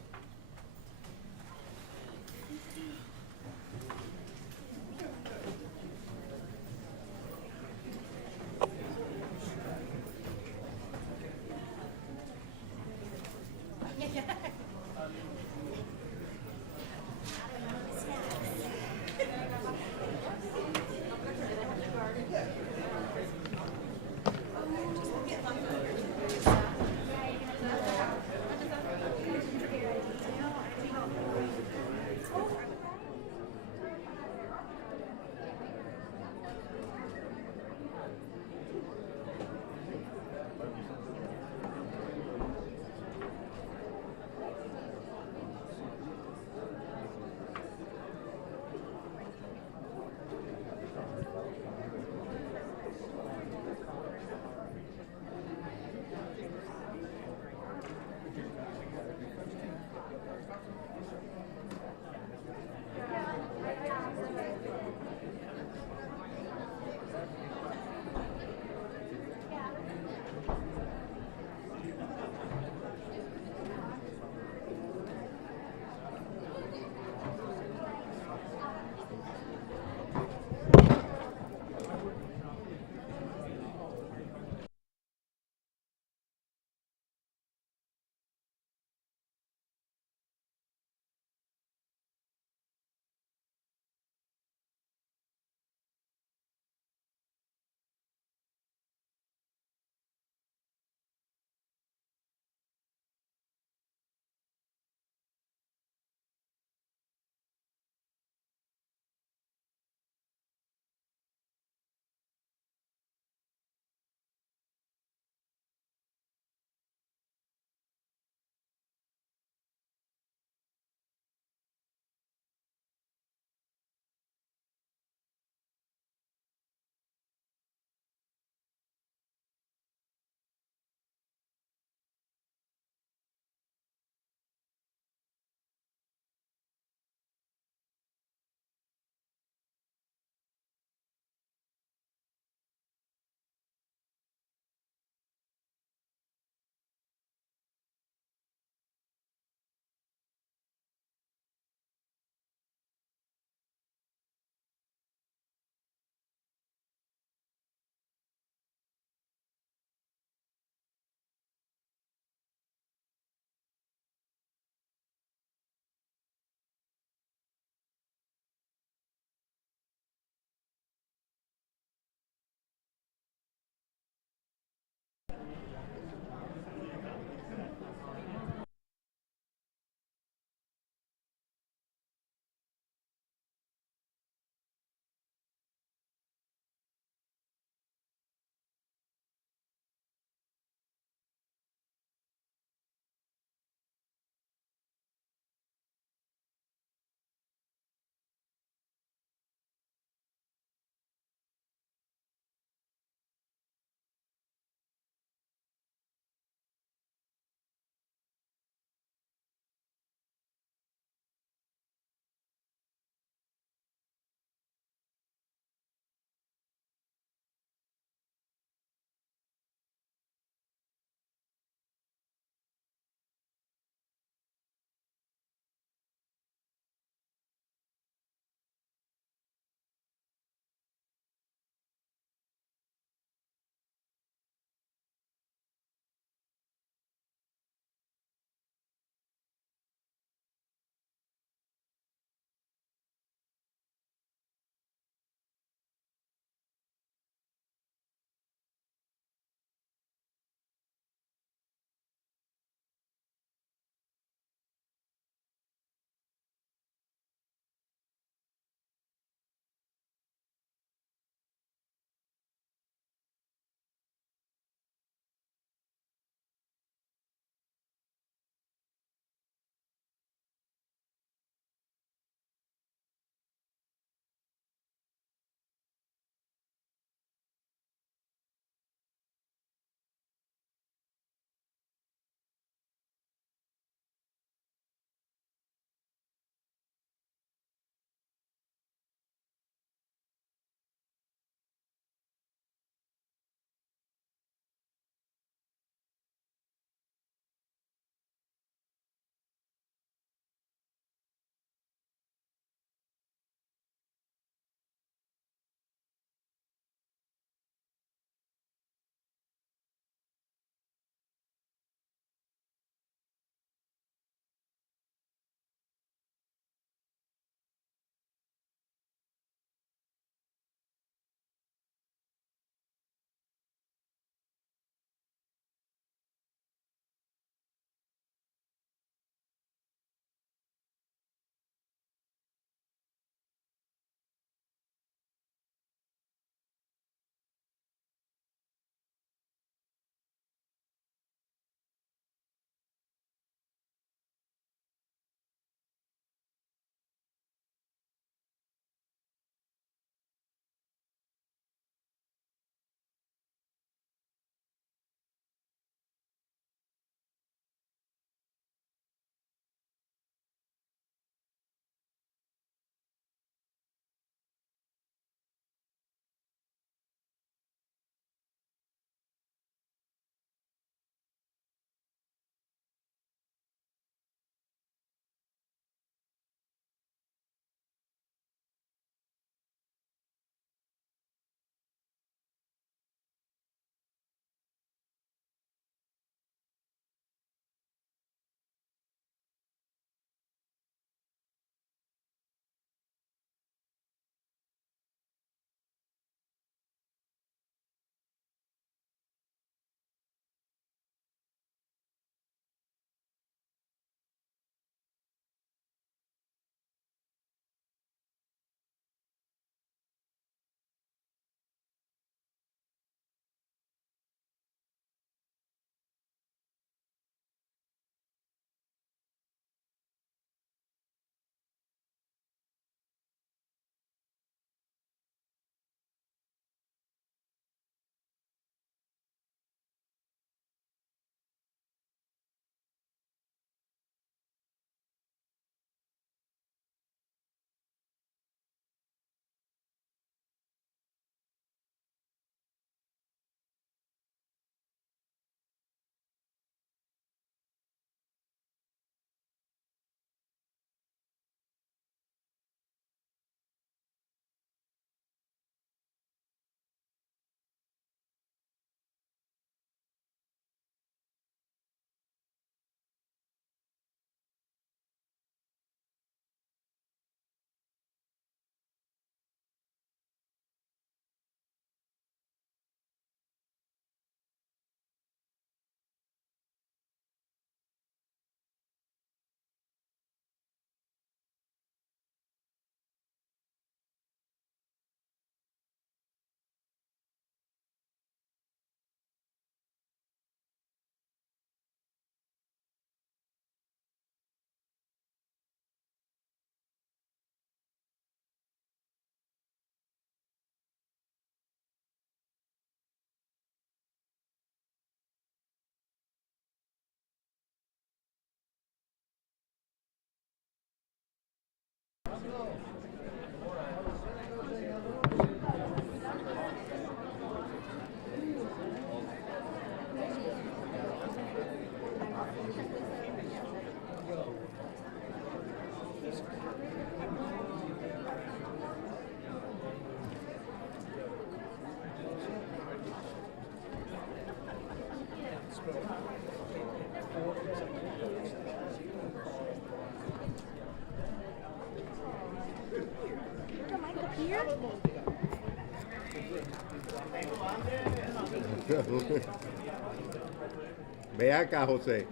Ve acá, Jose.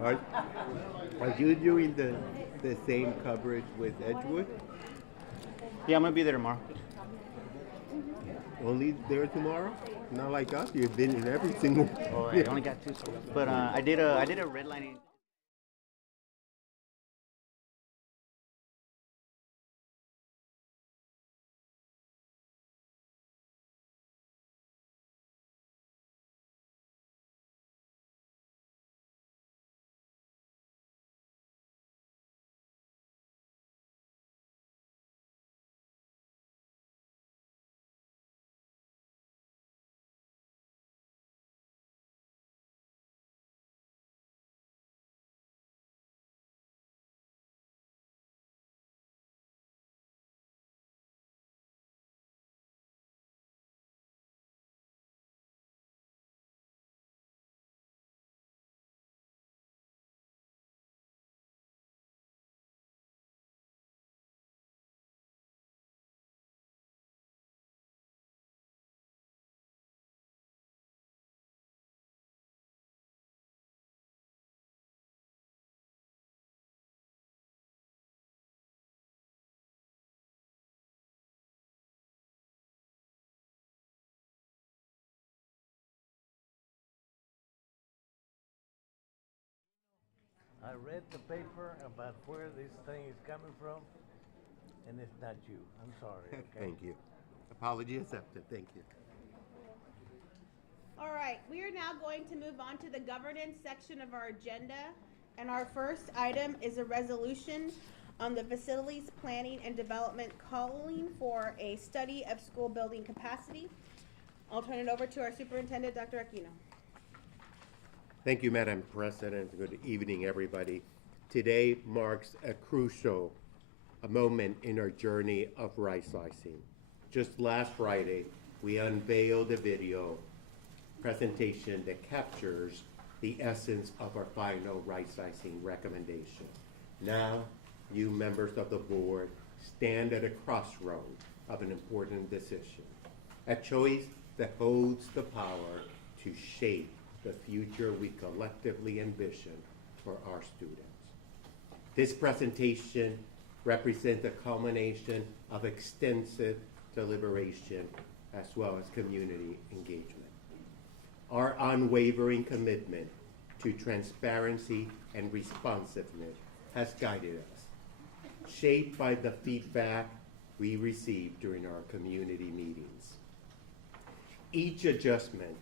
Are you doing the same coverage with Edgewood? Yeah, I'm gonna be there tomorrow. Only there tomorrow? Not like us. You've been in every single. Oh, I only got 2 songs. But I did a redlining. I read the paper about where this thing is coming from, and it's not you. I'm sorry. Okay? Thank you. Apology accepted. Thank you. All right, we are now going to move on to the governance section of our agenda. And our first item is a resolution on the facilities planning and development calling for a study of school building capacity. I'll turn it over to our superintendent, Dr. Aquino. Thank you, Madam President. Good evening, everybody. Today marks a crucial moment in our journey of rightsizing. Just last Friday, we unveiled a video presentation that captures the essence of our final rightsizing recommendation. Now, you members of the board stand at a crossroad of an important decision, a choice that holds the power to shape the future we collectively envision for our students. This presentation represents a culmination of extensive deliberation as well as community engagement. Our unwavering commitment to transparency and responsiveness has guided us, shaped by the feedback we received during our community meetings. Each adjustment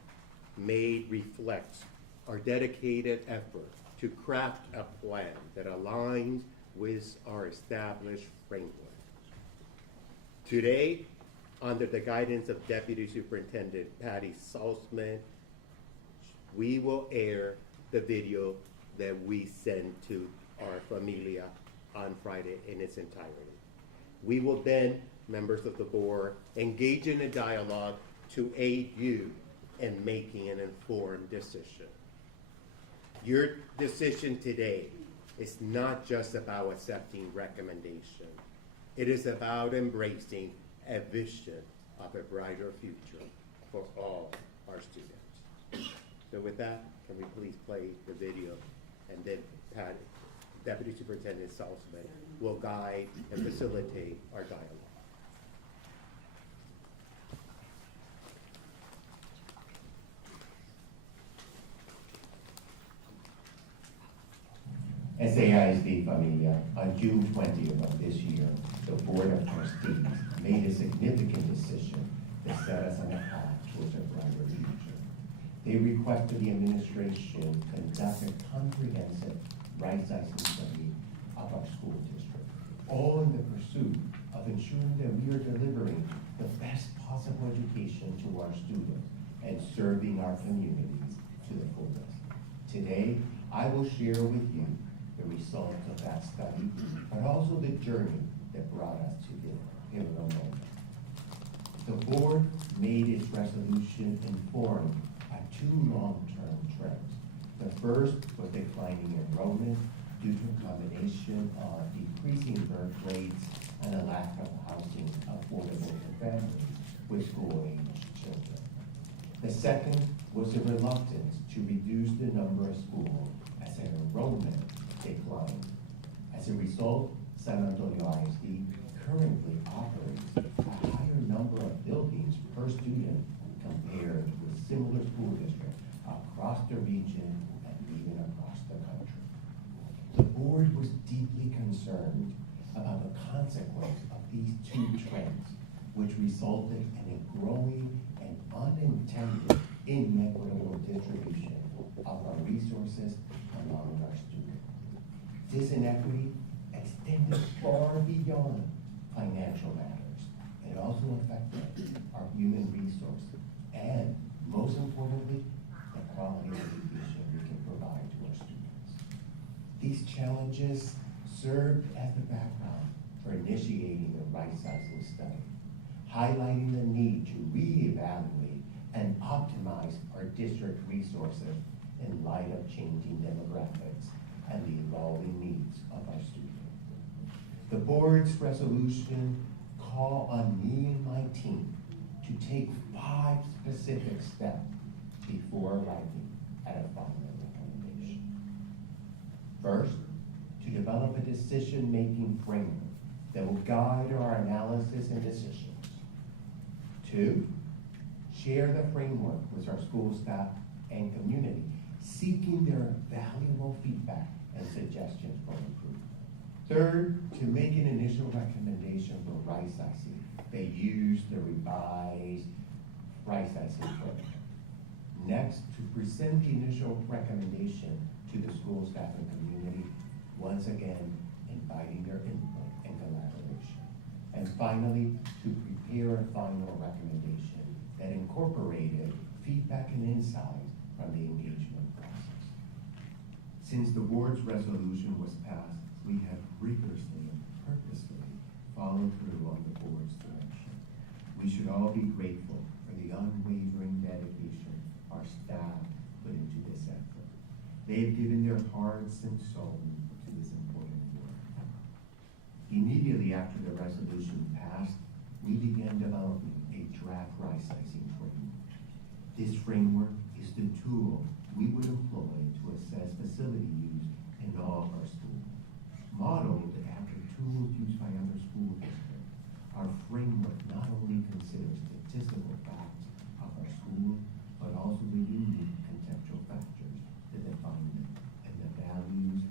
made reflects our dedicated effort to craft a plan that aligns with our established framework. Today, under the guidance of Deputy Superintendent Patty Salzman, we will air the video that we sent to our familia on Friday in its entirety. We will then, members of the board, engage in a dialogue to aid you in making an informed decision. Your decision today is not just about accepting recommendation. It is about embracing a vision of a brighter future for all our students. So with that, can we please play the video, and then Deputy Superintendent Salzman will guide and facilitate our dialogue. SAISD Familia, on June 20th of this year, the Board of Trustees made a significant decision that set us on a path towards a brighter future. They requested the administration conduct a comprehensive rightsizing study of our school district, all in the pursuit of ensuring that we are delivering the best possible education to our students and serving our communities to the fullest. Today, I will share with you the results of that study, but also the journey that brought us to this pivotal moment. The board made its resolution informed by two long-term trends. The first was declining enrollment due to a combination of decreasing birth rates and a lack of housing affordable to families with school-aged children. The second was a reluctance to reduce the number of schools as enrollment declined. As a result, San Antonio ISD currently operates a higher number of buildings per student compared with similar school districts across the region and even across the country. The board was deeply concerned about the consequence of these two trends, which resulted in a growing and unintended inequitable distribution of our resources among our students. This inequity extended far beyond financial matters. It also affected our human resources and, most importantly, the quality of education we can provide to our students. These challenges served as the background for initiating the rightsizing study, highlighting the need to reevaluate and optimize our district resources in light of changing demographics and the evolving needs of our students. The board's resolution called on me and my team to take 5 specific steps before arriving at a final recommendation. First, to develop a decision-making framework that will guide our analysis and decisions. 2, share the framework with our school staff and community, seeking their valuable feedback and suggestions for improvement. Third, to make an initial recommendation for rightsizing. They use the revised rightsizing framework. Next, to present the initial recommendation to the school staff and community, once again inviting their input and collaboration. And finally, to prepare a final recommendation that incorporated feedback and insights from the engagement process. Since the board's resolution was passed, we have rigorously and purposefully followed through on the board's direction. We should all be grateful for the unwavering dedication our staff put into this effort. They've given their hearts and soul to this important work. Immediately after the resolution passed, we began developing a draft rightsizing framework. This framework is the tool we would employ to assess facility use in all of our schools. Modeled after tools used by other school districts, our framework not only considers statistical facts of our school, but also the unique contextual factors that define them and the values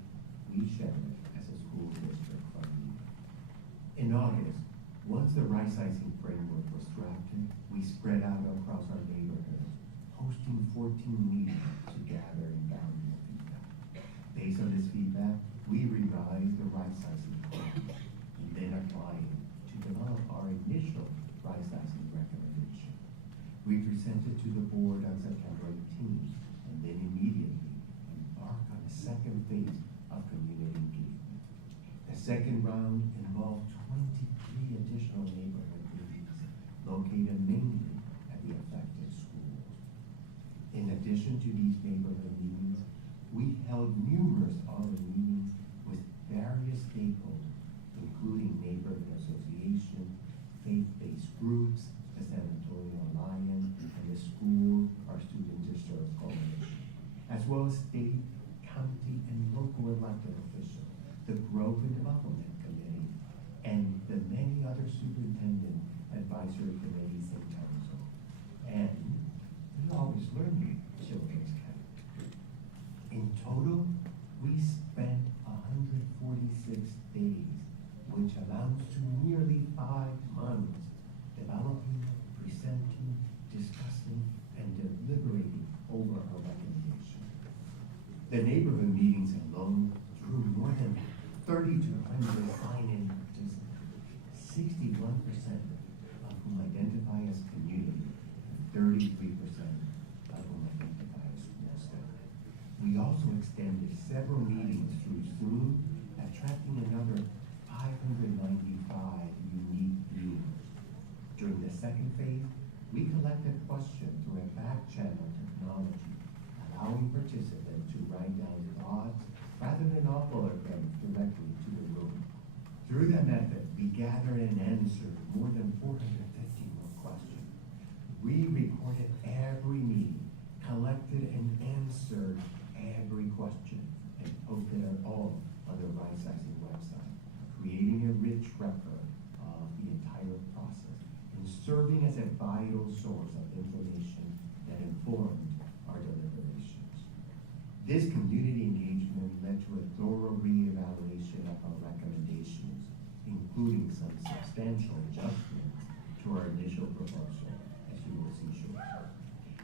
we cherish as a school district from you. In August, once the rightsizing framework was drafted, we spread out across our neighborhoods, hosting 14 meetings to gather invaluable feedback. Based on this feedback, we revised the rightsizing framework and then applied it to develop our initial rightsizing recommendation. We presented to the board on September 18th and then immediately embarked on the second phase of community engagement. The second round involved 23 additional neighborhood meetings located mainly at the affected schools. In addition to these neighborhood meetings, we held numerous other meetings with various stakeholders, including neighborhood associations, faith-based groups, the San Antonio Alliance, and the School Our Students Deserve Coalition, as well as state, county, and local elected officials, the Growth and Development Committee, and the many other superintendent advisory committees and council. And we always learn children's count. In total, we spent 146 days, which amounts to nearly 5 months, developing, presenting, discussing, and deliberating over our recommendation. The neighborhood meetings alone drew more than 3,200 sign-in participants, 61% of whom identify as community, and 33% of whom identify as school staff. We also extended several meetings through Zoom, attracting another 595 unique viewers. During the second phase, we collected questions through a back channel technology, allowing participants to write down thoughts rather than upload them directly to the room. Through that method, we gathered and answered more than 450 more questions. We recorded every meeting collected and answered every question, and posted it all on the rightsizing website, creating a rich record of the entire process and serving as a vital source of information that informed our deliberations. This community engagement led to a thorough reevaluation of our recommendations, including some substantial adjustments to our initial proposal, as you will see shortly.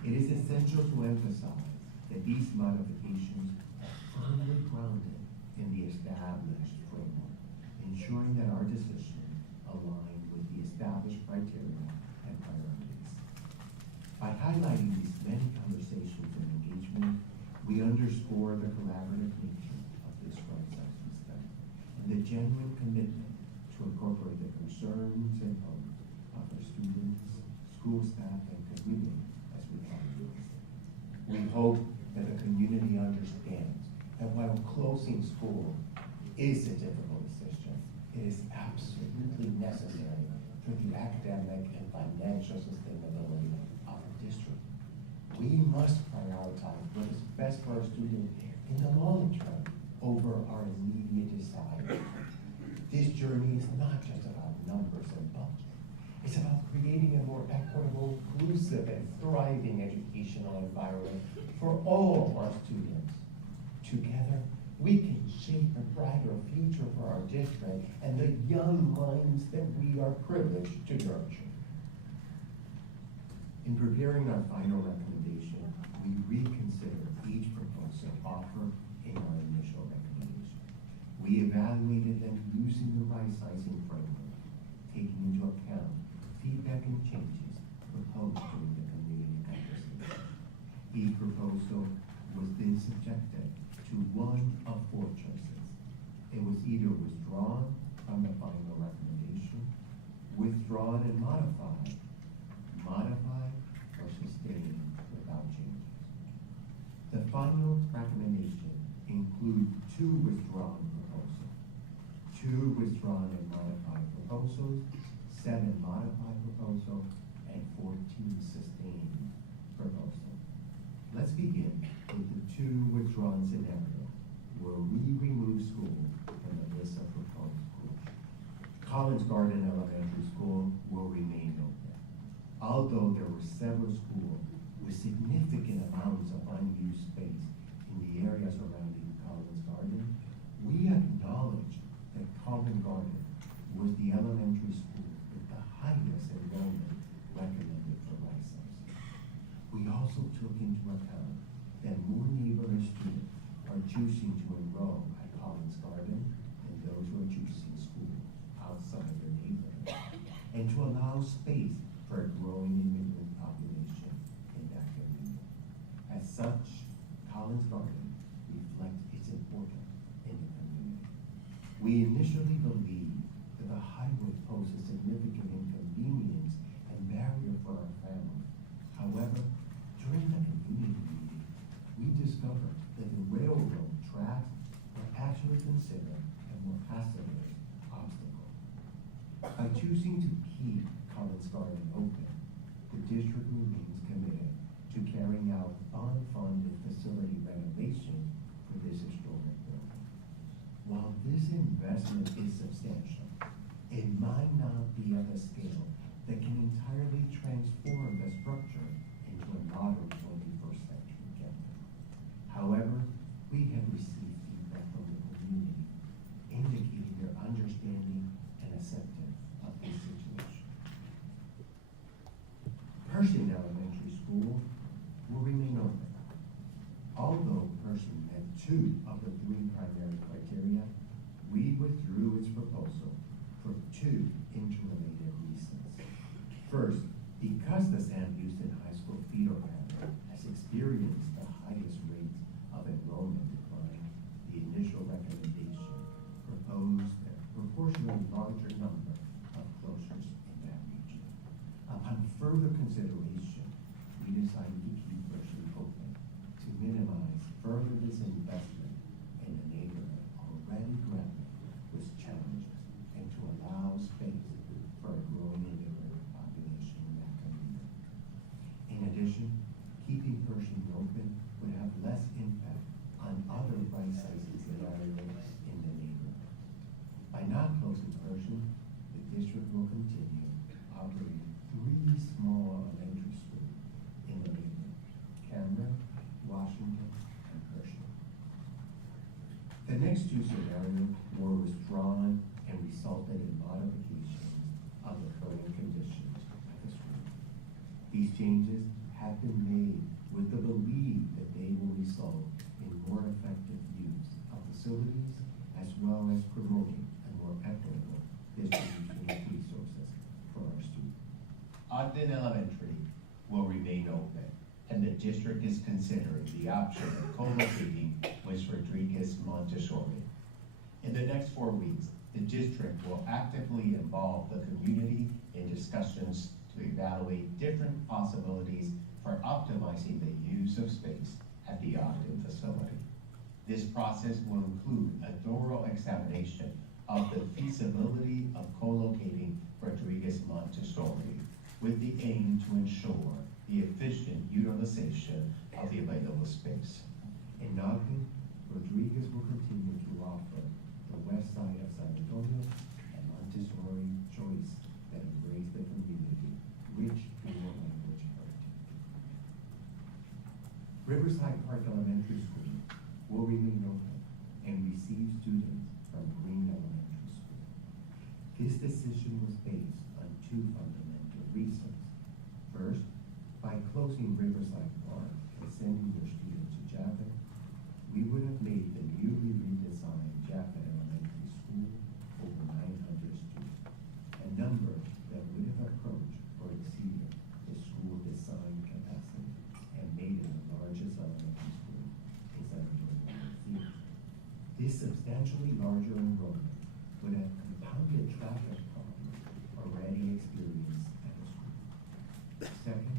It is essential to emphasize that these modifications are firmly grounded in the established framework, ensuring that our decision align with the established criteria and priorities. By highlighting these many conversations and engagement, we underscore the collaborative nature of this rightsizing study and the genuine commitment to incorporate the concerns and hopes of our students, school staff, and community as we conduct. We hope that the community understands that while closing school is a difficult decision, it is absolutely necessary for the academic and financial sustainability of the district. We must prioritize what is best for our students in the long term over our immediate desire. This journey is not just about numbers and budget. It's about creating a more equitable, inclusive, and thriving educational environment for all of our students. Together, we can shape a brighter future for our district and the young minds that we are privileged to nurture. In preparing our final recommendation, we reconsidered each proposal offered in our initial recommendation. We evaluated them using the rightsizing framework, taking into account feedback and changes proposed during the community conversation. Each proposal was then subjected to one of four choices. It was either withdrawn from the final recommendation, withdrawn and modified, modified, or sustained without changes. The final recommendation includes 2 withdrawn proposals, 2 withdrawn and modified proposals, 7 modified proposals, and 14 sustained proposals. Let's begin with the 2 withdrawn scenario, where we remove school from the list of proposed schools. Collins Garden Elementary School will remain open. Although there were several schools with significant amounts of unused space in the area surrounding Collins Garden, we acknowledge that Collins Garden was the elementary school with the highest enrollment recommended for rightsizing. We also took into account that more neighborhood students are choosing to enroll at Collins Garden than those who are choosing school outside their neighborhood, and to allow space for a growing immigrant population in that community. As such, Collins Garden reflects its importance in the community. We initially believed that the highway posed a significant inconvenience and barrier for our family. However, during the community meeting, we discovered that the railroad tracks were actually considered a more hazardous obstacle. By choosing to keep Collins Garden open, the district remains committed to carrying out unfunded facility renovation for this historic building. While this investment is substantial, it might not be of a scale that can entirely transform the structure into a modern 21st century campus. However, we have received feedback from the community indicating their understanding and acceptance of this situation. Pershing Elementary School will remain open. Although Pershing met 2 of the 3 primary criteria, we withdrew its proposal for 2 interrelated reasons. First, because the Sam Houston High School feeder family has experienced the highest rates of enrollment decline, the initial recommendation proposed a proportionally larger number of closures in that region. Upon further consideration, we decided to keep Pershing open to minimize further disinvestment in a neighborhood already grappling with challenges and to allow space for a growing immigrant population in that community. In addition, keeping Pershing district will continue operating 3 small elementary schools in the mainland: Cameron, Washington, and Hershey. The next 2 scenarios were withdrawn and resulted in modifications of the current conditions at the school. These changes have been made with the belief that they will result in more effective use of facilities as well as promoting a more equitable distribution of resources for our students. Ogden Elementary will remain open, and the district is considering the option of co-locating with Rodriguez Montessori. In the next 4 weeks, the district will actively involve the community in discussions to evaluate different possibilities for optimizing the use of space at the Ogden facility. This process will include a thorough examination of the feasibility of co-locating Rodriguez Montessori with the aim to ensure the efficient utilization of the available space. In Ogden, Rodriguez will continue to offer the west side of San Antonio and Montessori choice that embrace the community, rich dual language heritage. Riverside Park Elementary School will remain open and receive students from Green Elementary School. This decision was based on 2 fundamental reasons. First, by closing Riverside Park and sending their students to Japhet, we would have made the newly redesigned Japhet Elementary School over 900 students, a number that would have approached or exceeded the school design capacity and made it the largest elementary school in San Antonio. This substantially larger enrollment would have compounded traffic problems already experienced at the school. Second,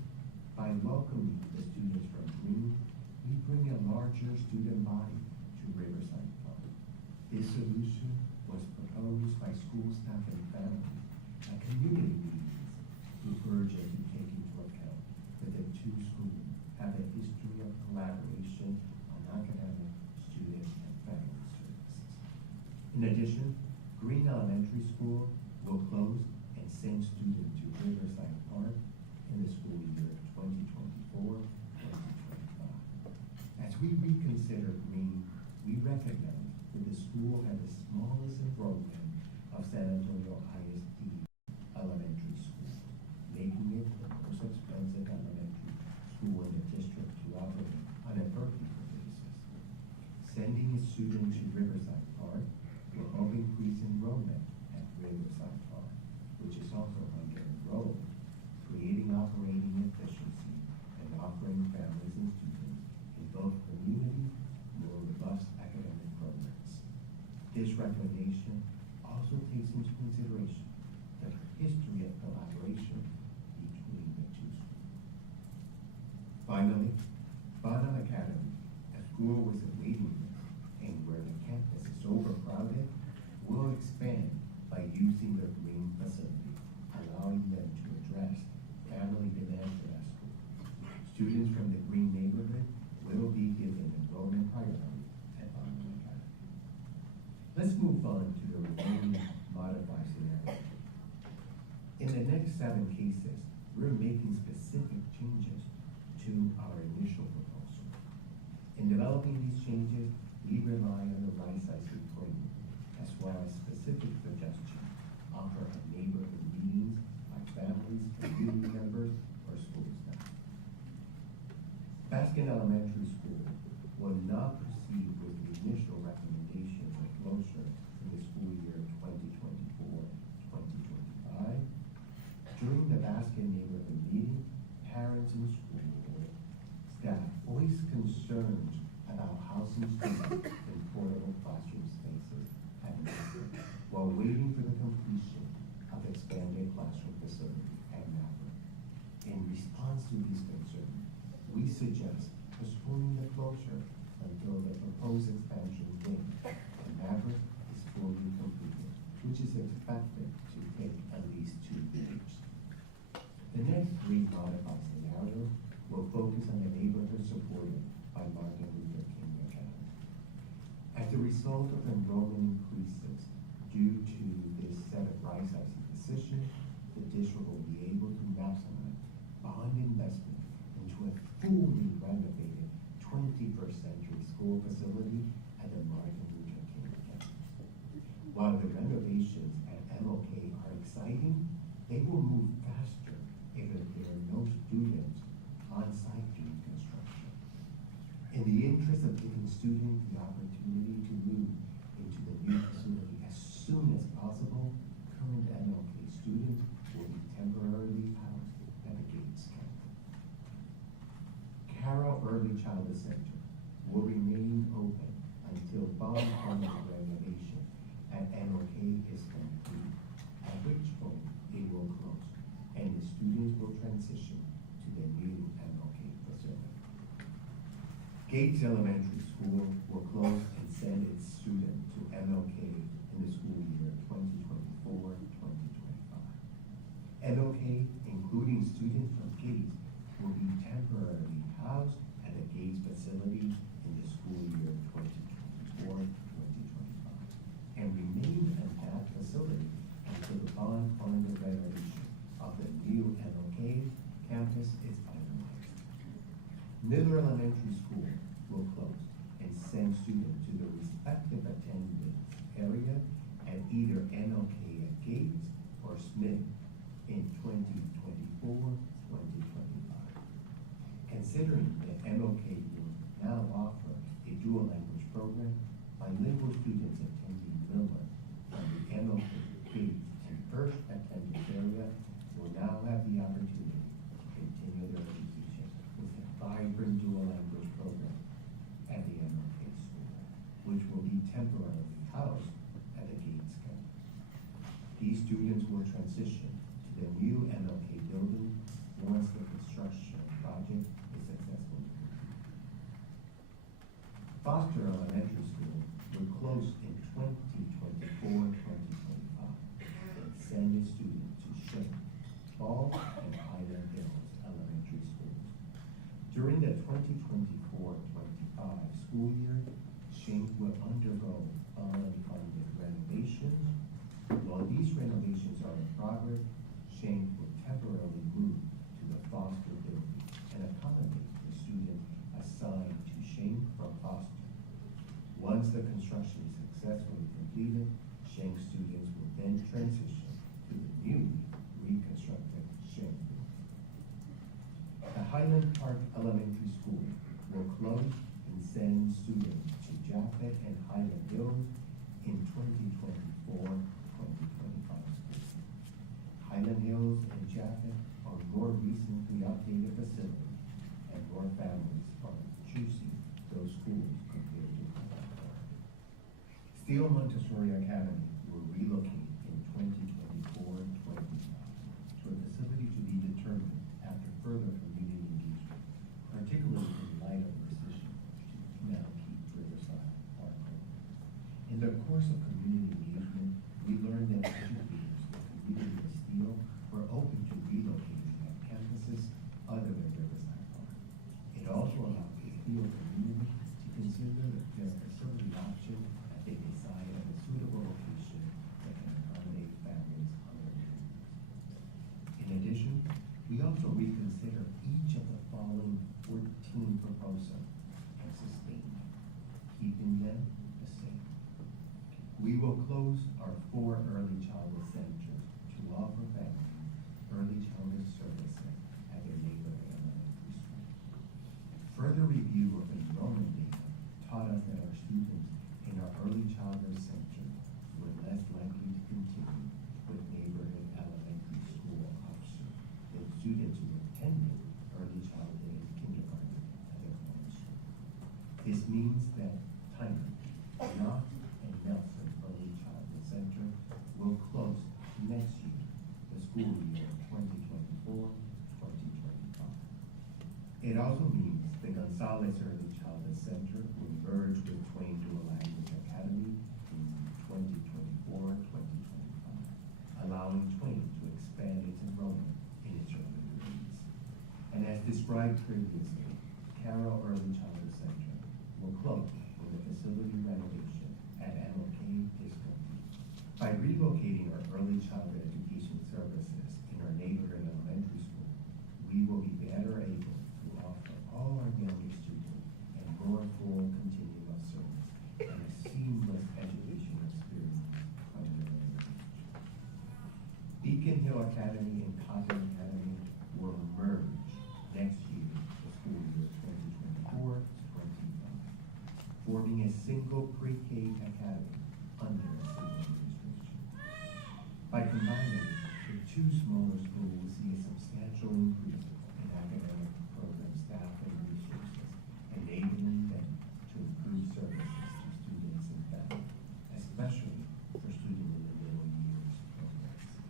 by welcoming the students from Green, we bring a larger student body to Riverside Park. This solution was proposed by school staff and families at community meetings who urge us to take into account that the 2 schools have a history of collaboration on academic, student, and family services. In addition, Green Elementary School will close and send students to Riverside Park in the school year 2024-2025. As we reconsider Green, we recognize that the school had the smallest enrollment of San Antonio ISD Elementary School, making it the most expensive elementary school in the district to operate on a per pupil basis. Sending a student to Riverside Park will help increase enrollment at Riverside Park, which is also under-enrolled, creating operating efficiency and offering families and students in both communities more robust academic programs. This recommendation also takes into consideration the history of collaboration between the 2 schools. Finally, Bonham Academy, a school with a waiting list and where the campus is overcrowded, will expand by using the Green facility, allowing them to address family demand for that school. Students from the Green neighborhood will be given enrollment priority at Bonham Academy. Let's move on to the remaining modified scenarios. In the next 7 cases, we're making specific changes to our initial proposal. In developing these changes, we rely on the rightsizing framework, as well as specific suggestions offered at neighborhood meetings by families, community members, or school staff. Baskin Elementary School will not proceed with the initial recommendation for closure in the school year 2024-2025. During the Baskin neighborhood meeting, parents and school board staff voiced concerns about housing students in portable classroom spaces at Maverick while waiting for the completion of expanded classroom facility at Maverick. In response to these concerns, we suggest postponing the closure until the proposed expansion wing at Maverick is fully completed, which is expected to take at least 2 years. The next 3 modified scenarios will focus on the neighborhood supported by Martin Luther King Academy. As a result of enrollment increases Due to this set of rightsizing decision, the district will be able to maximize bond investment into a fully renovated 21st century school facility at the Martin Luther King campus. While the renovations at MLK are exciting, they will move faster if there are no students on site during construction. In the interest of giving students the opportunity to move into the new facility as soon as possible, current MLK students will be temporarily housed at the Gates campus. Carroll Early Childhood Center will remain open until bond funding renovation at MLK is complete, at which point it will close and the students will transition to the new MLK facility. Gates Elementary School will close and send its students to MLK in the school year 2024-2025. MLK, including students from Gates, will be temporarily housed at the Gates facility in the school year 2024-2025 and remain at that facility until the bond funded renovation of the new MLK campus is finalized. Miller Elementary School will close and send students to the respective attendance area at either MLK at Gates or Smith in 2024-2025. Considering that MLK will now offer a dual language program, bilingual students attending Miller from the MLK, Gates, and First attendance area will now have the opportunity to continue their education with a vibrant dual language program at the MLK school, which will be temporarily housed at the Gates campus. These students will transition to the new MLK building once the construction project is successfully completed. Foster Elementary School will close in 2024-2025 and send its students to Shane, Ball, and Highland Hills Elementary Schools. During the 2024-25 school year, Shane will undergo unfunded renovations. While these renovations are in progress, Shane will temporarily move to the Foster building and accommodate the students assigned to Shane from Foster. Once the construction is successfully completed, Shane students will then transition to the newly reconstructed Shane building. The Highland Park Elementary School will close and send students to Japhet and Highland Hills in 2024-2025 school year. Highland Hills and Japhet are more recently updated facilities, and more families are choosing those schools compared to Highland Park. Steele Montessori Academy will relocate in 2024-25 to a facility to be determined after further community engagement, particularly in light of the decision to now keep Riverside Park open. In the course of community engagement, we learned that educators in the community of Steele were open to relocating at campuses other than Riverside Park. It also allowed the Steele community to consider their facility option as they decide on a suitable location that can accommodate families on their terms. In addition, we also reconsider each of the following 14 proposals and sustain them, keeping them the same. We will close our 4 early childhood centers to offer families early childhood services at their neighborhood elementary school. Further review of enrollment data taught us that our students in our early childhood center were less likely to continue with neighborhood elementary school options than students who attended early childhood and kindergarten at their home school. This means that Tyner, Knott, and Nelson Early Childhood Center will close next year, the school year 2024-2025. It also means the Gonzalez Early Childhood Center will merge with Twain Dual Language Academy in 2024-2025, allowing Twain to expand its enrollment in its early grades. And as described previously, Carroll Early Childhood Center will close when the facility renovation at MLK is complete. By childhood education services in our neighborhood elementary school, we will be better able to offer all our younger students a more full continuum of service and a seamless educational experience from the early age. Beacon Hill Academy and Cotton Academy will merge next year, the school year 2024-25, forming a single pre-K academy under a single administration. By combining, the two smaller schools will see a substantial increase in academic program staff and resources, enabling them to improve services to students and families, especially for students in the middle years programs.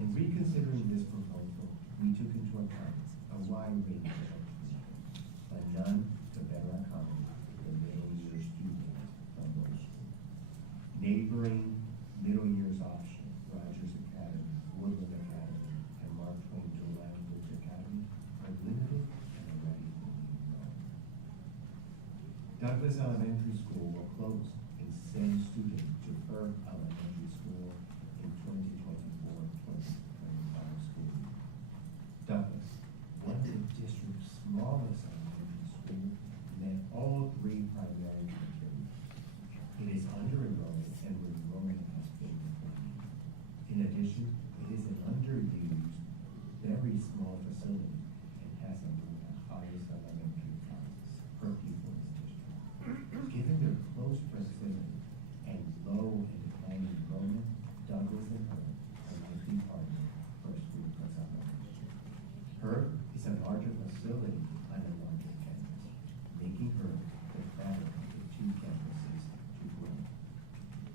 In reconsidering this proposal, we took into account a wide range of options, but none to better accommodate the middle year students from those schools. Neighboring middle years option, Rogers Academy, Woodland Academy, and Mark Twain Dual Language Academy are limited and already fully enrolled. Douglas Elementary School will close and send students to Herb Elementary School in 2024-2025 school year. Douglas, one of the district's smallest elementary schools, met all three primary criteria. It is under-enrolled and enrollment has been declining. In addition, it is an underused, very small facility and has among the highest elementary costs per pupil in the district. Given their close proximity and low and declining enrollment, Douglas and Herb are likely partners for a school consolidation. Herb is a larger facility on a larger campus, making Herb the better of the two campuses to grow.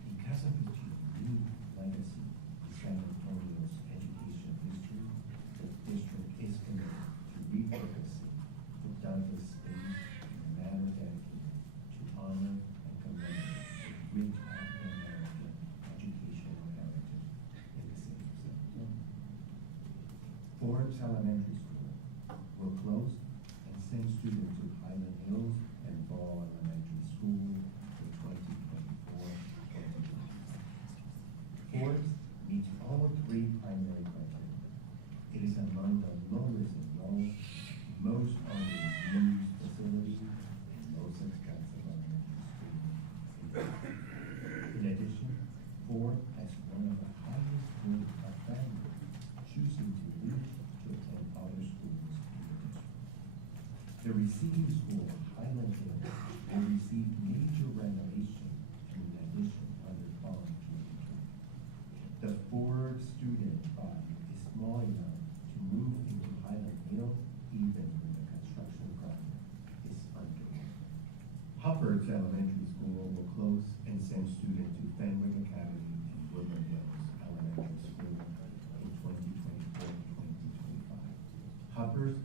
Because of its unique legacy in San Antonio's education history, the district is committed to repurposing the Douglas space in a manner dedicated to honor and commemorate the rich African-American educational heritage in the city of San Antonio. Forbes Elementary School will close and send students to Highland Hills and Ball Elementary School in 2024-2025. Forbes meets all three primary criteria. It is among the lowest enrolled, most underused facilities, and most expensive elementary schools. In addition, Forbes has one of the highest rates of families choosing to leave to attend other schools in the district. The receiving school, Highland Hills, will receive major renovation and in addition under bond 2020. The Forbes student body is small enough to move into Highland Hills even when the construction project is underway. Hubbard's Elementary School will close and send students to Fenwick Academy and Woodland Hills Elementary School in 2024-2025. Hubbard's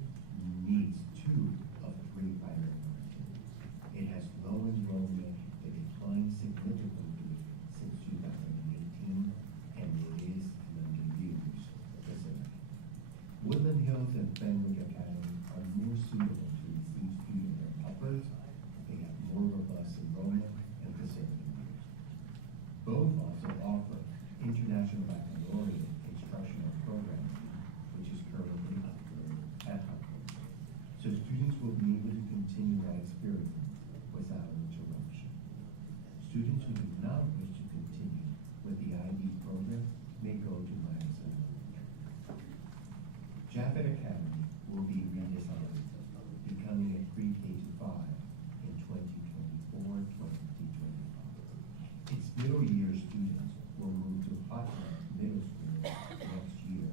meets two of three primary criteria. It has low enrollment that declined significantly since 2018, and it is an underused facility. Woodland Hills and Fenwick Academy are more suitable to receive students than Hubbard's. They have more robust enrollment and facility use. Both also offer international baccalaureate instructional programming, which is currently offered at Hubbard. So students will be able to continue that experience without interruption. Students who do not wish to continue with the IB program may go to Madison. Javits Academy will be redesigned, becoming a pre-K-5 in 2024-2025. Its middle year students will move to Hotland Middle School next year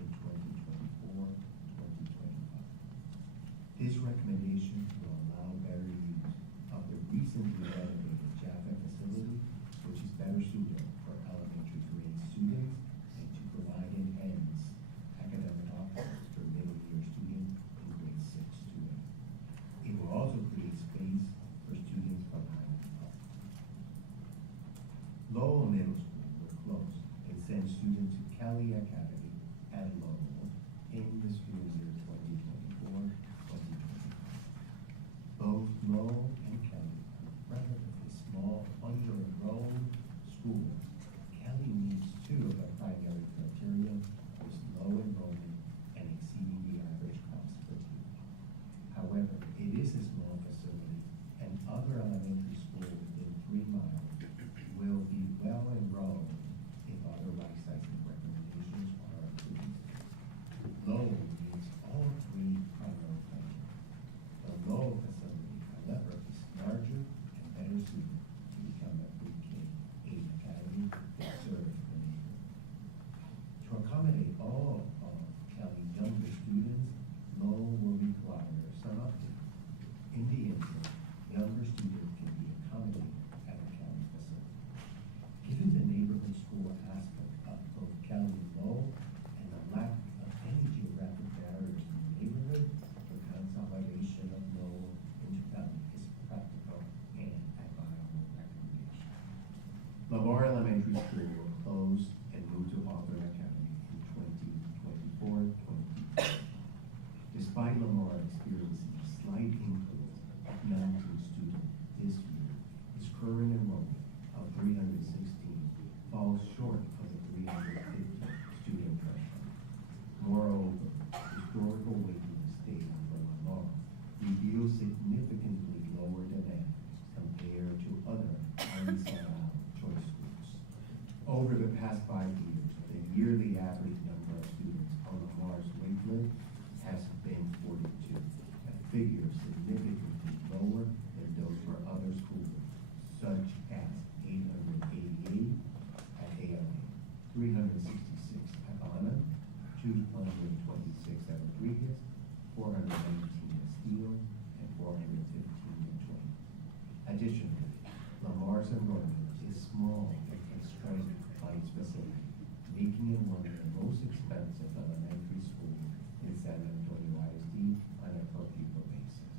in 2024-2025. This recommendation will allow better use of the recently renovated Javits facility, which is better suited for elementary grade students and to provide enhanced academic options for middle year students in grade 6 to 8. It will also create space for students from Highland Park. Lowell Middle School will close and send students to Kelly Academy at Lowell in the school year 2024-2025. Both Lowell and Kelly are relatively small, under-enrolled schools. Kelly meets two of the primary Lamar Elementary School will close and move to Hawthorne Academy in 2024-25. Despite Lamar experiencing a slight increase of 19 students this year, its current enrollment of 316 falls short of the 350 student threshold. Moreover, historical waiting list data for Lamar reveals significantly lower demand compared to other highly sought-out choice schools. Over the past 5 years, the yearly average number of students on Lamar's wait list has been 42, a figure significantly lower than those for other schools, such as 888 at ALA, 366 at Bonner, 226 at Rodriguez, 419 at Steele, and 415 at Twain. Additionally, Lamar's enrollment is small and constrained by its facility, making it one of the most expensive elementary schools in San Antonio ISD on a per pupil basis.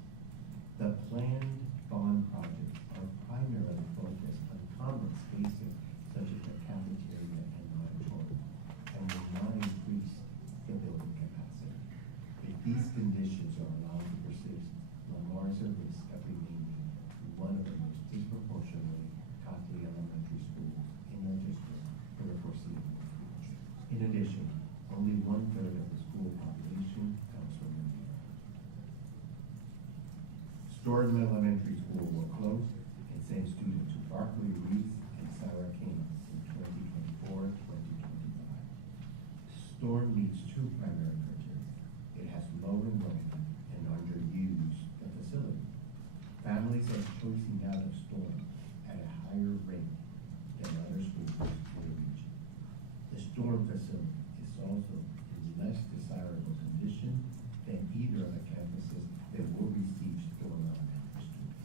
The planned bond projects are primarily focused on common spaces such as the cafeteria and auditorium, and will not increase the building capacity. If these conditions are allowed to persist, Lamar is at risk of remaining one of the most disproportionately costly elementary schools in the district for the foreseeable future. In addition, only 1/3 of the school population comes from the area. Storm Elementary School will close and send students to Barclay Reese and Sarah King in 2024-2025. Storm meets 2 primary criteria. It has low enrollment and underused the facility. Families are choosing out of Storm at a higher rate than other schools in the region. The Storm facility is also in less desirable condition than either of the campuses that will receive Storm Elementary students.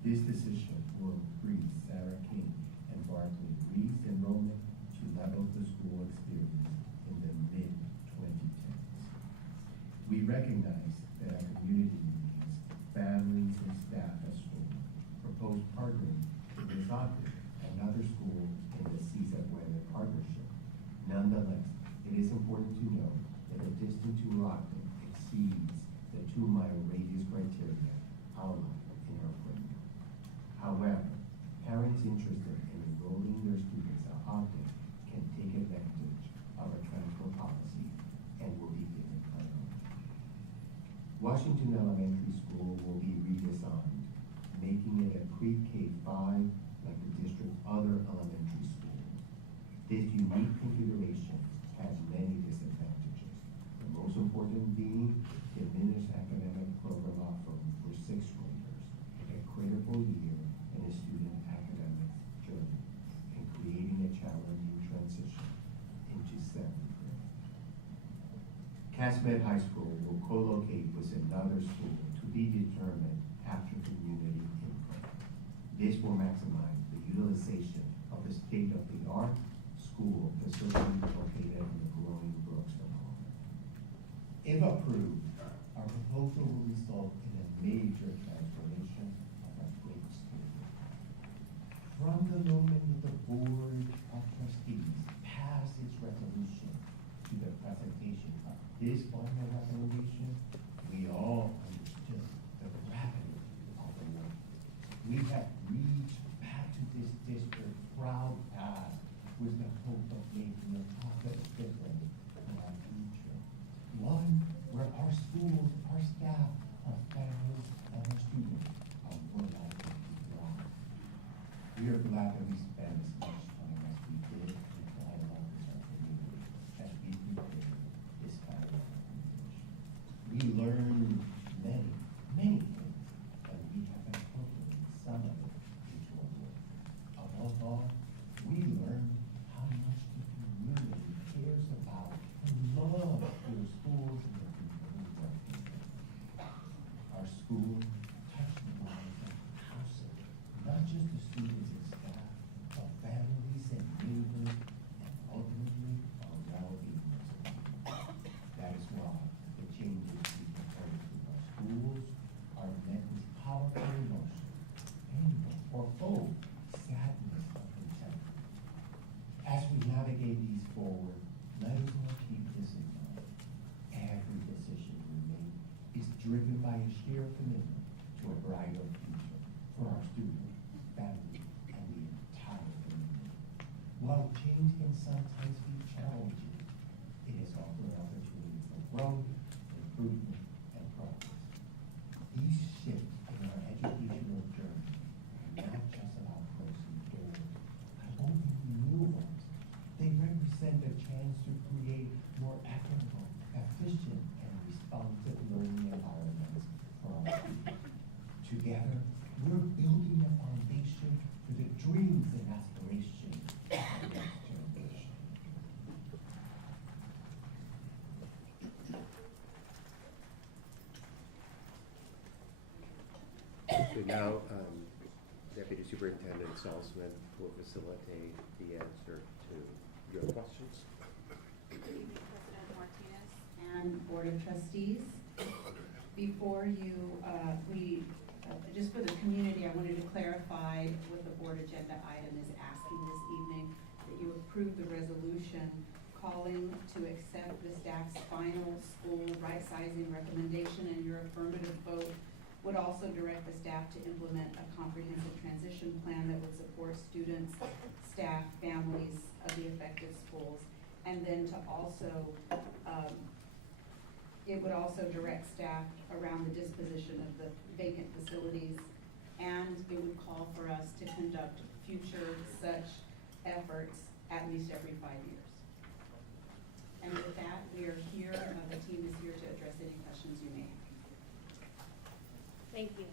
This decision will increase Sarah King and Barclay Reese enrollment to levels the school experienced in the mid-2010s. We recognize that our community needs families and staff at school. Propose partnering with Ms. Ogden, another school in the CSEP Weather partnership. Nonetheless, it is important to note that the distance to Ogden exceeds the 2-mile radius criteria outlined in our framework. However, parents interested in enrolling their students at Ogden can take advantage of our transfer policy and will be given priority. Washington Elementary School will be redesigned, making it a pre-K-5 like the district's other elementary schools. This unique configuration has many disadvantages, the most important being diminished academic program offering for 6th graders, a critical year in a student academic journey, and creating a challenging transition into 7th grade. Casmet High School will co-locate with another school to be determined after community input. This will maximize the utilization of the state-of-the-art school facility located in the growing Brooks development. If approved, our proposal will result in a major transformation of our great school. From the moment that the Board of Trustees passed its resolution to the presentation of this final recommendation, we all understood the gravity of the work. We have reached back to this district proud path with the hope of making a positive difference in our future. One where our schools, our staff, our families, and our students are more likely to thrive. We are glad that we spent as much time as we did in dialogue with our community as we prepared this kind of recommendation. We learned many, many things, and we have incorporated some of it into our work. Above all, we learned how much the community cares about and loves their schools and the people who work in them. Our school touched the lives of thousands, not just the students and staff, but families and neighbors, and ultimately our well-being as a people. That is why the changes we propose to our schools are met with powerful emotion, anger, or hope, sadness, or contentment. commitment to a brighter future for our students, family, and the entire community. While change can sometimes be challenging, it is also an opportunity for growth, improvement, and progress. These shifts in our educational journey are not just about closing doors, but opening new ones. They represent a chance to create more equitable, efficient, and responsive learning environments for our students. Together, we're building a foundation for the dreams and aspirations of our next generation. So now, Deputy Superintendent Salzman will facilitate the answer to your questions. Good evening, President Martinez and Board of Trustees. Before you, just for the community, I wanted to clarify what the board agenda item is asking this evening, that you approve the resolution calling to accept the staff's final school right-sizing recommendation, and your affirmative vote would also direct the staff to implement a comprehensive transition plan that would support students, staff, families of the affected schools, and then to also, it would also direct staff around the disposition of the vacant facilities, and it would call for us to conduct future such efforts at least every 5 years. And with that, we are here, the team is here to address any questions you may have. Thank you.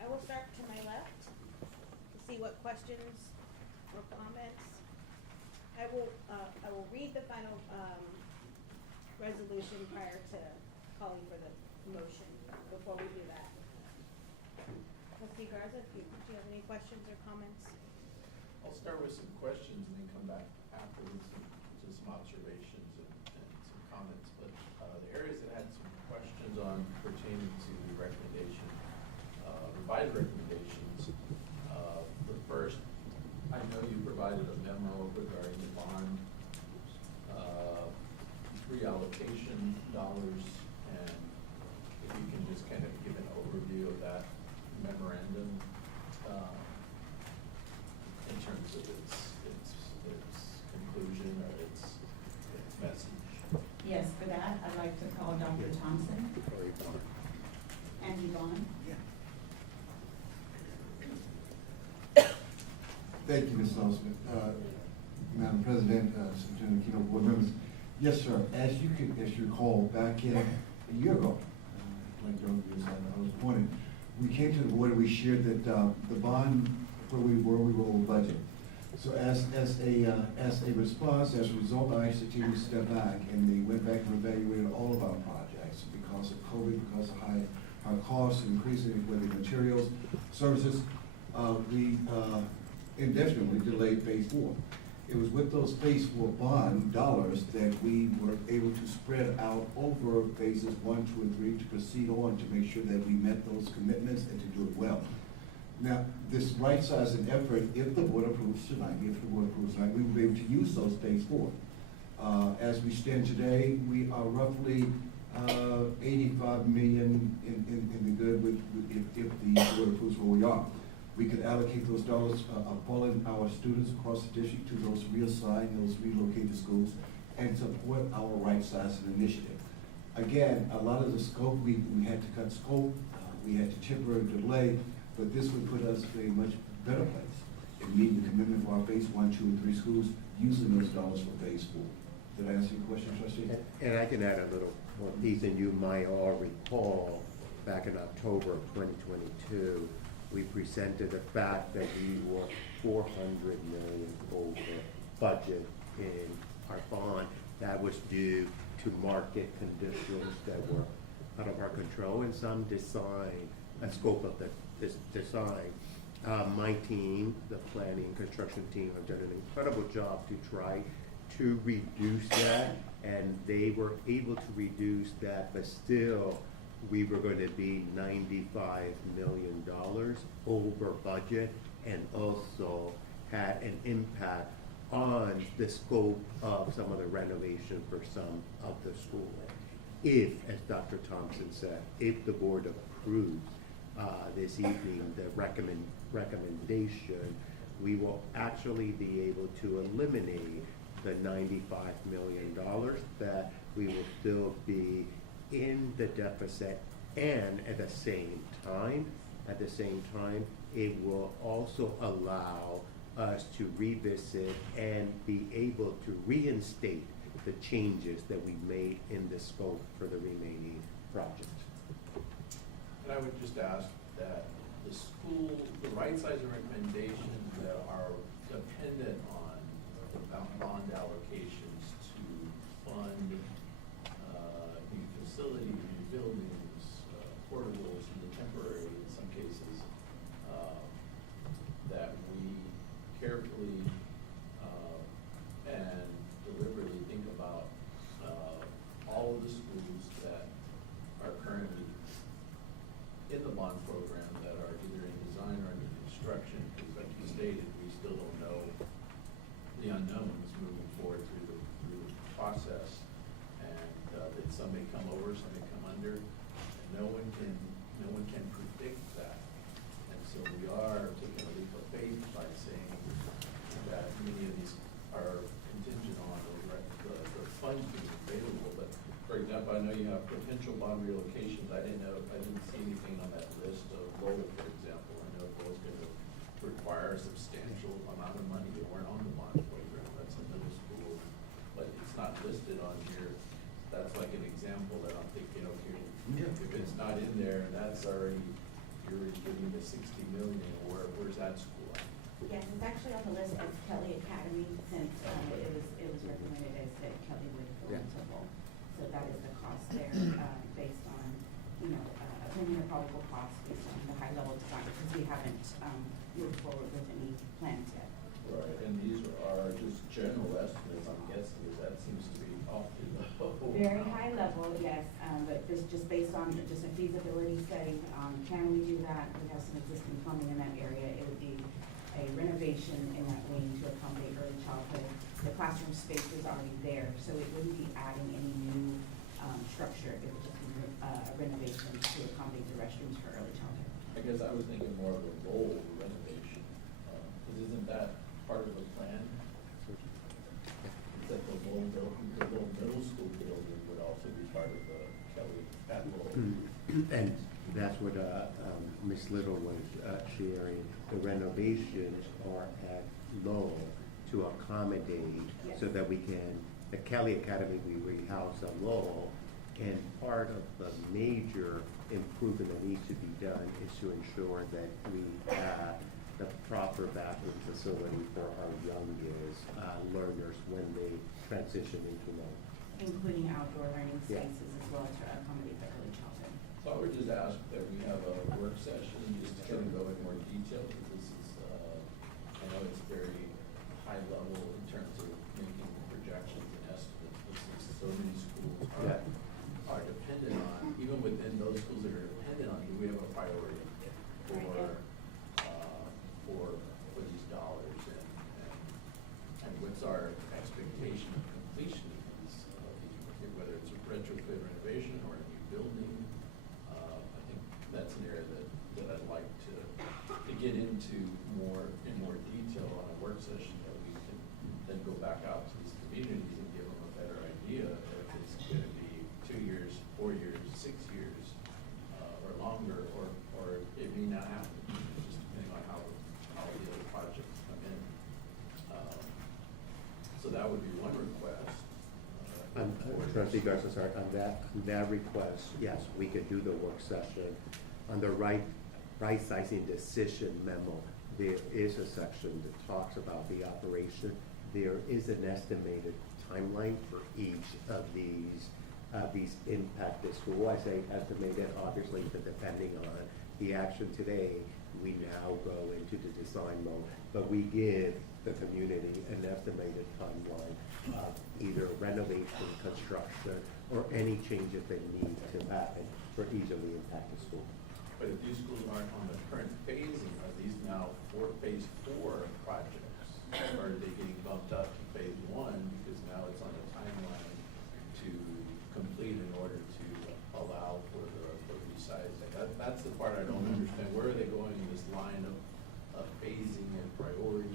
I will start to my left to see what questions or comments. I will read the final resolution prior to calling for the motion before we do that. Trustee Garza, do you have any questions or comments? I'll start with some questions and then come back afterwards to some observations and some comments. But the areas that I had some questions on pertaining to the recommendation, revised recommendations. The first, I know you provided a memo regarding the bond reallocation dollars, and if you can just kind of give an overview of that memorandum in terms of its conclusion or its message. Yes, for that, I'd like to call Dr. Thompson. And Yvonne. Thank you, Ms. Salzman. Madam President, Superintendent Keno, board members. Yes, sir. As you recall, back in a year ago, like those years I was appointed, we came to the board and we shared that the bond where we were over budget. So as a response, as a result, I asked the team to step back, and they went back and evaluated all of our projects because of COVID, because of high costs, increasing whether materials, services. We indefinitely delayed phase 4. It was with those phase 4 bond dollars that we were able to spread out over phases 1, 2, and 3 to proceed on to make sure that we met those commitments and to do it well. Now, this right-sizing effort, if the board approves tonight, we will be able to use those phase 4. As we stand today, we are roughly 85 million in the good if the board approves where we are. We could allocate those dollars following our students across the district to those reassigned, those relocated schools, and support our right-sizing initiative. Again, a lot of the scope, we had to cut scope, we had to temporarily delay, but this would put us in a much better place in meeting the commitment for our phase 1, 2, and 3 schools, using those dollars for phase 4. Did I answer your question, Trustee? And I can add a little more piece, and you might all recall back in October of 2022, we presented the fact that we were 400 million over budget in our bond. That was due to market conditions that were out of our control and some design, a scope of this design. My team, the planning and construction team, have done an incredible job to try to reduce that, and they were able to reduce that, but still we were going to be $95 million over budget, and also had an impact on the scope of some of the renovation for some of the schooling. If, as Dr. Thompson said, if the board approves this evening, the recommendation, we will actually be able to eliminate the $95 million that we will still be in the deficit, and at the same time, it will also allow us to revisit and be able to reinstate the changes that we made in the scope for the remaining project. And I would just ask that the school, the right-sizing recommendations that are dependent on bond allocations to fund new facilities, new buildings, portables, and the temporary in some cases, that we carefully and deliberately think about all of the schools that are currently in the bond program that are either in design or under construction, because like you stated, we still don't know the unknowns moving forward through the process, and that some may come over, some may come under, and no one can predict that. And so we are taking a leap of faith by saying that many of these are contingent on the funds being available. But for example, I know you have potential bond relocations. I didn't see anything on that list of Lowell, for example. I know Lowell's going to require a substantial amount of money. They weren't on the bond program. That's a middle school, but it's not listed on here. That's like an example that I'm thinking, okay, if it's not in there, that's already, you're already getting the 60 million. Where's that school at? Yes, it's actually on the list as Kelly Academy, since it was recommended as that Kelly would go into Lowell. So that is the cost there, based on, opinion of probable cost based on the high level design, because we haven't moved forward with any plans yet. Right, and these are just general estimates, I'm guessing, because that seems to be awfully low. Very high level, yes, but this just based on just a feasibility study. Can we do that? We have some existing plumbing in that area. It would be a renovation in that wing to accommodate early childhood. The classroom space is already there, so it wouldn't be adding any new structure. It would just be a renovation to accommodate the restrooms for early childhood. I guess I was thinking more of a Lowell renovation, because isn't that part of the plan? That the Lowell middle school building would also be part of the Kelly at Lowell. And that's what Ms. Little was sharing. The renovations are at Lowell to accommodate, so that we can, the Kelly Academy we rehouse at Lowell, and part of the major improvement that needs to be done is to ensure that we have the proper bathroom facility for our youngest learners when they transition into Lowell. Including outdoor learning spaces as well to accommodate the early childhood. So I would just ask that we have a work session just to kind of go in more detail, because this is, I know it's very high level in terms of making projections and estimates, but since so many schools are dependent on, even within those schools that are dependent on, do we have a priority for these dollars, and what's our expectation of completion of these, whether it's a retrofit renovation or a new building. I think that's an area that I'd like to get into in more detail on a work session, that we can then go back out to these communities and give them a better idea if it's going to be 2 years, 4 years, 6 years, or longer, or it may not happen, just depending on how the other projects come in. So that would be one request. Trustee Garza, sorry, on that request, yes, we could do the work session. On the right-sizing decision memo, there is a section that talks about the operation. There is an estimated timeline for each of these impacted school. I say estimated, obviously, but depending on the action today, we now go into the design mode, but we give the community an estimated timeline of either renovation, construction, or any changes that need to happen for each of the impacted schools. But if these schools aren't on the current phasing, are these now phase 4 projects? Or are they getting bumped up to phase 1 because now it's on the timeline to complete in order to allow for the resizing? That's that's the part I don't understand. Where are they going in this line of phasing and priority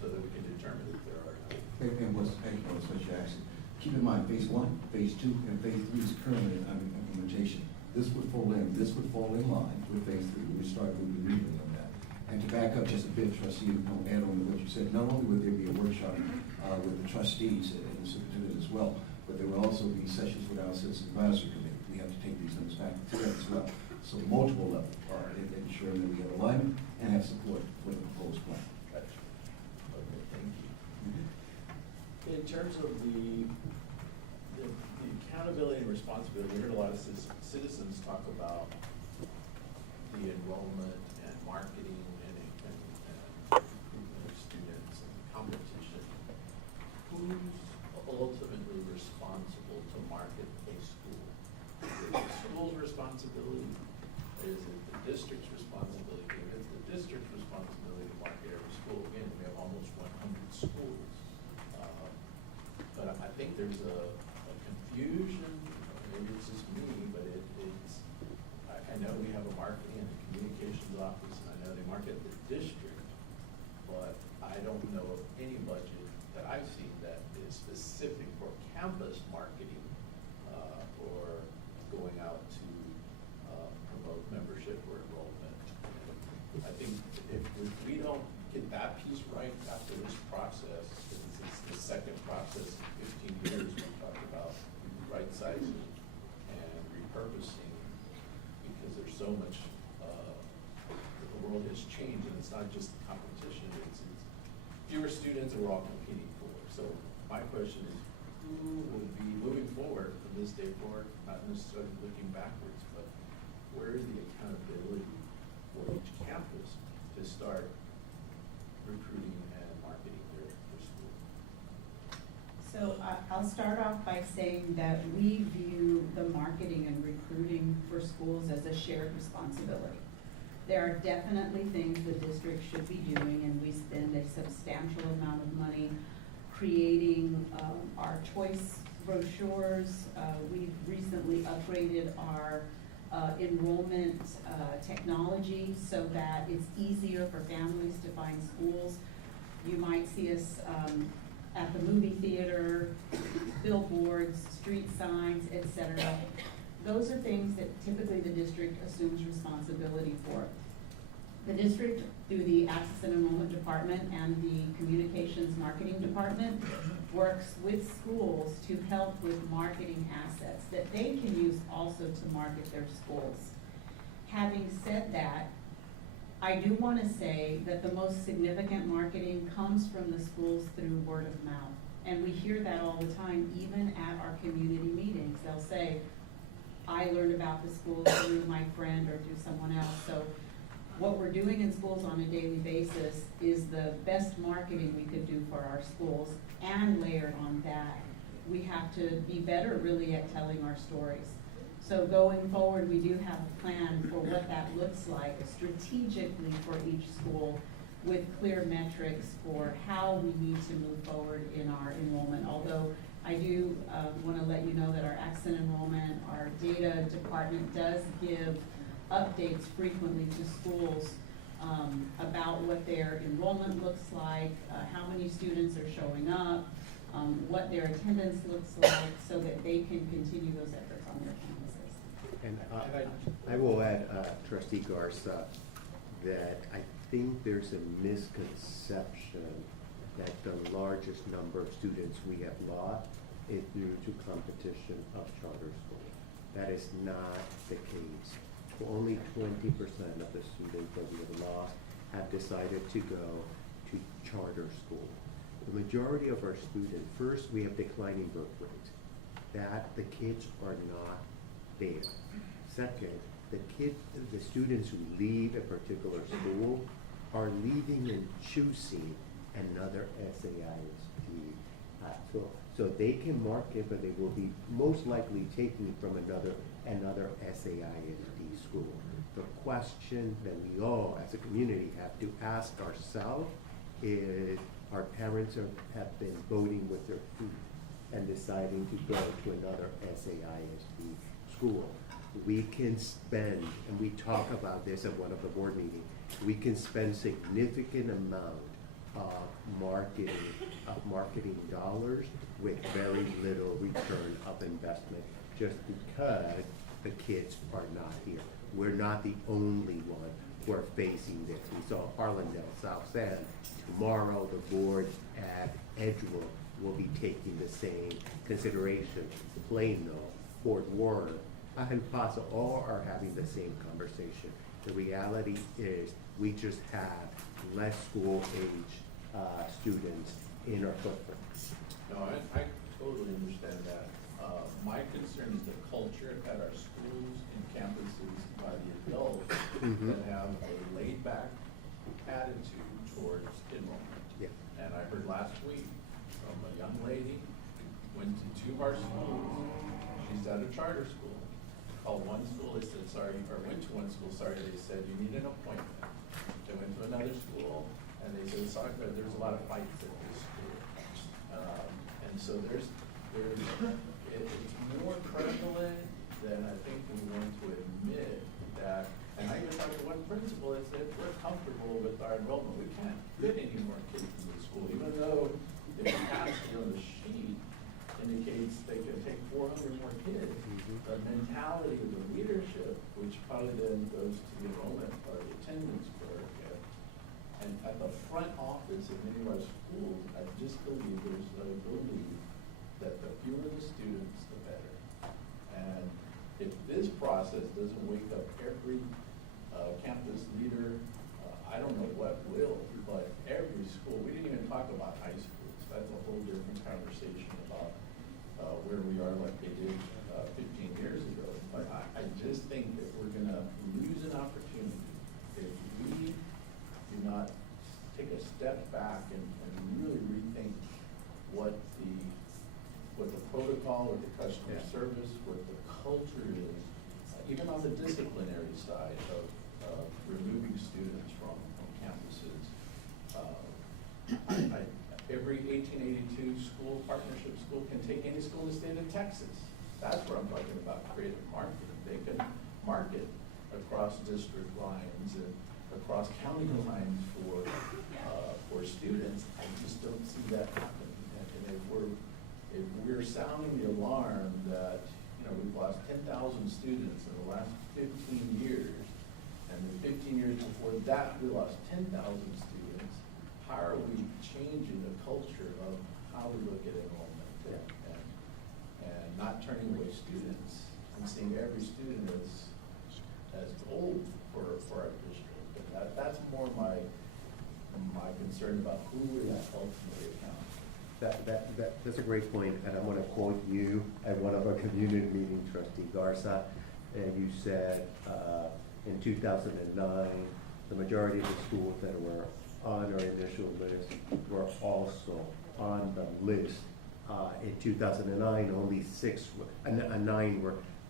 so that we can determine if there are. And what's, thank you, what you asked. Keep in mind, phase 1, phase 2, and phase 3 is currently under implementation. This would fall in line with phase 3. We start moving immediately on that. And to back up just a bit, trustee, add on to what you said, not only would there be a workshop with the trustees and the superintendent as well, but there will also be sessions with our citizen advisory committee. We have to take these things back to that as well. So multiple levels are ensuring that we have alignment and have support for the proposed plan. Okay, thank you. In terms of the accountability and responsibility, we heard a lot of citizens talk about the enrollment and marketing and recruitment of students and competition. Who's ultimately responsible to market a school? Is it the school's responsibility? Is it the district's responsibility? If it's the district's responsibility to market every school, again, we have almost 100 schools. But I think there's a confusion, maybe it's just me, but I know we have a marketing and a communications office, and I know they market the district, but I don't know of any budget that I've seen that is specific for campus marketing or going out to promote membership or enrollment. And I think if we don't get that piece right after this process, because this is the second process in 15 years, we talked about rightsizing and repurposing, because there's so much, the world has changed, and it's not just competition, it's fewer students that we're all competing for. So my question is, who will be moving forward from this day forward, not necessarily looking backwards, but where is the accountability for each campus to start recruiting and marketing their school? So I'll start off by saying that we view the marketing and recruiting for schools as a shared responsibility. There are definitely things the district should be doing, and we spend a substantial amount of money creating our choice brochures. We've recently upgraded our enrollment technology so that it's easier for families to find schools. You might see us at the movie theater, billboards, street signs, etc. Those are things that typically the district assumes responsibility for. The district, through the Access and Enrollment Department and the Communications Marketing Department, works with schools to help with marketing assets that they can use also to market their schools. Having said that, I do want to say that the most significant marketing comes from the schools through word of mouth. And we hear that all the time, even at our community meetings. They'll say, I learned about the school through my friend or through someone else. So what we're doing in schools on a daily basis is the best marketing we could do for our schools, and layered on that, we have to be better really at telling our stories. So going forward, we do have a plan for what that looks like strategically for each school, with clear metrics for how we need to move forward in our enrollment. Although I do want to let you know that our accent enrollment, our data department does give updates frequently to schools about what their enrollment looks like, how many students are showing up, what their attendance looks like, so that they can continue those efforts on their campuses. And I will add, Trustee Garza, that I think there's a misconception that the largest number of students we have lost is due to competition of charter schools. That is not the case. Only 20% of the students that we have lost have decided to go to charter school. The majority of our students, first, we have declining birth rates. That the kids are not there. Second, the students who leave a particular school are leaving and choosing another SAISD school. So they can market, but they will be most likely taking from another SAISD school. The question that we all, as a community, have to ask ourselves is, our parents have been voting with their feet and deciding to go to another SAISD school. we can spend, and we talk about this at one of the board meetings, we can spend significant amount of marketing dollars with very little return of investment, just because the kids are not here. We're not the only one who are facing this. We saw Harlandale, South San. Tomorrow, the board at Edgewood will be taking the same consideration. Plano, Fort Warner, and Paso all are having the same conversation. The reality is we just have less school-age students in our footprint. No, I totally understand that. My concern is the culture at our schools and campuses by the adults that have a laid-back attitude towards enrollment. Yeah. And I heard last week from a young lady who went to 2 of our schools. She's at a charter school. Called one school, they said, sorry, or went to one school, sorry, they said, you need an appointment. They went to another school, and they said, sorry, but there's a lot of fights at this school. And so it's more prevalent than I think we want to admit that. And I even talked to one principal that said, we're comfortable with our enrollment. We can't fit any more kids in the school, even though the capacity on the sheet indicates they can take 400 more kids. The mentality of the leadership, which probably then goes to the enrollment or the attendance clerk, and at the front office of many of our schools, I just believe there's a belief that the fewer the students, the better. And if this process doesn't wake up every campus leader, I don't know what will, but every school, we didn't even talk about high schools. That's a whole different conversation about where we are like they did 15 years ago. But I just think that we're gonna lose an opportunity if we do not take a step back and really rethink what the protocol, what the customer service, what the culture is, even on the disciplinary side of removing students from campuses. Every 1882 school, partnership school, can take any school in the state of Texas. That's what I'm talking about, creative marketing. They can market across district lines and across county lines for students. I just don't see that happening. And if we're sounding the alarm that we've lost 10,000 students in the last 15 years, and the 15 years before that we lost 10,000 students, how are we changing the culture of how we look at enrollment and not turning away students and seeing every student as gold for our district? And that's more my concern about who we're that ultimately account. That's a great point, and I want to quote you at one of our community meetings, Trustee Garza, and you said in 2009, the majority of the schools that were on our initial list were also on the list. In 2009, only 9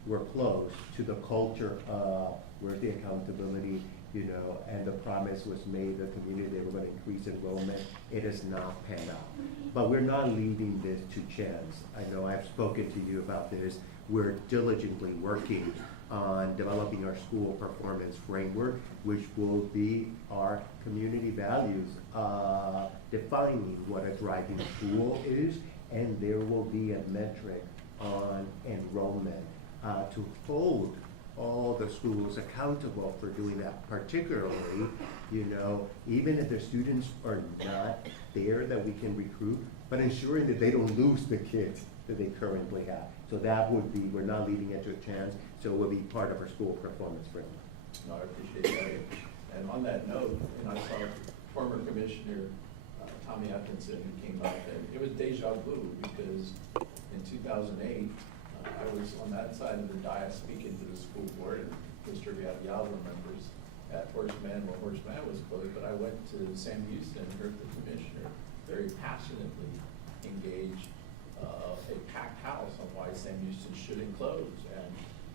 were close to the culture of where's the accountability, and the promise was made to the community they were going to increase enrollment. It has not panned out. But we're not leaving this to chance. I know I've spoken to you about this. We're diligently working on developing our school performance framework, which will be our community values, defining what a thriving school is, and there will be a metric on enrollment to hold all the schools accountable for doing that, particularly, even if the students are not there that we can recruit, but ensuring that they don't lose the kids that they currently have. So that would be, we're not leaving it to a chance, so it will be part of our school performance framework. No, I appreciate that. And on that note, I saw former Commissioner Tommy Atkinson who came up, and it was deja vu because in 2008, I was on that side of the dais speaking to the school board, and Mr. Villarreal remembers at Horseman, well, Horseman was closed, but I went to Sam Houston and heard the commissioner very passionately engage a packed house on why Sam Houston shouldn't close, and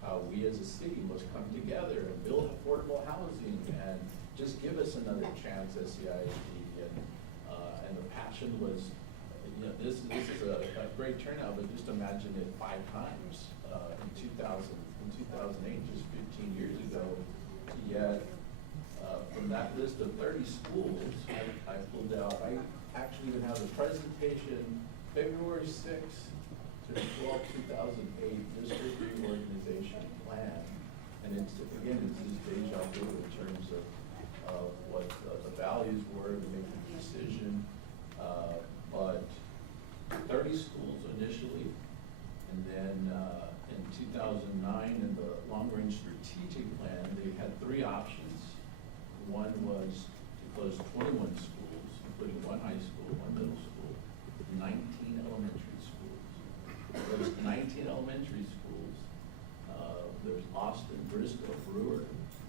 how we as a city must come together and build affordable housing and just give us another chance at SAISD. And the passion was, this is a great turnout, but just imagine it 5 times in 2008, just 15 years ago. Yet, from that list of 30 schools, I pulled out, I actually even have a presentation, February 6th to 2008 district reorganization plan. And it's, again, it's this deja vu in terms of what the values were to make the decision. But 30 schools initially, and then in 2009 in the long-range strategic plan, they had 3 options. One was to close 21 schools, including 1 high school, 1 middle school, 19 elementary schools. Those 19 elementary schools, there's Austin, Briscoe, Brewer.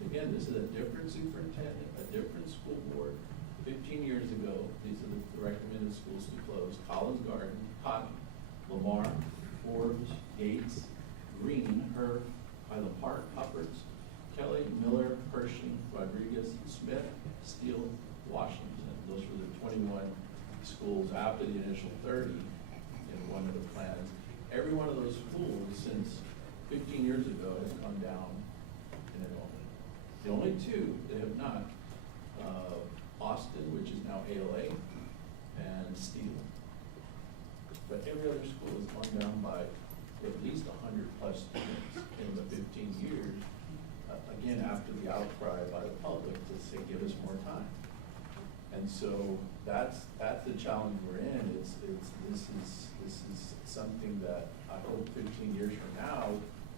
Again, this is a different superintendent, a different school board. 15 years ago, these are the recommended schools to close: Collins Garden, Cotton, Lamar, Forbes, Gates, Green, Herb, Highland Park, Hupperts, Kelly, Miller, Pershing, Rodriguez, Smith, Steele, Washington. Those were the 21 schools after the initial 30 in one of the plans. Every one of those schools since 15 years ago has gone down in enrollment. The only 2 that have not, Austin, which is now ALA, and Steele. But every other school has gone down by at least 100 plus students in the 15 years. Again, after the outcry by the public to say, give us more time. And so that's the challenge we're in. This is something that I hope 15 years from now,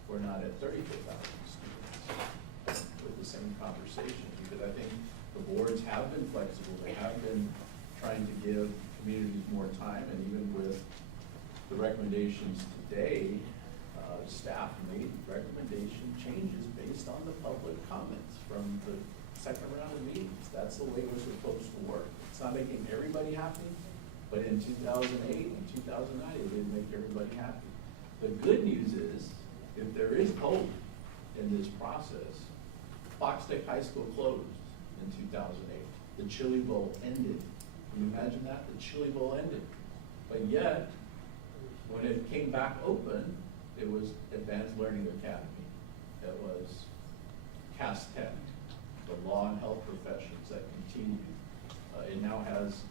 we're not at 34,000 students with the same conversation, because I think the boards have been flexible. They have been trying to give communities more time, and even with the recommendations today, staff made recommendation changes based on the public comments from the second round of meetings. That's the way we're supposed to work. It's not making everybody happy, but in 2008 and 2009, it didn't make everybody happy. The good news is, if there is hope in this process, Fox Tech High School closed in 2008. The Chili Bowl ended. Can you imagine that? The Chili Bowl ended. But yet, when it came back open, it was Advanced Learning Academy. It was Cass Tech, the law and health professions that continued. It now has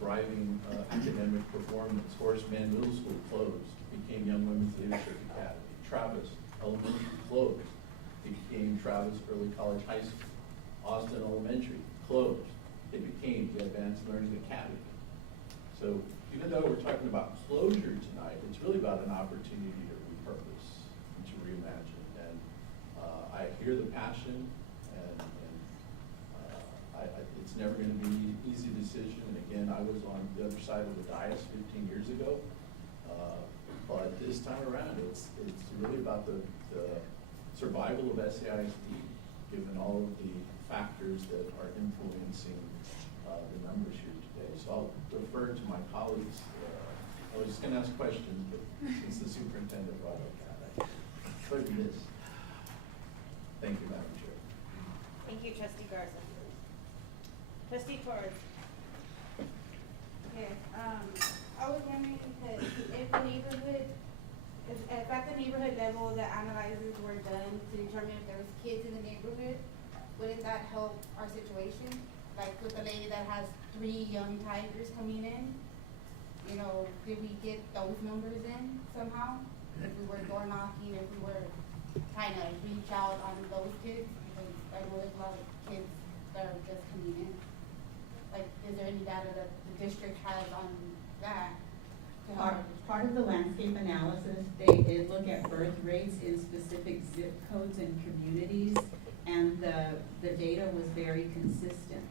thriving academic performance. Horace Mann Middle School closed, became Young Women's Leadership Academy. Travis Elementary closed, became Travis Early College High School. Austin Elementary closed, it became the Advanced Learning Academy. So even though we're talking about closure tonight, it's really about an opportunity to repurpose and to reimagine. And I hear the passion, and it's never going to be an easy decision. And again, I was on the other side of the dais 15 years ago. But this time around, it's really about the survival of SAISD, given all of the factors that are influencing the numbers here today. So I'll defer to my colleagues. I was just going to ask questions, but since the superintendent brought up that, I couldn't miss. Thank you, Madam Chair. Thank you, Trustee Garza. Trustee Torres. Yes, I was wondering, because if the neighborhood, if at the neighborhood level, the analyses were done to determine if there was kids in the neighborhood, wouldn't that help our situation? Like with the lady that has 3 young tigers coming in, you know, did we get those numbers in somehow? If we were door knocking, if we were trying to reach out on those kids, because I know there's a lot of kids that are just coming in. Like, is there any data that the district has on that? Part of the landscape analysis, they did look at birth rates in specific zip codes and communities, and the data was very consistent.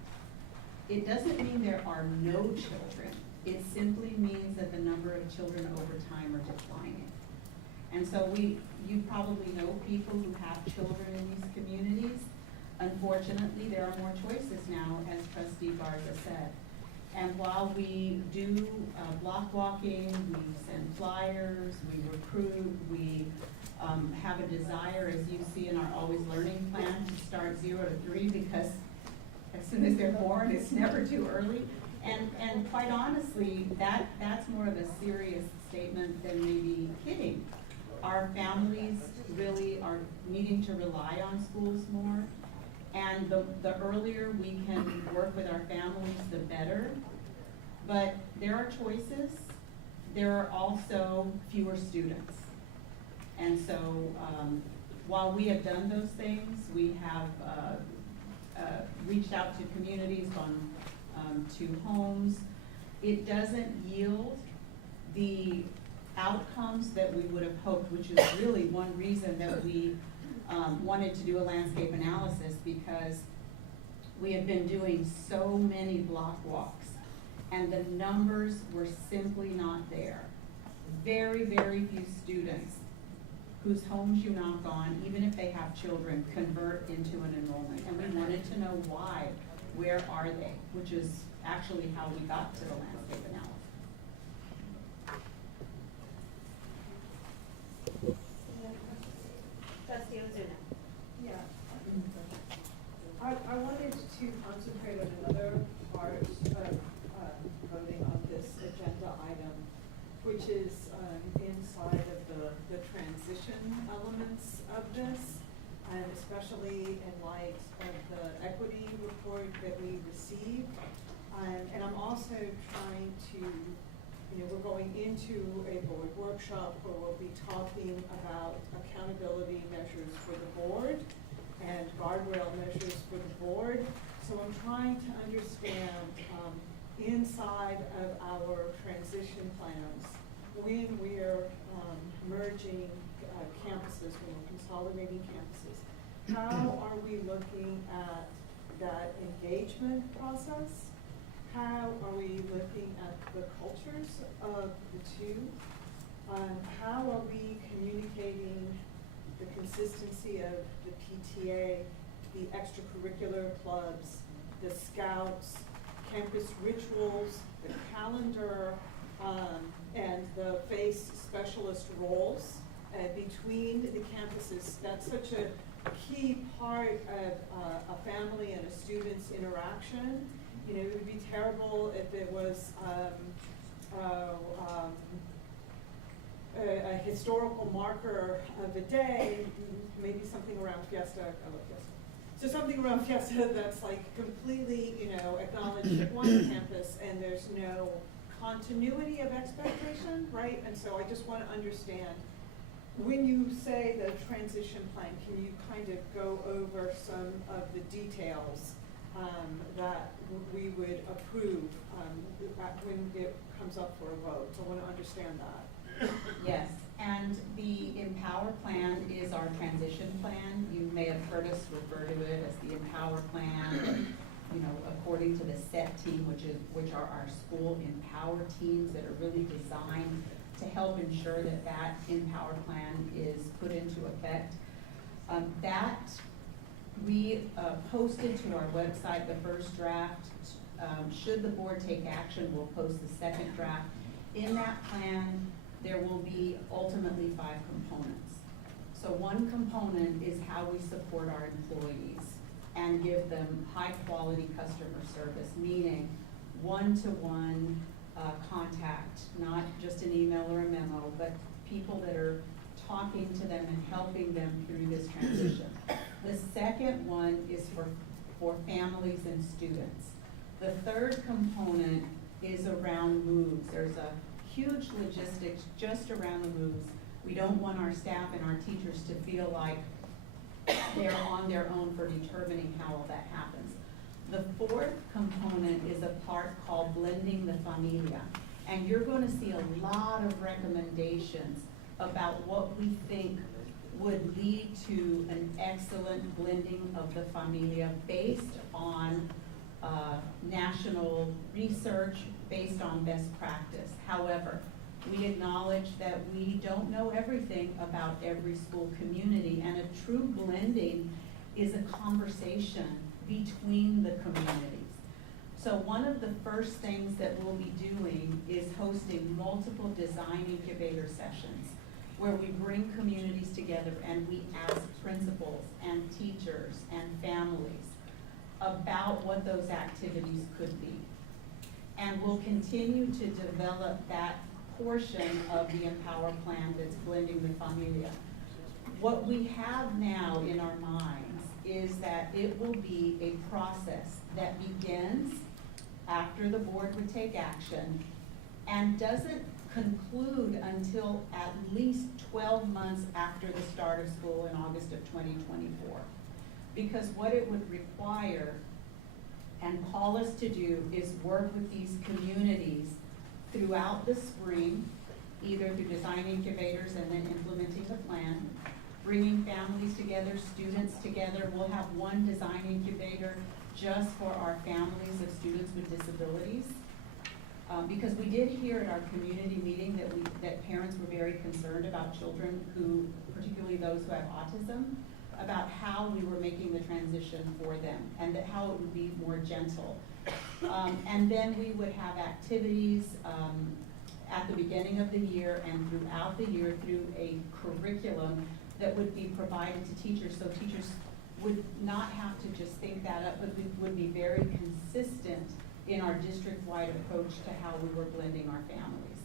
It doesn't mean there are no children. It simply means that the number of children over time are declining. And so you probably know people who have children in these communities. Unfortunately, there are more choices now, as Trustee Garza said. And while we do block walking, we send flyers, we recruit, we have a desire, as you see in our Always Learning plan, to start 0 to 3, because as soon as they're born, it's never too early. And quite honestly, that's more of a serious statement than maybe kidding. our families really are needing to rely on schools more. And the earlier we can work with our families, the better. But there are choices. There are also fewer students. And so while we have done those things, we have reached out to communities, gone to homes. It doesn't yield the outcomes that we would have hoped, which is really one reason that we wanted to do a landscape analysis, because we have been doing so many block walks and the numbers were simply not there. Very, very few students whose homes you knock on, even if they have children, convert into an enrollment. And we wanted to know why. Where are they? Which is actually how we got to the landscape analysis. Trustee Ozuna. Yeah. I wanted to concentrate on another part of voting on this agenda item, which is inside of the transition elements of this, and especially in light of the equity report that we received. And I'm also trying to, we're going into a board workshop where we'll be talking about accountability measures for the board and guardrail measures for the board. So I'm trying to understand inside of our transition plans, when we're merging campuses, when we're consolidating campuses, how are we looking at that engagement process? How are we looking at the cultures of the two? How are we communicating the consistency of the PTA, the extracurricular clubs, the scouts, campus rituals, the calendar, and the FACE specialist roles between the campuses? That's such a key part of a family and a student's interaction. It would be terrible if it was a historical marker of the day, maybe something around Fiesta. I love Fiesta. So something around Fiesta that's like completely, acknowledged at one campus, and there's no continuity of expectation, right? And so I just want to understand, when you say the transition plan, can you kind of go over some of the details that we would approve when it comes up for a vote? I want to understand that. Yes, and the Empower Plan is our transition plan. You may have heard us refer to it as the Empower Plan, according to the SET team, which are our school Empower teams that are really designed to help ensure that Empower Plan is put into effect. That we posted to our website the first draft. Should the board take action, we'll post the second draft. In that plan, there will be ultimately 5 components. So one component is how we support our employees and give them high quality customer service, meaning one-to-one contact, not just an email or a memo, but people that are talking to them and helping them through this transition. The second one is for families and students. The third component is around moves. There's a huge logistics just around the moves. We don't want our staff and our teachers to feel like they're on their own for determining how all that happens. The fourth component is a part called Blending the Familia. And you're going to see a lot of recommendations about what we think would lead to an excellent blending of the familia based on national research, based on best practice. However, we acknowledge that we don't know everything about every school community, and a true blending is a conversation between the communities. So one of the first things that we'll be doing is hosting multiple design incubator sessions where we bring communities together and we ask principals and teachers and families about what those activities could be. And we'll continue to develop that portion of the Empower Plan that's blending the familia. What we have now in our minds is that it will be a process that begins after the board would take action and doesn't conclude until at least 12 months after the start of school in August of 2024. Because what it would require and call us to do is work with these communities throughout the spring, either through design incubators and then implementing the plan, bringing families together, students together. We'll have one design incubator just for our families of students with disabilities. Because we did hear at our community meeting that parents were very concerned about children who, particularly those who have autism, about how we were making the transition for them and that how it would be more gentle. And then we would have activities at the beginning of the year and throughout the year through a curriculum that would be provided to teachers, so teachers would not have to just think that up, but we would be very consistent in our district-wide approach to how we were blending our families.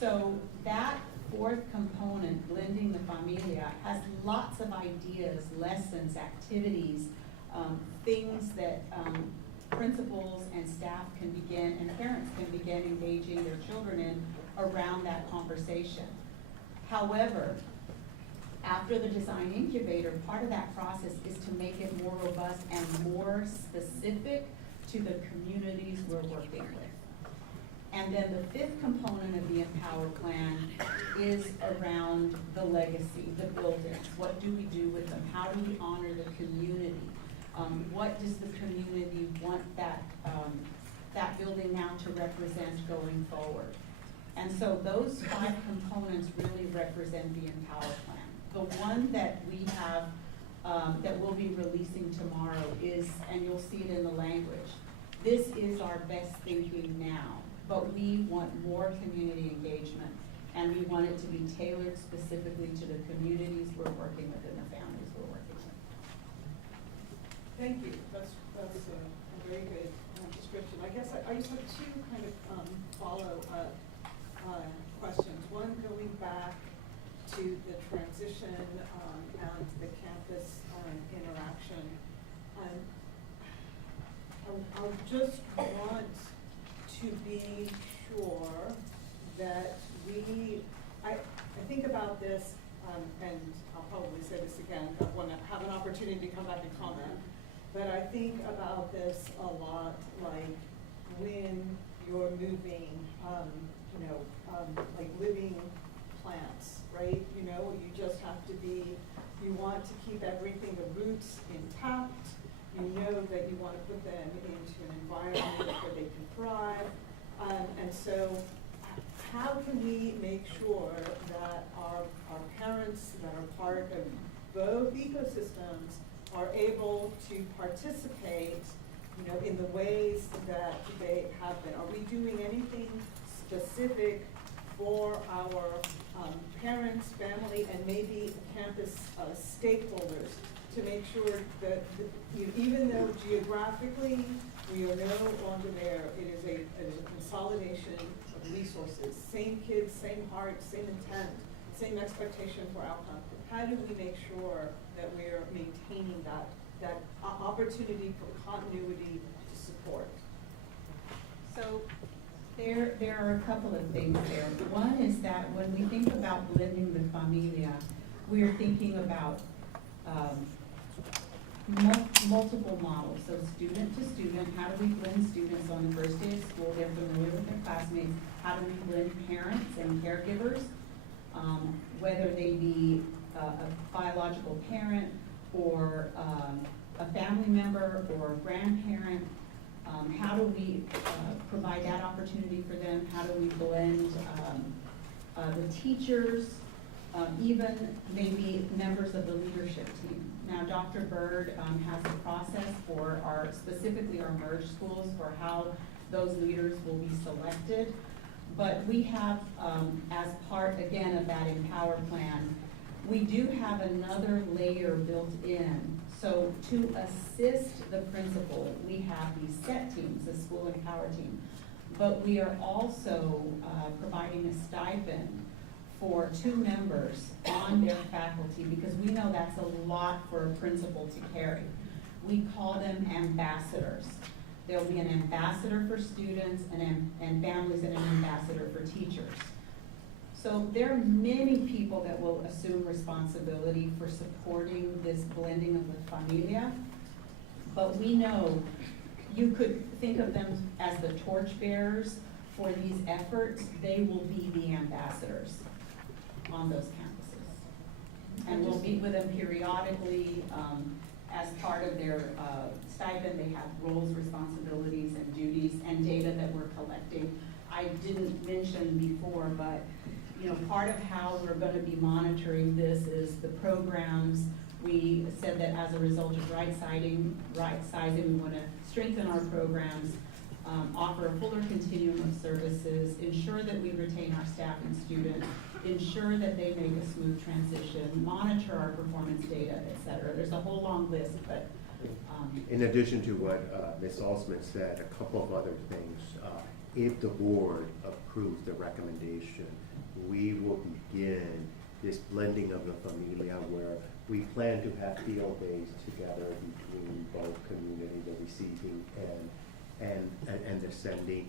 So that fourth component, blending the familia, has lots of ideas, lessons, activities, things that principals and staff can begin and parents can begin engaging their children in around that conversation. However, after the design incubator, part of that process is to make it more robust and more specific to the communities we're working with. And then the fifth component of the Empower Plan is around the legacy, the buildings. What do we do with them? How do we honor the community? What does the community want that building now to represent going forward? And so those 5 components really represent the Empower Plan. The one that we have, that we'll be releasing tomorrow is, and you'll see it in the language, this is our best thinking now, but we want more community engagement, and we want it to be tailored specifically to the communities we're working with and the families we're working with. Thank you. That's a very good description. I guess I just have 2 kind of follow-up questions. One, going back to the transition and the campus interaction. I just want to be sure that I think about this, and I'll probably say this again, I want to have an opportunity to come back and comment, but I think about this a lot like when you're moving, like living plants, right? You just have to you want to keep everything, the roots intact. You know that you want to put them into an environment where they can thrive. And so how can we make sure that our parents that are part of both ecosystems are able to participate, in the ways that they have been? Are we doing anything specific for our parents, family, and maybe campus stakeholders to make sure that even though geographically we are no longer there, it is a consolidation of resources. Same kids, same heart, same intent, same expectation for outcome. How do we make sure that we're maintaining that opportunity for continuity to support? So there are a couple of things there. One is that when we think about blending the familia, we are thinking about multiple models. So student to student, how do we blend students on the first day of school? They're familiar with their classmates. How do we blend parents and caregivers, whether they be a biological parent or a family member or a grandparent? How do we provide that opportunity for them? How do we blend the teachers, even maybe members of the leadership team? Now, Dr. Bird has a process for specifically our merged schools for how those leaders will be selected. But we have, as part, again, of that Empower Plan, we do have another layer built in. So to assist the principal, we have these set teams, the School Empower team. but we are also providing a stipend for 2 members on their faculty, because we know that's a lot for a principal to carry. We call them ambassadors. There'll be an ambassador for students and families and an ambassador for teachers. So there are many people that will assume responsibility for supporting this blending of the familia, but we know you could think of them as the torchbearers for these efforts. They will be the ambassadors on those campuses. And we'll meet with them periodically. As part of their stipend, they have roles, responsibilities, and duties, and data that we're collecting. I didn't mention before, but part of how we're going to be monitoring this is the programs. We said that as a result of rightsizing, we want to strengthen our programs, offer a fuller continuum of services, ensure that we retain our staff and students, ensure that they make a smooth transition, monitor our performance data, et cetera. There's a whole long list, but. In addition to what Ms. Salzman said, a couple of other things. If the board approves the recommendation, we will begin this blending of the familia where we plan to have field days together between both community, the receiving and the sending,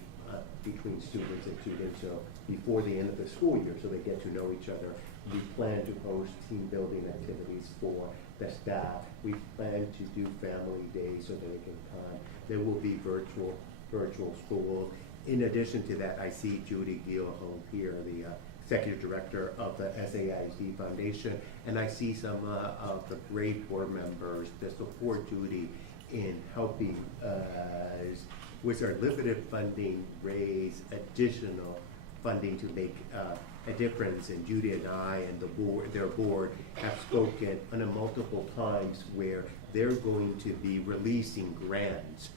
between students and students, so before the end of the school year, so they get to know each other. We plan to host team building activities for the staff. We plan to do family days so that they can come. There will be virtual school. In addition to that, I see Judy Gilholm here, the Executive Director of the SAISD Foundation, and I see some of the great board members that support Judy in helping us, with our limited funding, raise additional funding to make a difference. And Judy and I and their board have spoken on a multiple times where they're going to be releasing grants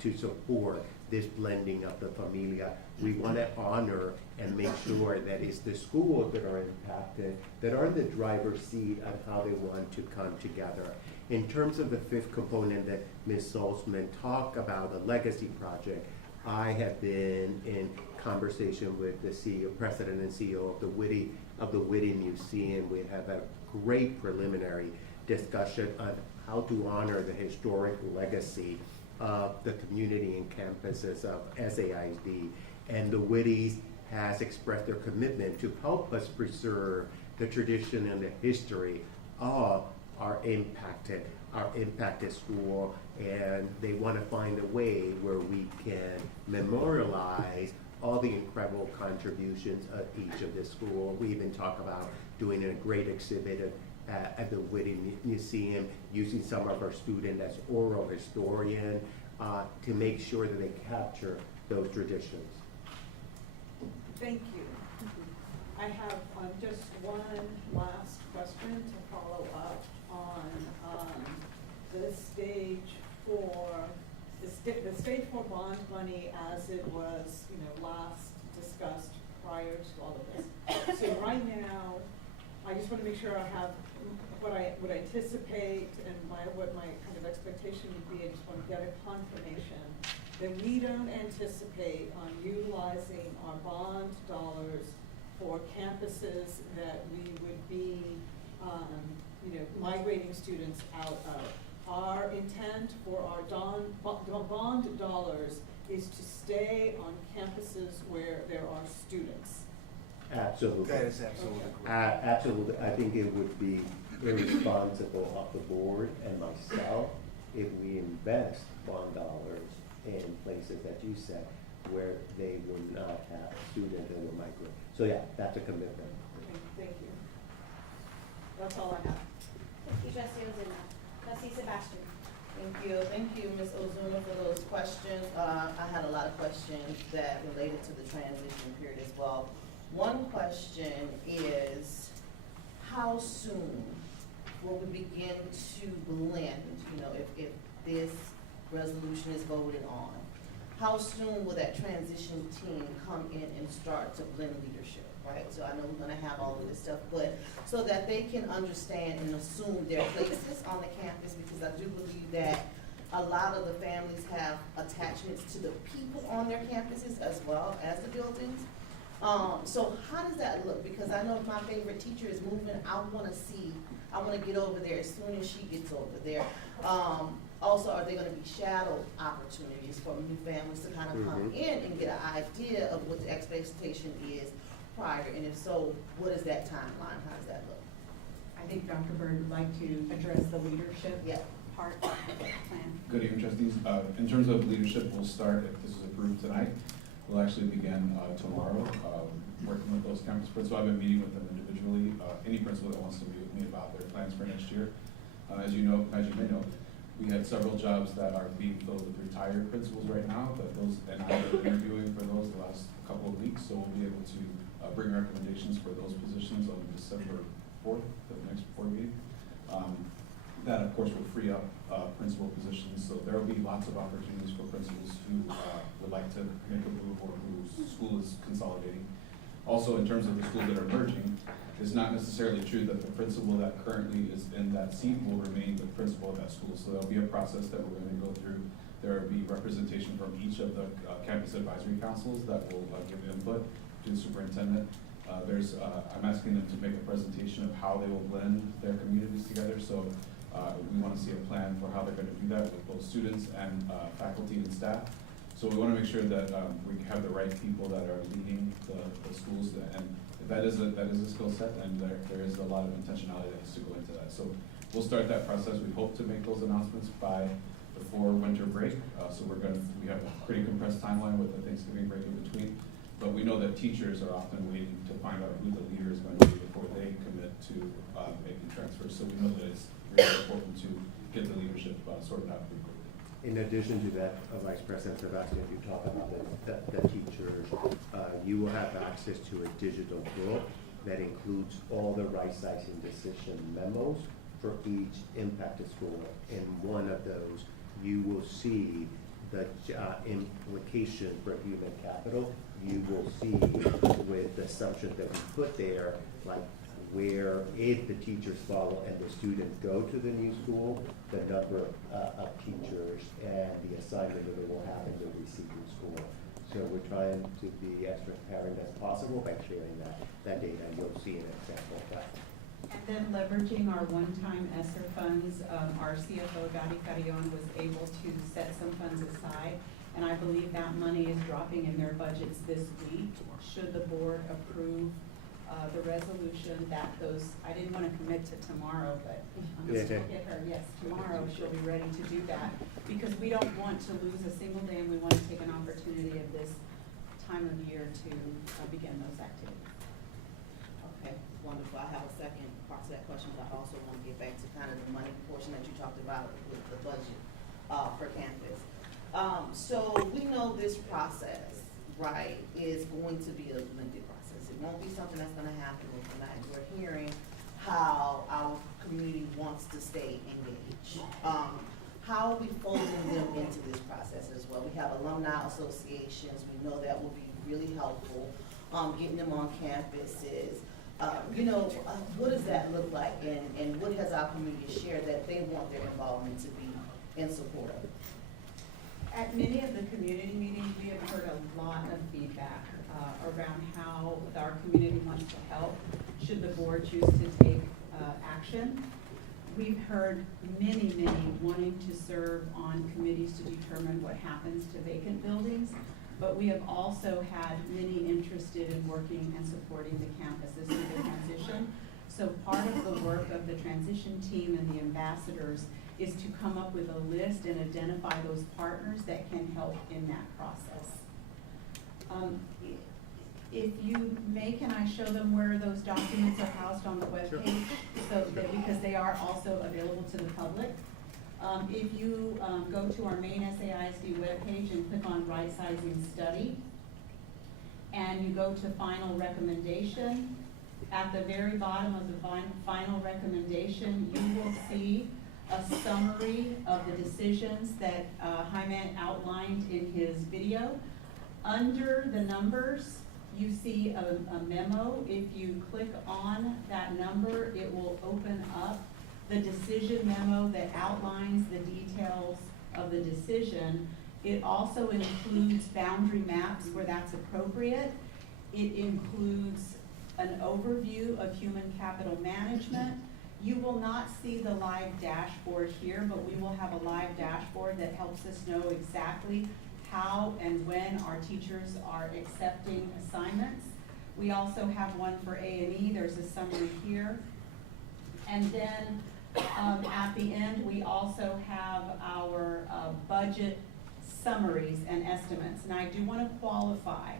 to support this blending of the familia. We want to honor and make sure that it's the schools that are impacted, that are in the driver's seat on how they want to come together. In terms of the 5th component that Ms. Salzman talked about, the legacy project, I have been in conversation with the CEO, president and CEO of the Whitty Museum. We have a great preliminary discussion on how to honor the historic legacy of the community and campuses of SAISD. And the Whittys has expressed their commitment to help us preserve the tradition and the history of our impacted school, and they want to find a way where we can memorialize all the incredible contributions of each of the school. We even talk about doing a great exhibit at the Whitty Museum, using some of our students as oral historian to make sure that they capture those traditions. Thank you. I have just one last question to follow up on the stage for the stage for bond money as it was, last discussed prior to all of this. So right now, I just want to make sure I have what I would anticipate and what my kind of expectation would be. I just want to get a confirmation that we don't anticipate on utilizing our bond dollars for campuses that we would be, migrating students out of. Our intent for our bond dollars is to stay on campuses where there are students. Absolutely. That is absolutely correct. Absolutely. I think it would be irresponsible of the board and myself if we invest bond dollars in places that you said where they would not have students that will migrate. So yeah, that's a commitment. Okay, thank you. That's all I have. Thank you, Trustee Ozuna. Trustee Sebastian. Thank you, Ms. Ozuna, for those questions. I had a lot of questions that related to the transition period as well. One question is, how soon will we begin to blend, if this resolution is voted on? How soon will that transition team come in and start to blend leadership, right? So I know we're gonna have all of this stuff, but so that they can understand and assume their places on the campus, because I do believe that a lot of the families have attachments to the people on their campuses as well as the buildings. So how does that look? Because I know if my favorite teacher is moving, I wanna get over there as soon as she gets over there. Also, are there gonna be shadow opportunities for new families to kind of come in and get an idea of what the expectation is prior? And if so, what is that timeline? How does that look? I think Dr. Bird would like to address the leadership part of the plan. Good evening, trustees. In terms of leadership, we'll start, if this is approved tonight, we'll actually begin tomorrow working with those campus principals. I've been meeting with them individually. Any principal that wants to meet with me about their plans for next year. As you may know, we had several jobs that are being filled with retired principals right now, but and I have been interviewing for those the last couple of weeks, so we'll be able to bring recommendations for those positions on December 4th, the next board meeting. That, of course, will free up principal positions, so there will be lots of opportunities for principals who would like to make a move or whose school is consolidating. Also, in terms of the schools that are merging, it's not necessarily true that the principal that currently is in that seat will remain the principal of that school. So there'll be a process that we're going to go through. There will be representation from each of the campus advisory councils that will give input to the superintendent. I'm asking them to make a presentation of how they will blend their communities together. So we want to see a plan for how they're going to do that with both students and faculty and staff. So we want to make sure that we have the right people that are leading the schools, and that is a skill set, and there is a lot of intentionality that has to go into that. So we'll start that process. We hope to make those announcements before winter break. So we have a pretty compressed timeline with the Thanksgiving break in between. But we know that teachers are often waiting to find out who the leader is going to be before they commit to making transfers. So we know that it's really important to get the leadership sorted out pretty quickly. In addition to that, Vice President Sebastian, you talk about the teachers, you will have access to a digital book that includes all the rightsizing decision memos for each impacted school. In one of those, you will see the implication for human capital. You will see with the assumptions that we put there, like where if the teachers follow and the students go to the new school, the number of teachers and the assignment that they will have in the receiving school. So we're trying to be as transparent as possible by sharing that data, and you'll see an example of that. And then leveraging our one-time ESSER funds, our CFO, Gadi Carrion, was able to set some funds aside, and I believe that money is dropping in their budgets this week. Should the board approve the resolution that I didn't want to commit to tomorrow, but I'm going to get her, yes, tomorrow she'll be ready to do that, because we don't want to lose a single day, and we want to take an opportunity of this time of year to begin those activities. Okay, wonderful. I have a second part to that question, but I also want to get back to kind of the money portion that you talked about with the budget for campus. So we know this process, right, is going to be a lengthy process. It won't be something that's going to happen overnight. We're hearing how our community wants to stay engaged. How are we folding them into this process as well? We have alumni associations. We know that will be really helpful. Getting them on campuses. What does that look like, and what has our community shared that they want their involvement to be in support of? At many of the community meetings, we have heard a lot of feedback around how our community wants to help should the board choose to take action. We've heard many wanting to serve on committees to determine what happens to vacant buildings, but we have also had many interested in working and supporting the campuses through the transition. So part of the work of the transition team and the ambassadors is to come up with a list and identify those partners that can help in that process. If you may, can I show them where those documents are housed on the webpage? So that, because they are also available to the public. If you go to our main SAISD webpage and click on rightsizing study, and you go to final recommendation, at the very bottom of the final recommendation, you will see a summary of the decisions that Jaime outlined in his video. Under the numbers, you see a memo. If you click on that number, it will open up the decision memo that outlines the details of the decision. It also includes boundary maps where that's appropriate. It includes an overview of human capital management. You will not see the live dashboard here, but we will have a live dashboard that helps us know exactly how and when our teachers are accepting assignments. We also have one for A&E, there's a summary here. And then at the end, we also have our budget summaries and estimates. And I do want to qualify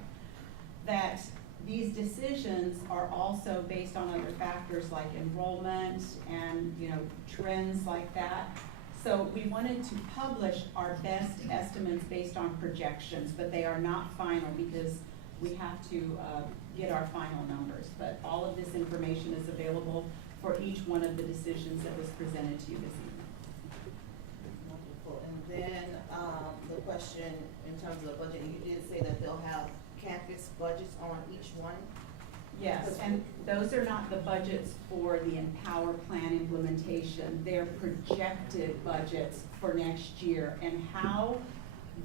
that these decisions are also based on other factors like enrollment and trends like that. So we wanted to publish our best estimates based on projections, but they are not final because we have to get our final numbers. But all of this information is available for each one of the decisions that was presented to you this evening. Wonderful. And then the question in terms of budget, you did say that they'll have campus budgets on each one? Yes, and those are not the budgets for the Empower Plan implementation. They're projected budgets for next year and how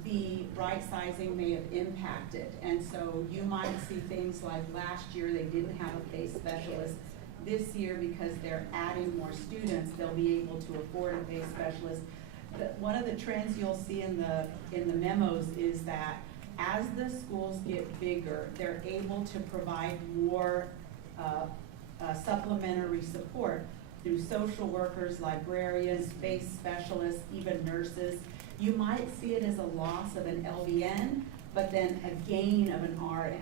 the right sizing may have impacted. And so you might see things like last year they didn't have a PACE specialist. This year, because they're adding more students, they'll be able to afford a PACE specialist. One of the trends you'll see in the memos is that as the schools get bigger, they're able to provide more supplementary support through social workers, librarians, space specialists, even nurses. You might see it as a loss of an LVN, but then a gain of an RN.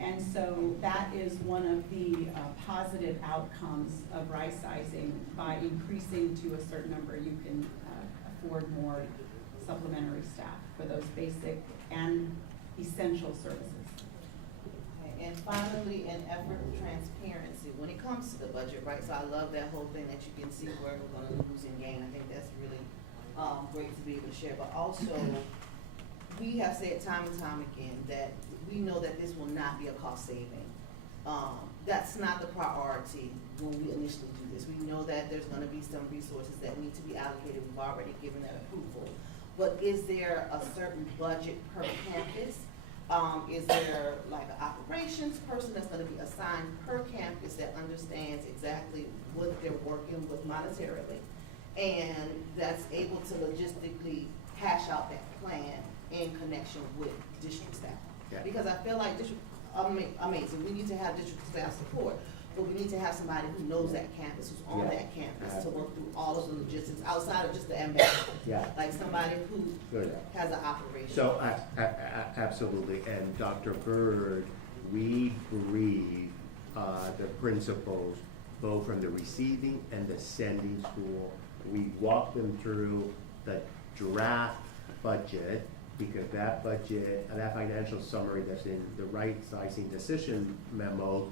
And so that is one of the positive outcomes of right sizing. By increasing to a certain number, you can afford more supplementary staff for those basic and essential services. Okay. And finally, in effort of transparency, when it comes to the budget, right? So I love that whole thing that you can see where we're going to lose and gain. I think that's really great to be able to share. But also, we have said time and time again that we know that this will not be a cost saving. That's not the priority when we initially do this. We know that there's going to be some resources that need to be allocated. We've already given that approval. But is there a certain budget per campus? Is there like an operations person that's going to be assigned per campus that understands exactly what they're working with monetarily and that's able to logistically hash out that plan in connection with district staff? Yeah. Because I feel like district, amazing, we need to have district staff support, but we need to have somebody who knows that campus, who's on that campus to work through all of the logistics outside of just the ambassador. Yeah. Like somebody who Good. has an operation. So, absolutely, and Dr. Bird, we brief the principals, both from the receiving and the sending school. We walk them through the draft budget, because that budget, that financial summary that's in the right sizing decision memo,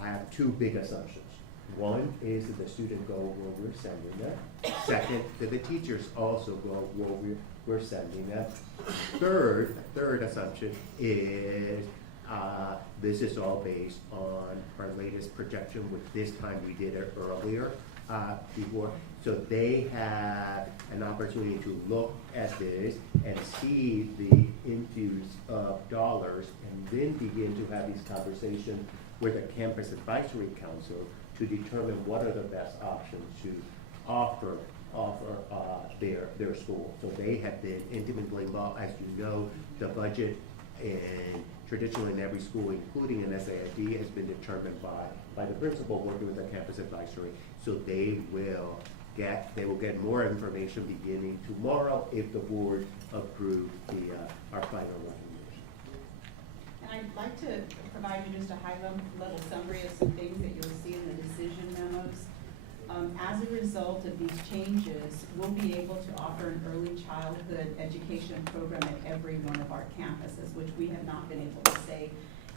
I have two big assumptions. One is that the student go where we're sending them. Second, that the teachers also go where we're sending them. Third assumption is this is all based on our latest projection, which this time we did it earlier before. So they have an opportunity to look at this and see the infuse of dollars and then begin to have these conversations with a campus advisory council to determine what are the best options to offer their school. So they have been intimately involved. As you know, the budget and traditionally in every school, including in SAISD, has been determined by the principal working with the campus advisory. So they will get more information beginning tomorrow if the board approves our final recommendation. And I'd like to provide you just a high-level summary of some things that you'll see in the decision memos. As a result of these changes, we'll be able to offer an early childhood education program at every one of our campuses, which we have not been able to say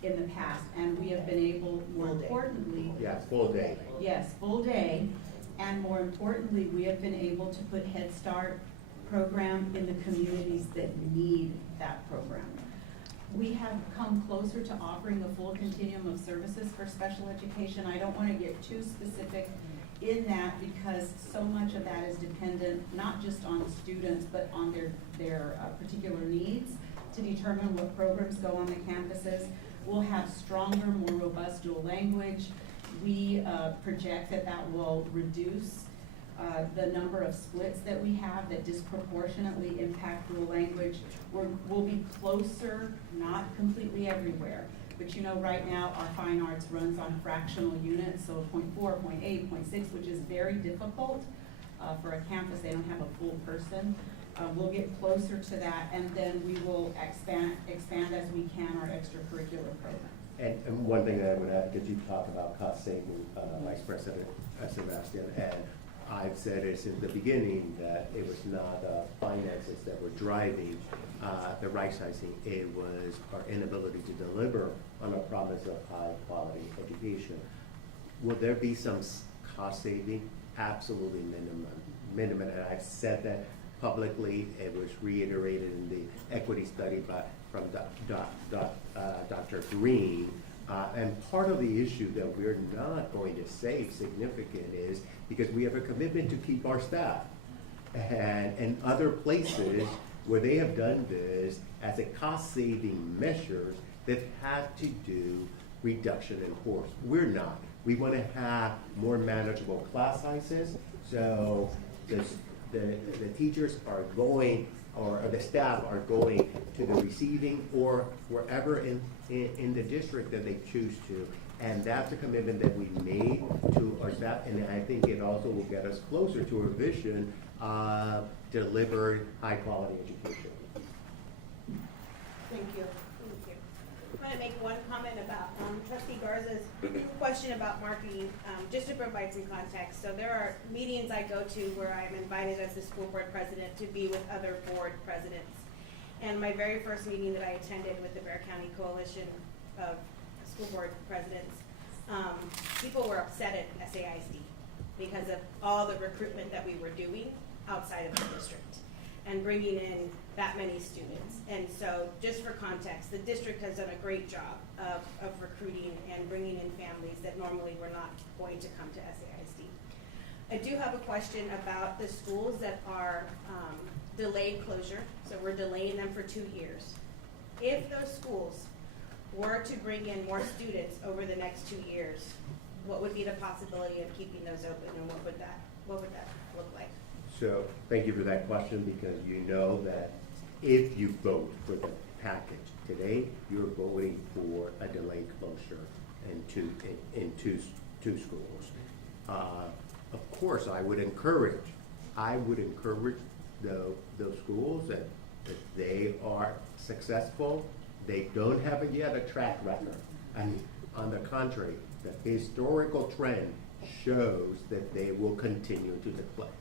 in the past. And we have been able, more importantly... Yes, full day. Yes, full day. And more importantly, we have been able to put Head Start program in the communities that need that program. We have come closer to offering a full continuum of services for special education. I don't want to get too specific in that because so much of that is dependent not just on students, but on their particular needs to determine what programs go on the campuses. We'll have stronger, more robust dual language. We project that that will reduce the number of splits that we have that disproportionately impact dual language. We'll be closer, not completely everywhere. But you know, right now our fine arts runs on fractional units, so 0.4, 0.8, 0.6, which is very difficult for a campus. They don't have a full person. We'll get closer to that, and then we will expand as we can our extracurricular programs. And one thing that I would add, because you talked about cost saving, Vice President Sebastian, and I've said it since the beginning that it was not finances that were driving the rightsizing. It was our inability to deliver on a promise of high quality education. Will there be some cost saving? Absolutely minimum. And I've said that publicly. It was reiterated in the equity study from Dr. Green. And part of the issue that we're not going to save significant is because we have a commitment to keep our staff. And in other places where they have done this as a cost-saving measures, they've had to do reduction in force. We're not. We want to have more manageable class sizes, so the teachers are going, or the staff are going to the receiving or wherever in the district that they choose to. And that's a commitment that we made to our staff, and I think it also will get us closer to our vision of delivering high quality education. Thank you. I want to make one comment about Trustee Garza's question about marketing, just to provide some context. So there are meetings I go to where I'm invited as the school board president to be with other board presidents. And my very first meeting that I attended with the Bexar County Coalition of School Board Presidents, people were upset at SAISD because of all the recruitment that we were doing outside of the district and bringing in that many students. And so just for context, the district has done a great job of recruiting and bringing in families that normally were not going to come to SAISD. I do have a question about the schools that are delayed closure. So we're delaying them for 2 years. If those schools were to bring in more students over the next 2 years, what would be the possibility of keeping those open, and what would that look like? So thank you for that question, because you know that if you vote for the package today, you're voting for a delayed closure in two schools. Of course, I would encourage those schools that if they are successful, they don't have yet a track record. And on the contrary, the historical trend shows that they will continue to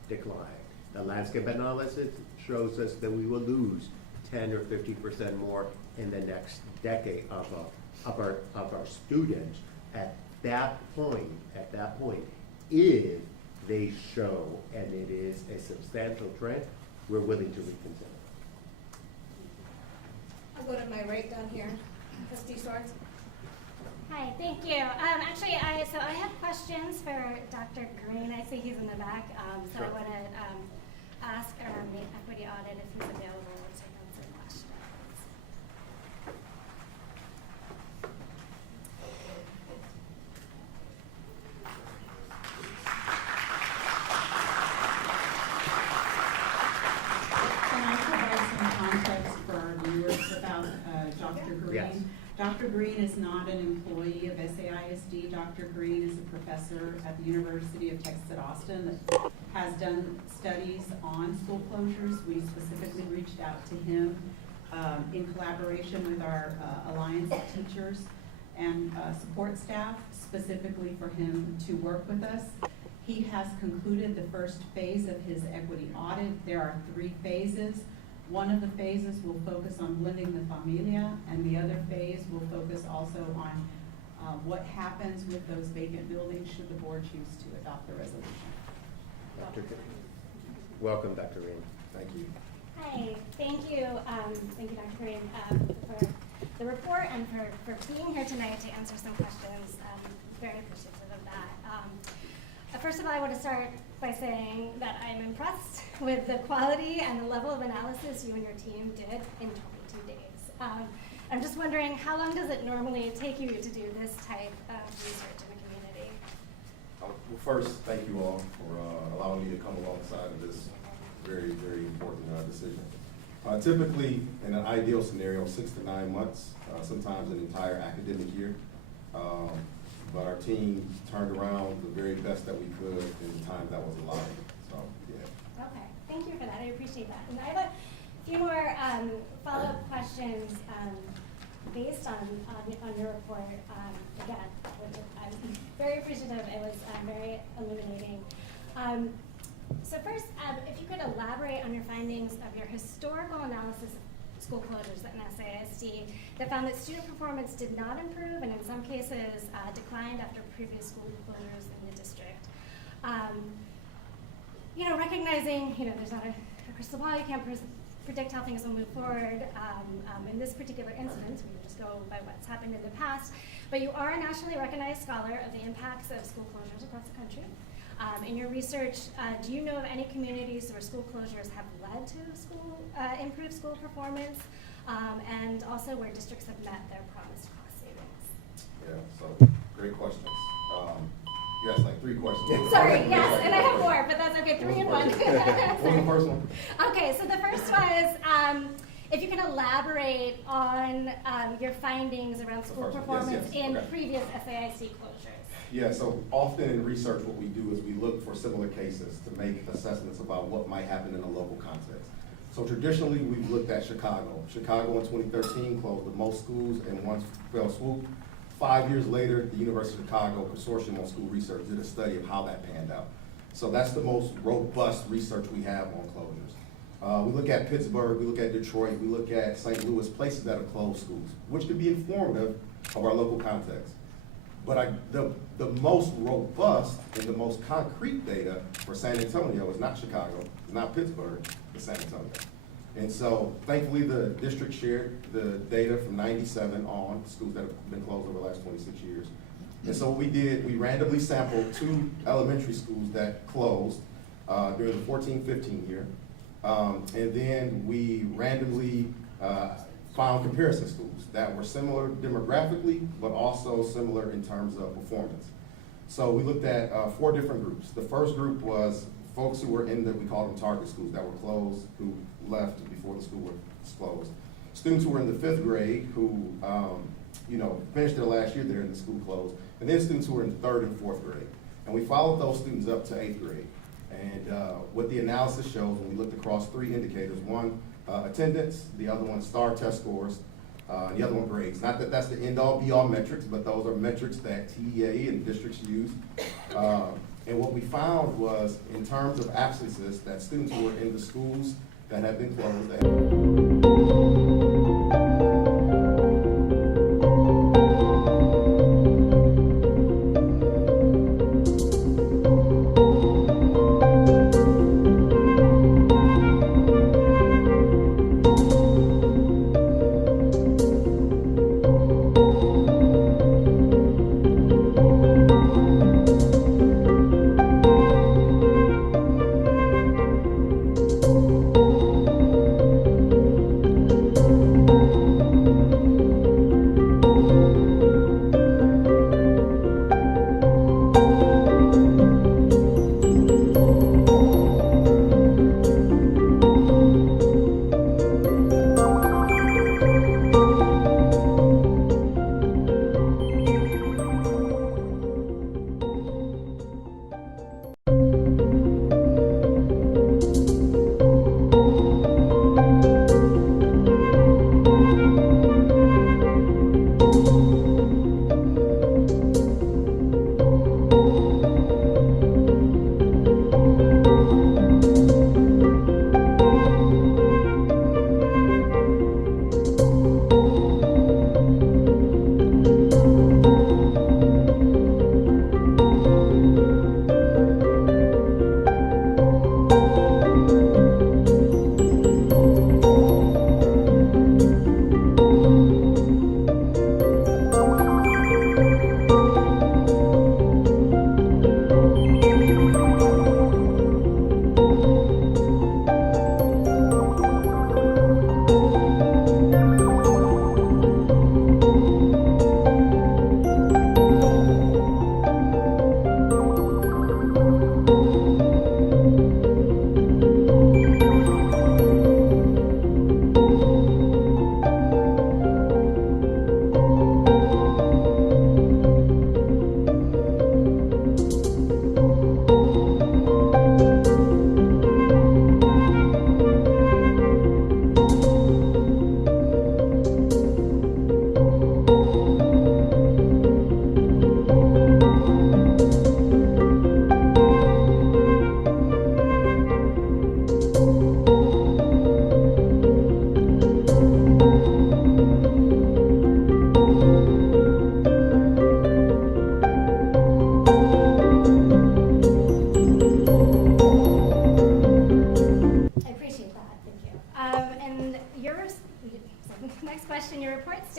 decline. The landscape analysis shows us that we will lose 10 or 50% more in the next decade of our students. At that point, if they show, and it is a substantial trend, we're willing to reconsider. I'll go to my right down here. Trustee Swartz. Hi, thank you. Actually, I have questions for Dr. Green. I see he's in the back, so Sure. I want to ask our equity audit if he's available to answer questions. Can I provide some context for our viewers about Dr. Green? Yes. Dr. Green is not an employee of SAISD. Dr. Green is a professor at the University of Texas at Austin that has done studies on school closures. We specifically reached out to him in collaboration with our Alliance of Teachers and support staff, specifically for him to work with us. He has concluded the first phase of his equity audit. There are 3 phases. One of the phases will focus on blending the familia, and the other phase will focus also on what happens with those vacant buildings should the board choose to adopt the resolution. Welcome, Dr. Green. Thank you. Hi, thank you, Dr. Green, for the report and for being here tonight to answer some questions. Very appreciative of that. first of all, I want to start by saying that I'm impressed with the quality and the level of analysis you and your team did in 22 days. I'm just wondering, how long does it normally take you to do this type of research in the community? Well, first, thank you all for allowing me to come alongside of this very, very important decision. Typically, in an ideal scenario, 6 to 9 months, sometimes an entire academic year. But our team turned around the very best that we could in the time that was allowed. So, yeah. Okay, thank you for that. I appreciate that. And I have a few more follow-up questions based on your report. Again, which I'm very appreciative. It was very illuminating. So first, if you could elaborate on your findings of your historical analysis of school closures at SAISD that found that student performance did not improve and in some cases declined after previous school closures in the district. Recognizing, there's not a crystal ball, you can't predict how things will move forward. In this particular instance, we just go by what's happened in the past, but you are a nationally recognized scholar of the impacts of school closures across the country. In your research, do you know of any communities where school closures have led to improved school performance, and also where districts have met their promised cost savings? Yeah, so great questions. You asked like 3 questions. Sorry, yes, and I have more, but that's okay, 3 in 1. What was the first one? Okay, so the first was, if you can elaborate on your findings around school performance in previous SAIC closures. Yeah, so often in research what we do is we look for similar cases to make assessments about what might happen in a local context. So traditionally we've looked at Chicago. Chicago in 2013 closed the most schools in one fell swoop. 5 years later, the University of Chicago Consortium on School Research did a study of how that panned out. So that's the most robust research we have on closures. We look at Pittsburgh, we look at Detroit, we look at St. Louis, places that have closed schools, which could be informative of our local context. But the most robust and the most concrete data for San Antonio is not Chicago, it's not Pittsburgh, it's San Antonio. And so thankfully the district shared the data from 97 on schools that have been closed over the last 26 years. And so what we did, we randomly sampled 2 elementary schools that closed during the 14-15 year. And then we randomly found comparison schools that were similar demographically, but also similar in terms of performance. So we looked at 4 different groups. The first group was folks who were in we call them target schools, that were closed, who left before the school was closed. Students who were in the 5th grade who, finished their last year there and the school closed. And then students who were in the 3rd and 4th grade. And we followed those students up to 8th grade. And what the analysis shows when we looked across 3 indicators, one, attendance, the other one, STAR test scores, and the other one, grades. Not that that's the end-all, be-all metrics, but those are metrics that TEA and districts use. And what we found was, in terms of absences, that students who were in the schools that have been closed,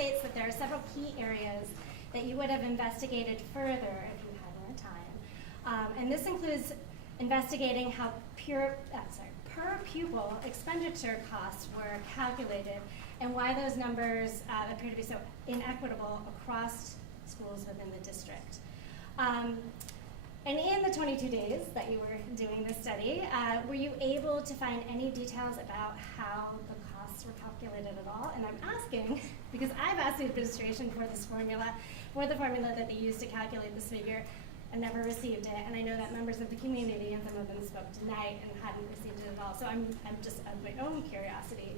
states that there are several key areas that you would have investigated further if you had more time. And this includes investigating how per pupil expenditure costs were calculated and why those numbers appear to be so inequitable across schools within the district. And in the 22 days that you were doing this study, were you able to find any details about how the costs were calculated at all? And I'm asking, because I've asked the administration for this formula, for the formula that they used to calculate this figure, and never received it. And I know that members of the community, and some of them spoke tonight, and hadn't received it at all. So I'm just out of my own curiosity,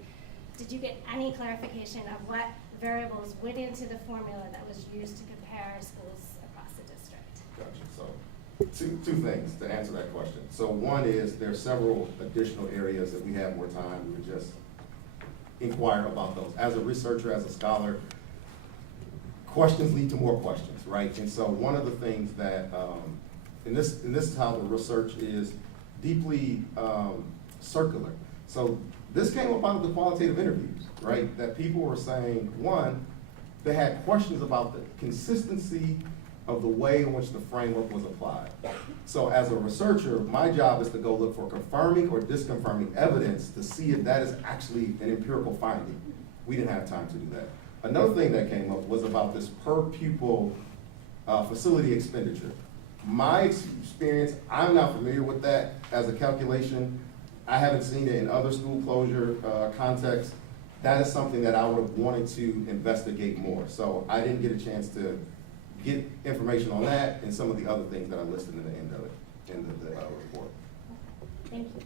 did you get any clarification of what variables went into the formula that was used to compare schools across the district? Gotcha. So two things to answer that question. So one is there are several additional areas that we have more time, we would just inquire about those. As a researcher, as a scholar, questions lead to more questions, right? And so one of the things that, and this is how the research is deeply circular. So this came up out of the qualitative interviews, right? That people were saying, one, they had questions about the consistency of the way in which the framework was applied. So as a researcher, my job is to go look for confirming or disconfirming evidence to see if that is actually an empirical finding. We didn't have time to do that. Another thing that came up was about this per pupil facility expenditure. My experience, I'm not familiar with that as a calculation. I haven't seen it in other school closure contexts. That is something that I would have wanted to investigate more. So I didn't get a chance to get information on that and some of the other things that I listed in the end of it, in the report. Thank you.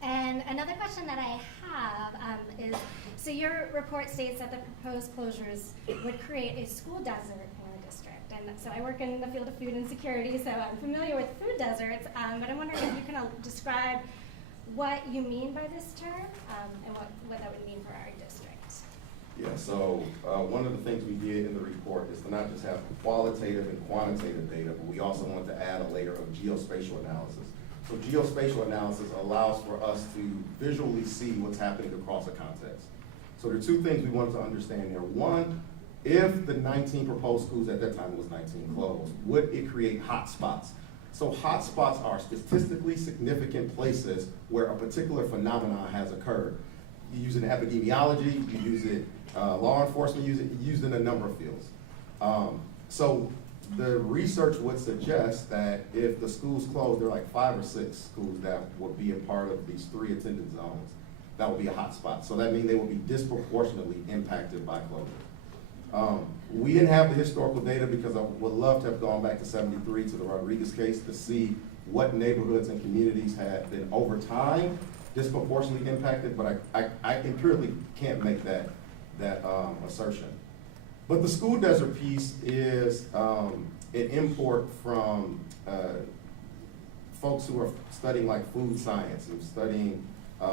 And another question that I have is, so your report states that the proposed closures would create a school desert in our district. And so I work in the field of food insecurity, so I'm familiar with food deserts, but I'm wondering if you can describe what you mean by this term and what that would mean for our district. Yeah, so one of the things we did in the report is to not just have qualitative and quantitative data, but we also want to add a layer of geospatial analysis. So geospatial analysis allows for us to visually see what's happening across a context. So there are two things we wanted to understand there. One, if the 19 proposed schools at that time, it was 19 closed, would it create hot spots? So hot spots are statistically significant places where a particular phenomenon has occurred. You use it in epidemiology, you use it, law enforcement use it, used in a number of fields. So the research would suggest that if the schools closed, there are like 5 or 6 schools that would be a part of these 3 attendance zones. That would be a hot spot. So that means they would be disproportionately impacted by closure. We didn't have the historical data because I would love to have gone back to '73 to the Rodriguez case to see what neighborhoods and communities had been over time disproportionately impacted, but I empirically can't make that assertion. But the school desert piece is an import from folks who are studying like food science and studying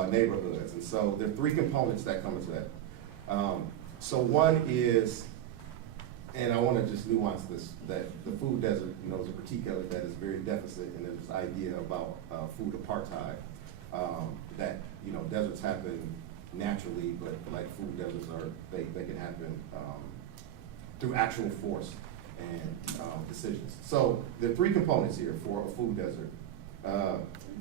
neighborhoods. And so there are 3 components that come into that. So one is, and I want to just nuance this, that the food desert, is a critique of it that is very deficit in this idea about food apartheid. That, deserts happen naturally, but like food deserts they can happen through actual force and decisions. So there are 3 components here for a food desert.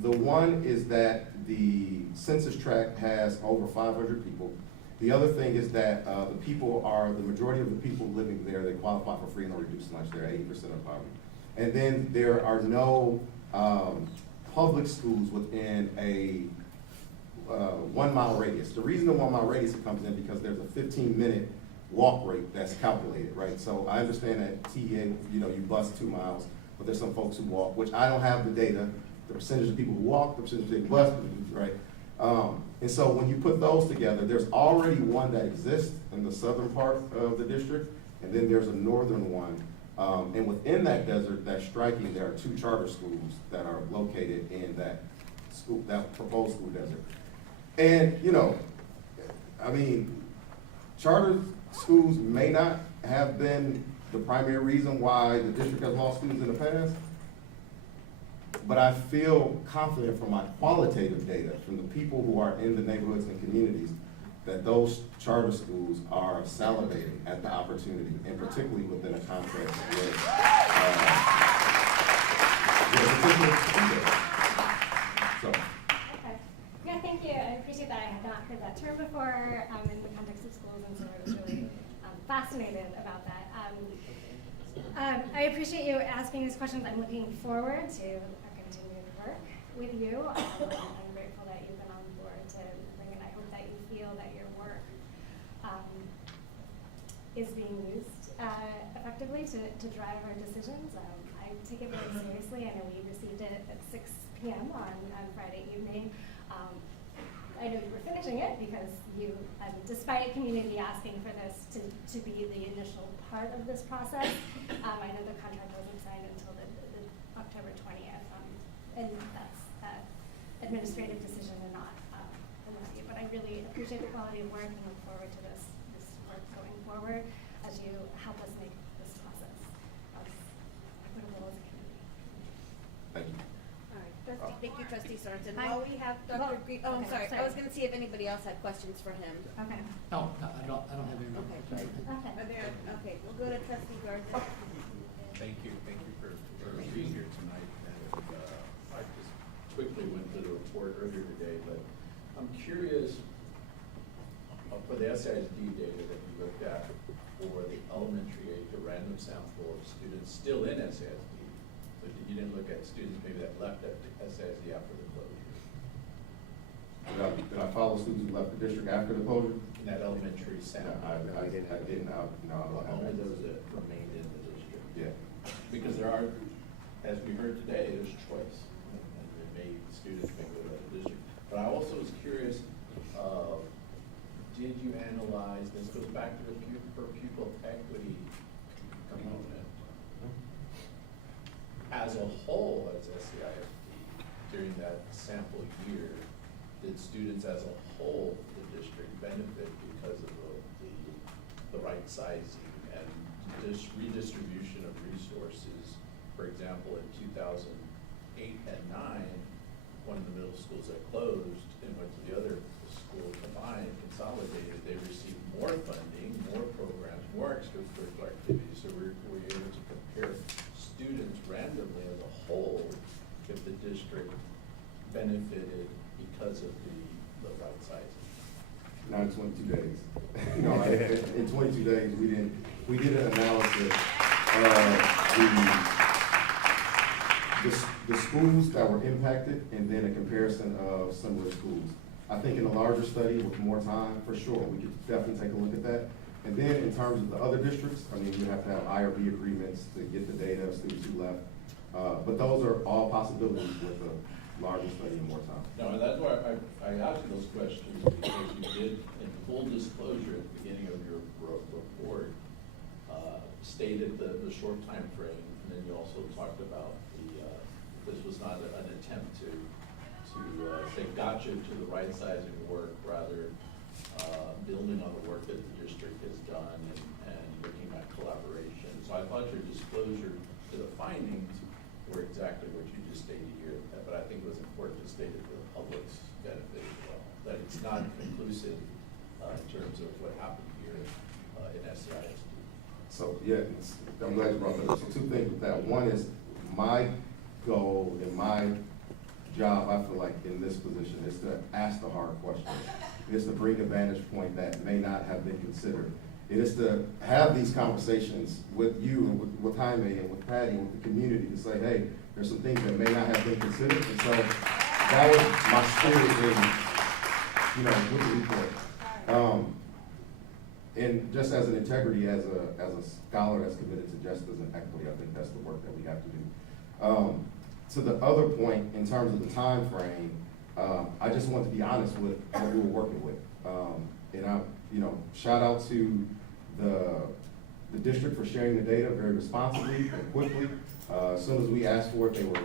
The one is that the census tract has over 500 people. The other thing is that the majority of the people living there, they qualify for free and reduced lunch. They're 80% of poverty. And then there are no public schools within a 1 mile radius. The reason the 1 mile radius comes in because there's a 15-minute walk rate that's calculated, right? So I understand that TA, you bus 2 miles, but there's some folks who walk, which I don't have the data, the percentage of people who walk, the percentage of people who bus, right? And so when you put those together, there's already one that exists in the southern part of the district, and then there's a northern one. And within that desert, that's striking, there are 2 charter schools that are located in that proposed school desert. And, charter schools may not have been the primary reason why the district has lost students in the past, but I feel confident from my qualitative data, from the people who are in the neighborhoods and communities, that those charter schools are salivating at the opportunity, and particularly within a context with so. Okay. Yeah, thank you. I appreciate that. I had not heard that term before in the context of schools, and so I was really fascinated about that. I appreciate you asking these questions. I'm looking forward to our continued work with you. I'm grateful that you've been on board to bring it. I hope that you feel that your work is being used effectively to drive our decisions. I take it very seriously. I know we received it at 6 p.m. on Friday evening. I know you were finishing it because you, despite community asking for this to be the initial part of this process, I know the contract wasn't signed until the October 20th, and that's administrative decision and not you. But I really appreciate the quality of work and look forward to this work going forward as you help us make this process as equitable as it can be. Thank you. Thank you, Trustee Sorensen. Hi. While we have Dr. Green, oh, I'm Okay, sorry. I was going to see if anybody else had questions for him. Okay. No, I don't have any more. Okay. Okay, we'll go to Trustee Garza. Thank you for being here tonight. And I just quickly went through the report earlier today, but I'm curious for the SAISD data that you looked at for the elementary age, a random sample of students still in SAISD. So you didn't look at students maybe that left at SAISD after the closure? Did I follow students who left the district after the closure? In that elementary sample? No, I didn't. No, I don't have Only that. those that remained in the district? Yeah. Because there are, as we heard today, there's choice. And students may go to the district. But I also was curious, did you analyze, this goes back to the per pupil equity component. As a whole, as SAISD, during that sample year, did students as a whole, the district, benefit because of the right sizing and redistribution of resources? For example, in 2008 and 9, one of the middle schools that closed and went to the other school combined, consolidated, they received more funding, more programs, more extracurricular activities. So we're able to compare students randomly as a whole if the district benefited because of the right sizing. Not in 22 days. No, in 22 days, we did an analysis of the schools that were impacted and then a comparison of similar schools. I think in a larger study with more time, for sure, we could definitely take a look at that. And then in terms of the other districts, I mean, you have to have IRB agreements to get the data of students who left. But those are all possibilities with a larger study and more time. No, and that's why I asked you those questions, because you did, in full disclosure at the beginning of your report, stated the short time frame, and then you also talked about this was not an attempt to say gotcha to the right sizing work, rather building on the work that the district has done and looking at collaboration. So I thought your disclosure to the findings were exactly what you just stated here, but I think it was important to state it for the public's benefit as well, that it's not conclusive in terms of what happened here in SAISD. So yeah, I'm glad you brought that up. So two things with that. One is my goal and my job, I feel like in this position, is to ask the hard questions. It is to bring a vantage point that may not have been considered. It is to have these conversations with you and with Jaime and with Patty and with the community to say, hey, there's some things that may not have been considered. And so that was my spirit in, with the report. And just as an integrity, as a scholar that's committed to justice and equity, I think that's the work that we have to do. To the other point, in terms of the time frame, I just want to be honest with what we were working with. And I, shout out to the district for sharing the data very responsibly and quickly. As soon as we asked for it, they were,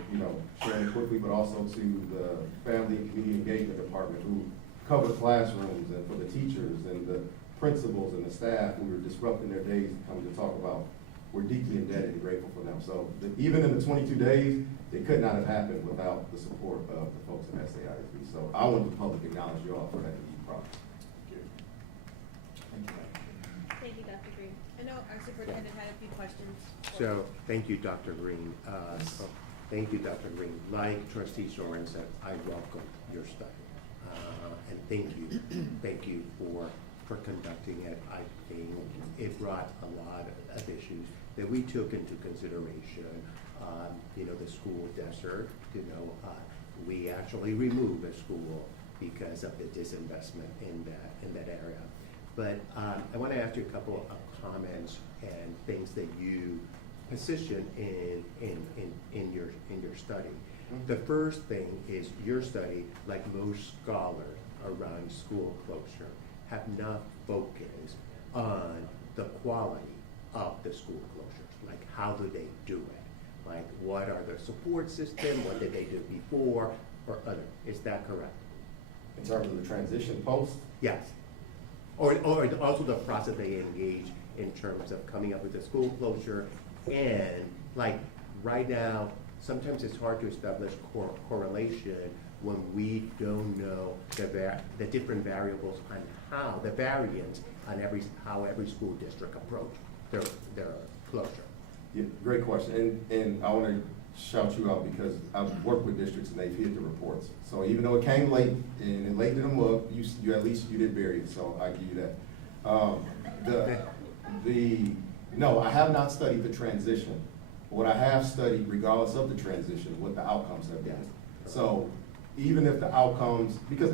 sharing it quickly, but also to the Family and Community Engagement Department who covered classrooms, and for the teachers and the principals and the staff who were disrupting their days to come to talk about. We're deeply indebted and grateful for them. So even in the 22 days, it could not have happened without the support of the folks at SAISD. So I want the public to acknowledge you all for that deep process. Thank you, Dr. Green. I know our superintendent had a few questions. So, thank you, Dr. Green. Thank you, Dr. Green. Like Trustee Soren said, I welcome your study. And thank you for conducting it. I think it brought a lot of issues that we took into consideration. The school desert, we actually removed a school because of the disinvestment in that area. But I want to ask you a couple of comments and things that you position in your study. The first thing is your study, like most scholars around school closure, have not focused on the quality of the school closures. Like, how do they do it? Like, what are the support system? What did they do before or other? Is that correct? In terms of the transition post? Yes. Or also the process they engage in terms of coming up with the school closure, and like right now, sometimes it's hard to establish correlation when we don't know the different variables on how the variance on how every school district approach their closure. Yeah, great question, and I want to shout you out because I've worked with districts and they've hit the reports. So even though it came late and it late in them up, you at least you did bury it. So I give you that. No, I have not studied the transition. What I have studied, regardless of the transition, what the outcomes have been. So even if the outcomes, because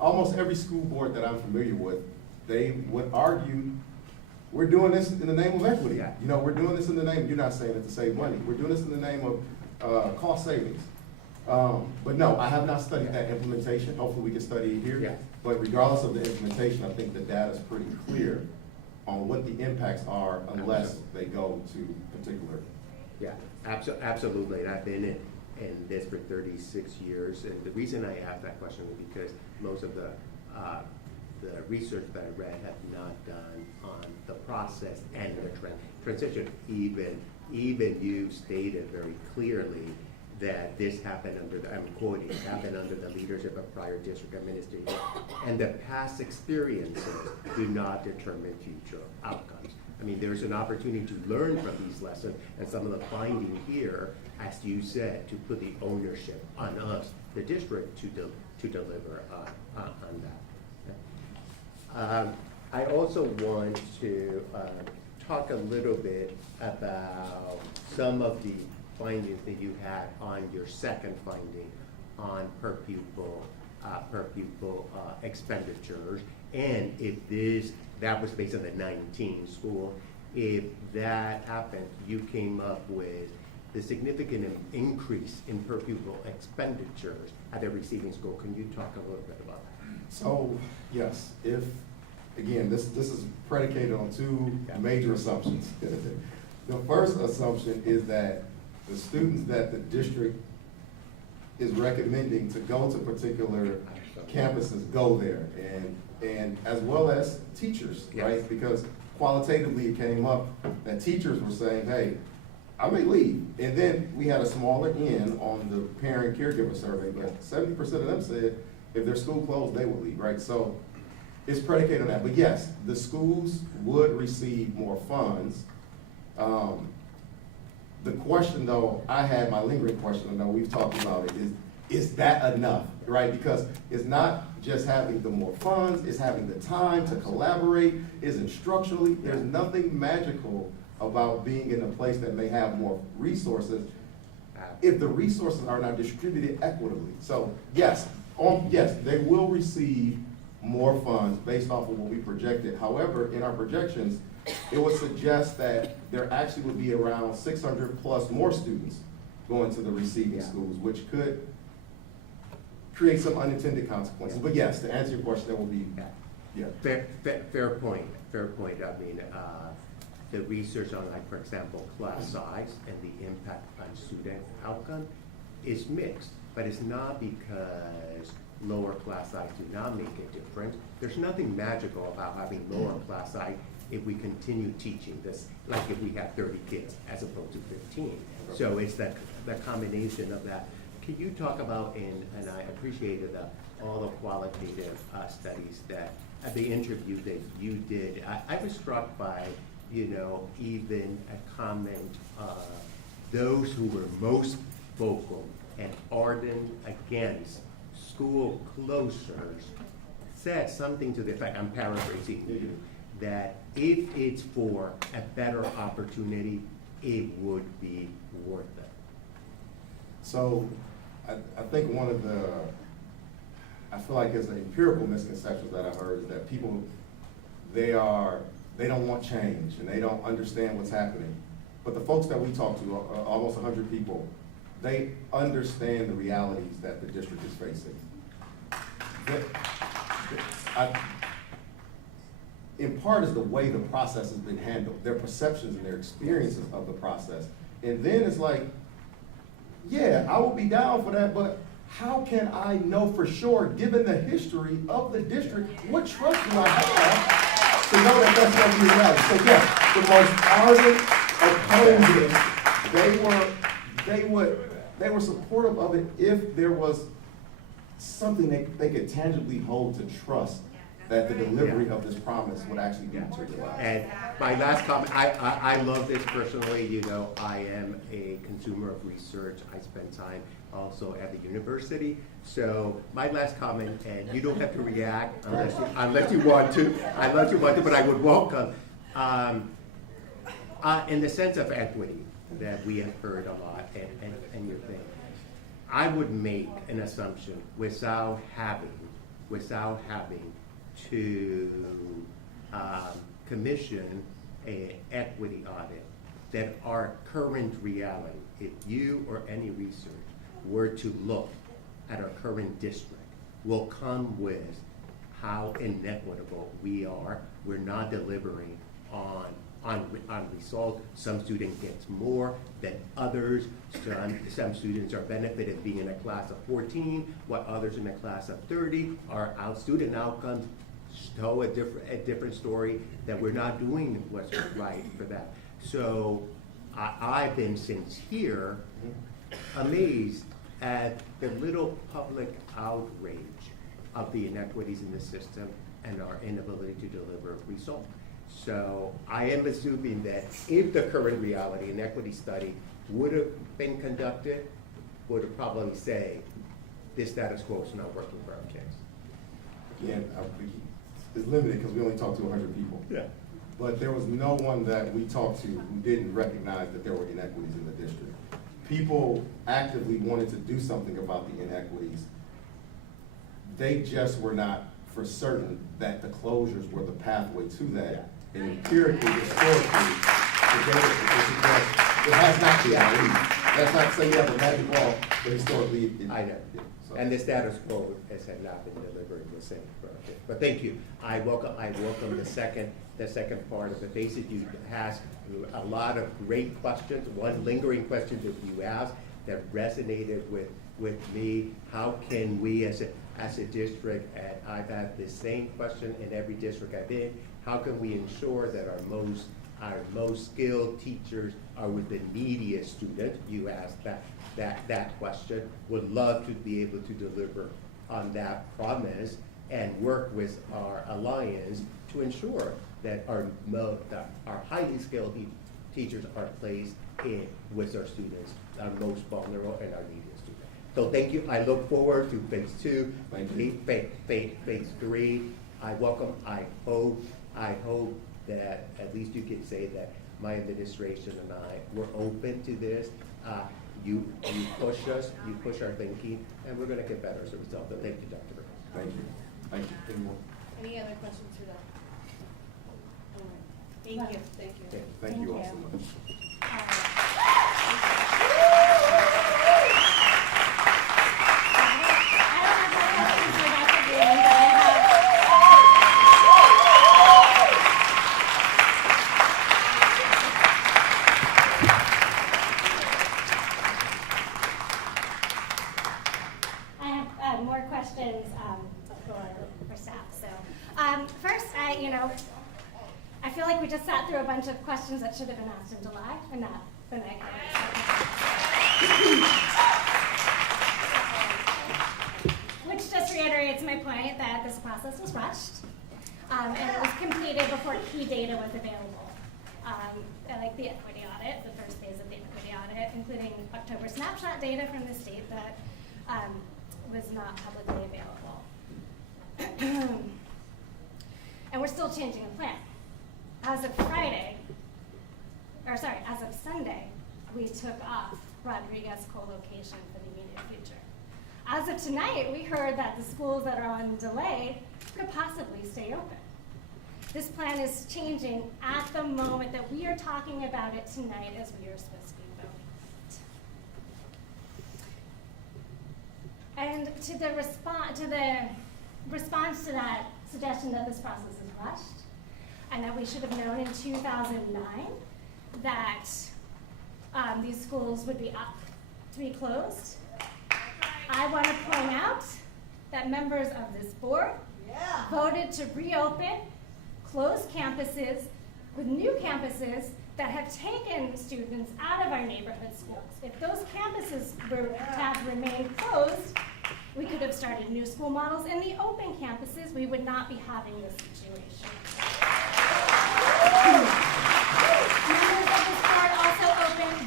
almost every school board that I'm familiar with, they would argue, we're doing this in the name of equity. We're doing this in the name, you're not saying it to save money, we're doing this in the name of cost savings. But no, I have not studied that implementation. Hopefully we can study it here. Yeah. But regardless of the implementation, I think the data is pretty clear on what the impacts are unless they go to particular. Yeah, absolutely. And I've been in this for 36 years. And the reason I asked that question was because most of the research that I read had not done on the process and the transition. Even you stated very clearly that this happened under I'm quoting, happened under the leadership of prior district administrators, and the past experiences do not determine future outcomes. I mean, there's an opportunity to learn from these lessons, and some of the finding here, as you said, to put the ownership on us, the district, to deliver on that. I also want to talk a little bit about some of the findings that you had on your second finding on per pupil expenditures, and if that was based on the 19 school, if that happened, you came up with the significant increase in per pupil expenditures at the receiving school. Can you talk a little bit about that? So yes, again, this is predicated on two major assumptions. The first assumption is that the students that the district is recommending to go to particular campuses go there, and as well as teachers, right? Because qualitatively it came up that teachers were saying, hey, I may leave. And then we had a smaller N on the parent caregiver survey, but 70% of them said if their school closed, they would leave, right? So it's predicated on that. But yes, the schools would receive more funds. The question, though, I had my lingering question, I know we've talked about it, is that enough, right? Because it's not just having the more funds, it's having the time to collaborate, isn't structurally, there's nothing magical about being in a place that may have more resources if the resources are not distributed equitably. So yes, they will receive more funds based off of what we projected. However, in our projections, it would suggest that there actually would be around 600 plus more students going to the receiving schools, which could create some unintended consequences. But yes, to answer your question, there will be, Fair point. I mean, the research on, like, for example, class size and the impact on student outcome is mixed, but it's not because lower class size do not make a difference. There's nothing magical about having lower class size if we continue teaching this, like if we have 30 kids as opposed to 15. So it's the combination of that. Can you talk about, and I appreciated all the qualitative studies that, the interview that you did. I was struck by, even a comment, those who were most vocal and ardent against school closures said something to the effect, I'm paraphrasing you, that if it's for a better opportunity, it would be worth it. So I think one of the, I feel like it's an empirical misconceptions that I heard is that people, they don't want change and they don't understand what's happening. But the folks that we talk to, almost 100 people, they understand the realities that the district is facing. In part is the way the process has been handled, their perceptions and their experiences of the process. And then it's like, yeah, I will be down for that, but how can I know for sure, given the history of the district, what trust do I have to know that that's going to be reality? So yes, the most ardent opposing, they were supportive of it if there was something they could tangibly hold to trust that the delivery of this promise would actually be materialized. And my last comment, I love this personally, I am a consumer of research. I spend time also at the university. So my last comment, and you don't have to react unless you want to, but I would welcome, in the sense of equity that we have heard a lot and your thing, I would make an assumption without having to commission an equity audit, that our current reality, if you or any research were to look at our current district, will come with how inequitable we are. We're not delivering on results. Some student gets more than others. Some students are benefited being in a class of 14, while others in a class of 30. Our student outcomes show a different story, that we're not doing what's right for that. So I've been since here amazed at the little public outrage of the inequities in the system and our inability to deliver results. So I am assuming that if the current reality inequity study would have been conducted, would have probably say this status quo is not working for our kids. Again, it's limited because we only talked to 100 people. Yeah. But there was no one that we talked to who didn't recognize that there were inequities in the district. People actively wanted to do something about the inequities. They just were not for certain that the closures were the pathway to that. And empirically, historically, the data suggests it has not been. That's not to say you have a magic wall, but historically, I know. So. And the status quo has not been delivered the same. But thank you. I welcome the second part of the basic. You asked a lot of great questions. One lingering question that you asked that resonated with me. How can we as a district, and I've had the same question in every district I've been, how can we ensure that our most skilled teachers are with the neediest student? You asked that question. Would love to be able to deliver on that promise and work with our alliance to ensure that our highly skilled teachers are placed in with our students, our most vulnerable and our neediest students. So thank you. I look forward to phase 2, phase 3. I hope that at least you can say that my administration and I were open to this. You push us, you push our thinking, and we're going to get better as a result. But thank you, Dr. Rick. Thank you. Thank you. Any other questions for that? Thank you. Thank you. Okay. Thank you all so much. More questions for staff. So first, I feel like we just sat through a bunch of questions that should have been asked in July and not been which just reiterates reiterates my point that this process was rushed, and it was completed before key data was available. Like the equity audit, the first phase of the equity audit, including October snapshot data from the state that was not publicly available. And we're still changing the plan. As of as of Sunday, we took off Rodriguez co-location for the immediate future. As of tonight, we heard that the schools that are on delay could possibly stay open. This plan is changing at the moment that we are talking about it tonight as we are supposed to be voting. And to the response to that suggestion that this process is rushed and that we should have known in 2009 that these schools would be up to be closed, I want to point out that members of this board voted to reopen closed campuses with new campuses that have taken students out of our neighborhood schools. If those campuses were to have remained closed, we could have started new school models. In the open campuses, we would not be having this situation. Members of this board also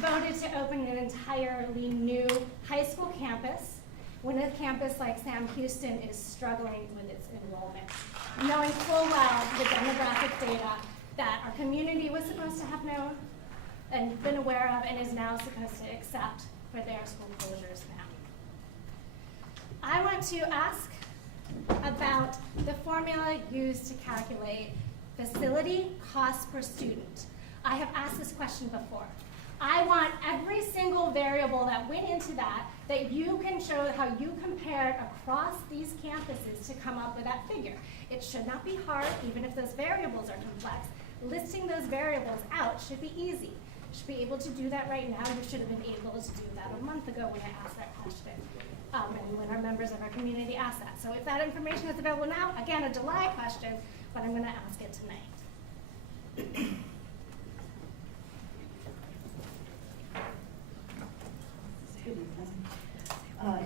voted to open an entirely new high school campus when a campus like Sam Houston is struggling with its enrollment, knowing full well the demographic data that our community was supposed to have known and been aware of and is now supposed to accept for their school closures now. I want to ask about the formula used to calculate facility cost per student. I have asked this question before. I want every single variable that went into that you can show how you compared across these campuses to come up with that figure. It should not be hard, even if those variables are complex. Listing those variables out should be easy. You should be able to do that right now. You should have been able to do that a month ago when I asked that question, and when our members of our community asked that. So if that information is available now, again, a July question, but I'm going to ask it tonight.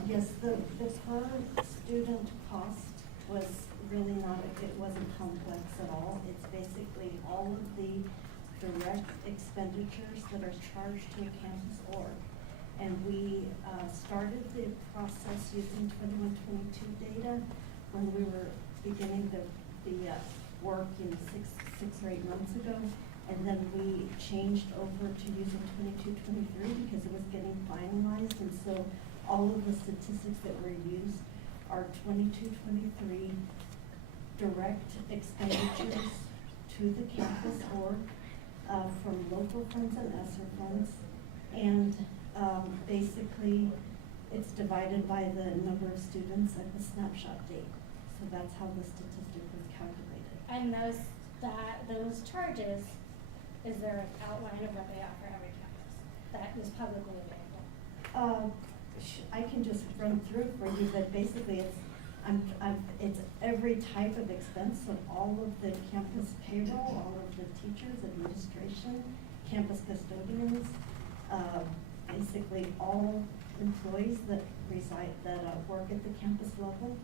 Yes, the per student cost was really not, it wasn't complex at all. It's basically all of the direct expenditures that are charged to a campus org. And we started the process using 21-22 data when we were beginning the work in six or 8 months ago. And then we changed over to using 22-23 because it was getting finalized. And so all of the statistics that were used are 22-23 direct expenditures to the campus org from local funds and ESSER funds. And basically, it's divided by the number of students at the snapshot date. So that's how the statistic was calculated. And those charges, is there an outline of what they are for every campus that is publicly available? I can just run through for you, but basically it's every type of expense of all of the campus payroll, all of the teachers, administration, campus custodians, basically all employees that work at the campus level,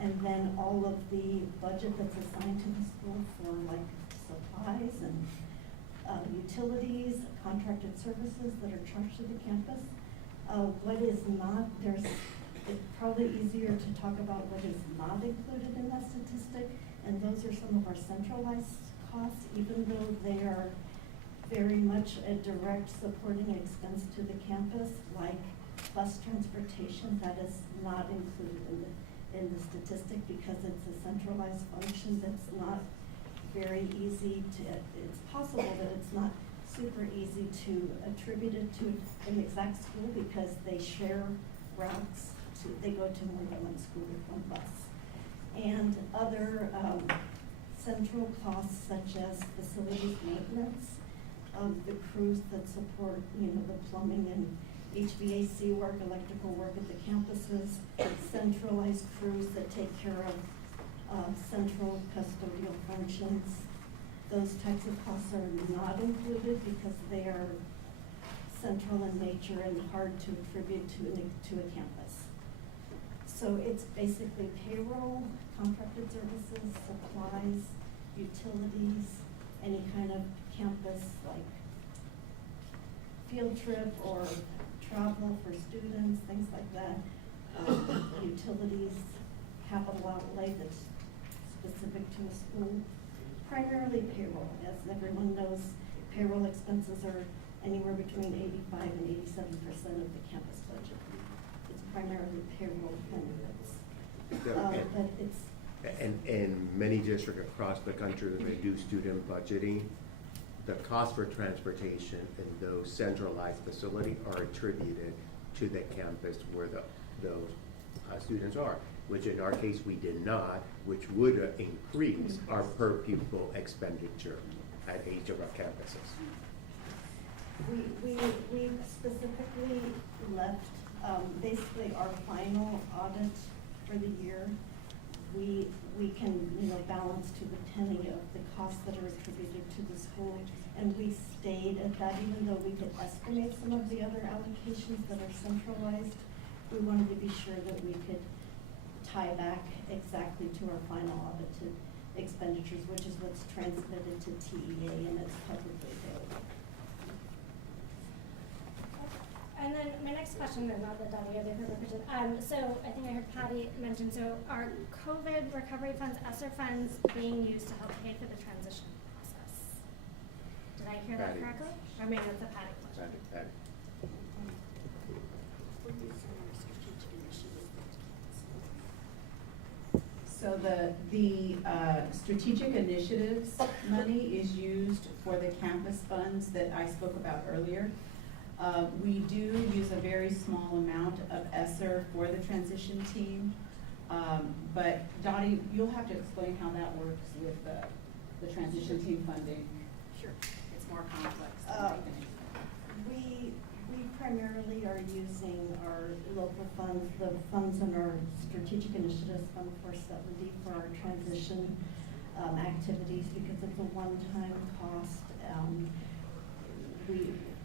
and then all of the budget that's assigned to the school for like supplies and utilities, contracted services that are charged to the campus. What is not, it's probably easier to talk about what is not included in that statistic, and those are some of our centralized costs, even though they are very much a direct supporting expense to the campus, like bus transportation, that is not included in the statistic because it's a centralized function that's not very easy to, it's possible that it's not super easy to attribute it to an exact school because they share routes, they go to more than one school with one bus. And other central costs such as facilities maintenance, the crews that support, the plumbing and HVAC work, electrical work at the campuses, centralized crews that take care of central custodial functions. Those types of costs are not included because they are central in nature and hard to attribute to a campus. So it's basically payroll, contracted services, supplies, utilities, any kind of campus like field trip or travel for students, things like that. Utilities, capital outlay that's specific to a school. Primarily payroll. As everyone knows, payroll expenses are anywhere between 85 and 87% of the campus budget. It's primarily payroll benefits. But it's And many districts across the country, they do student budgeting. The cost for transportation in those centralized facilities are attributed to the campus where those students are, which in our case we did not, which would increase our per pupil expenditure at each of our campuses. We specifically left, basically our final audit for the year, we can, balance to the penny of the costs that are attributed to the school. And we stayed at that, even though we could estimate some of the other allocations that are centralized. We wanted to be sure that we could tie back exactly to our final audited expenditures, which is what's transmitted to TEA and it's publicly available. And then my next question, and not the other question. So I think I heard Patty mention, so are COVID recovery funds, ESSER funds, being used to help pay for the transition process? Did I hear that Patty. correctly? Or maybe it's a Patty question. Patty. So the strategic initiatives money is used for the campus funds that I spoke about earlier. We do use a very small amount of ESSER for the transition team. But Dottie, you'll have to explain how that works with the transition team funding. Sure, it's more complex than I can explain. We primarily are using our local funds, the funds in our strategic initiatives fund 470 for our transition activities because it's a one-time cost.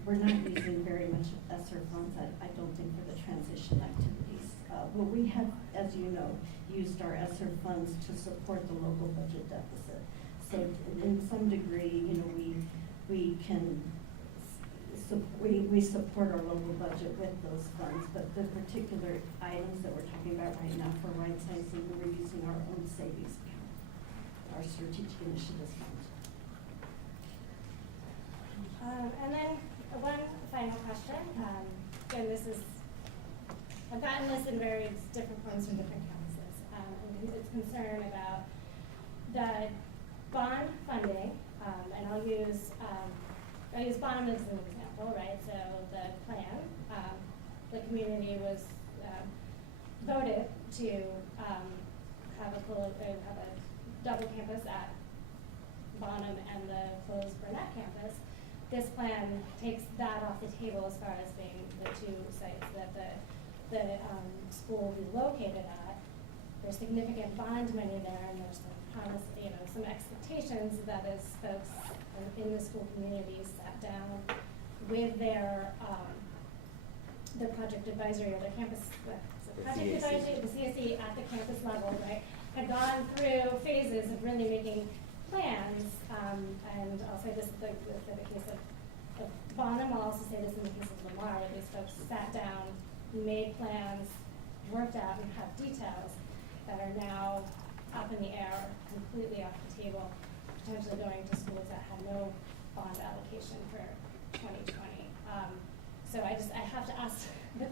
We're not using very much ESSER funds, I don't think, for the transition activities. But we have, as you know, used our ESSER funds to support the local budget deficit. So in some degree, we can we support our local budget with those funds, but the particular items that we're talking about right now for rightsizing, we're using our own savings account, our strategic initiatives fund. And then one final question. Again, I've gotten this in various different forms from different campuses. And it's concern about the bond funding, and I'll use bond as an example, right? So the plan, the community was voted to have a double campus at Bonham and the closed Burnett campus. This plan takes that off the table as far as being the two sites that the school will be located at. There's significant bond money there, and there's some promise, some expectations that as folks in the school community sat down with their the project advisory or the campus, project advisory, the CSE at the campus level, right, had gone through phases of really making plans, and I'll say this for the case of Bonham, I'll also say this in the case of Lamar, that these folks sat down, made plans, worked out, and have details that are now up in the air, completely off the table, potentially going to schools that have no bond allocation for 2020. So I have to ask the question.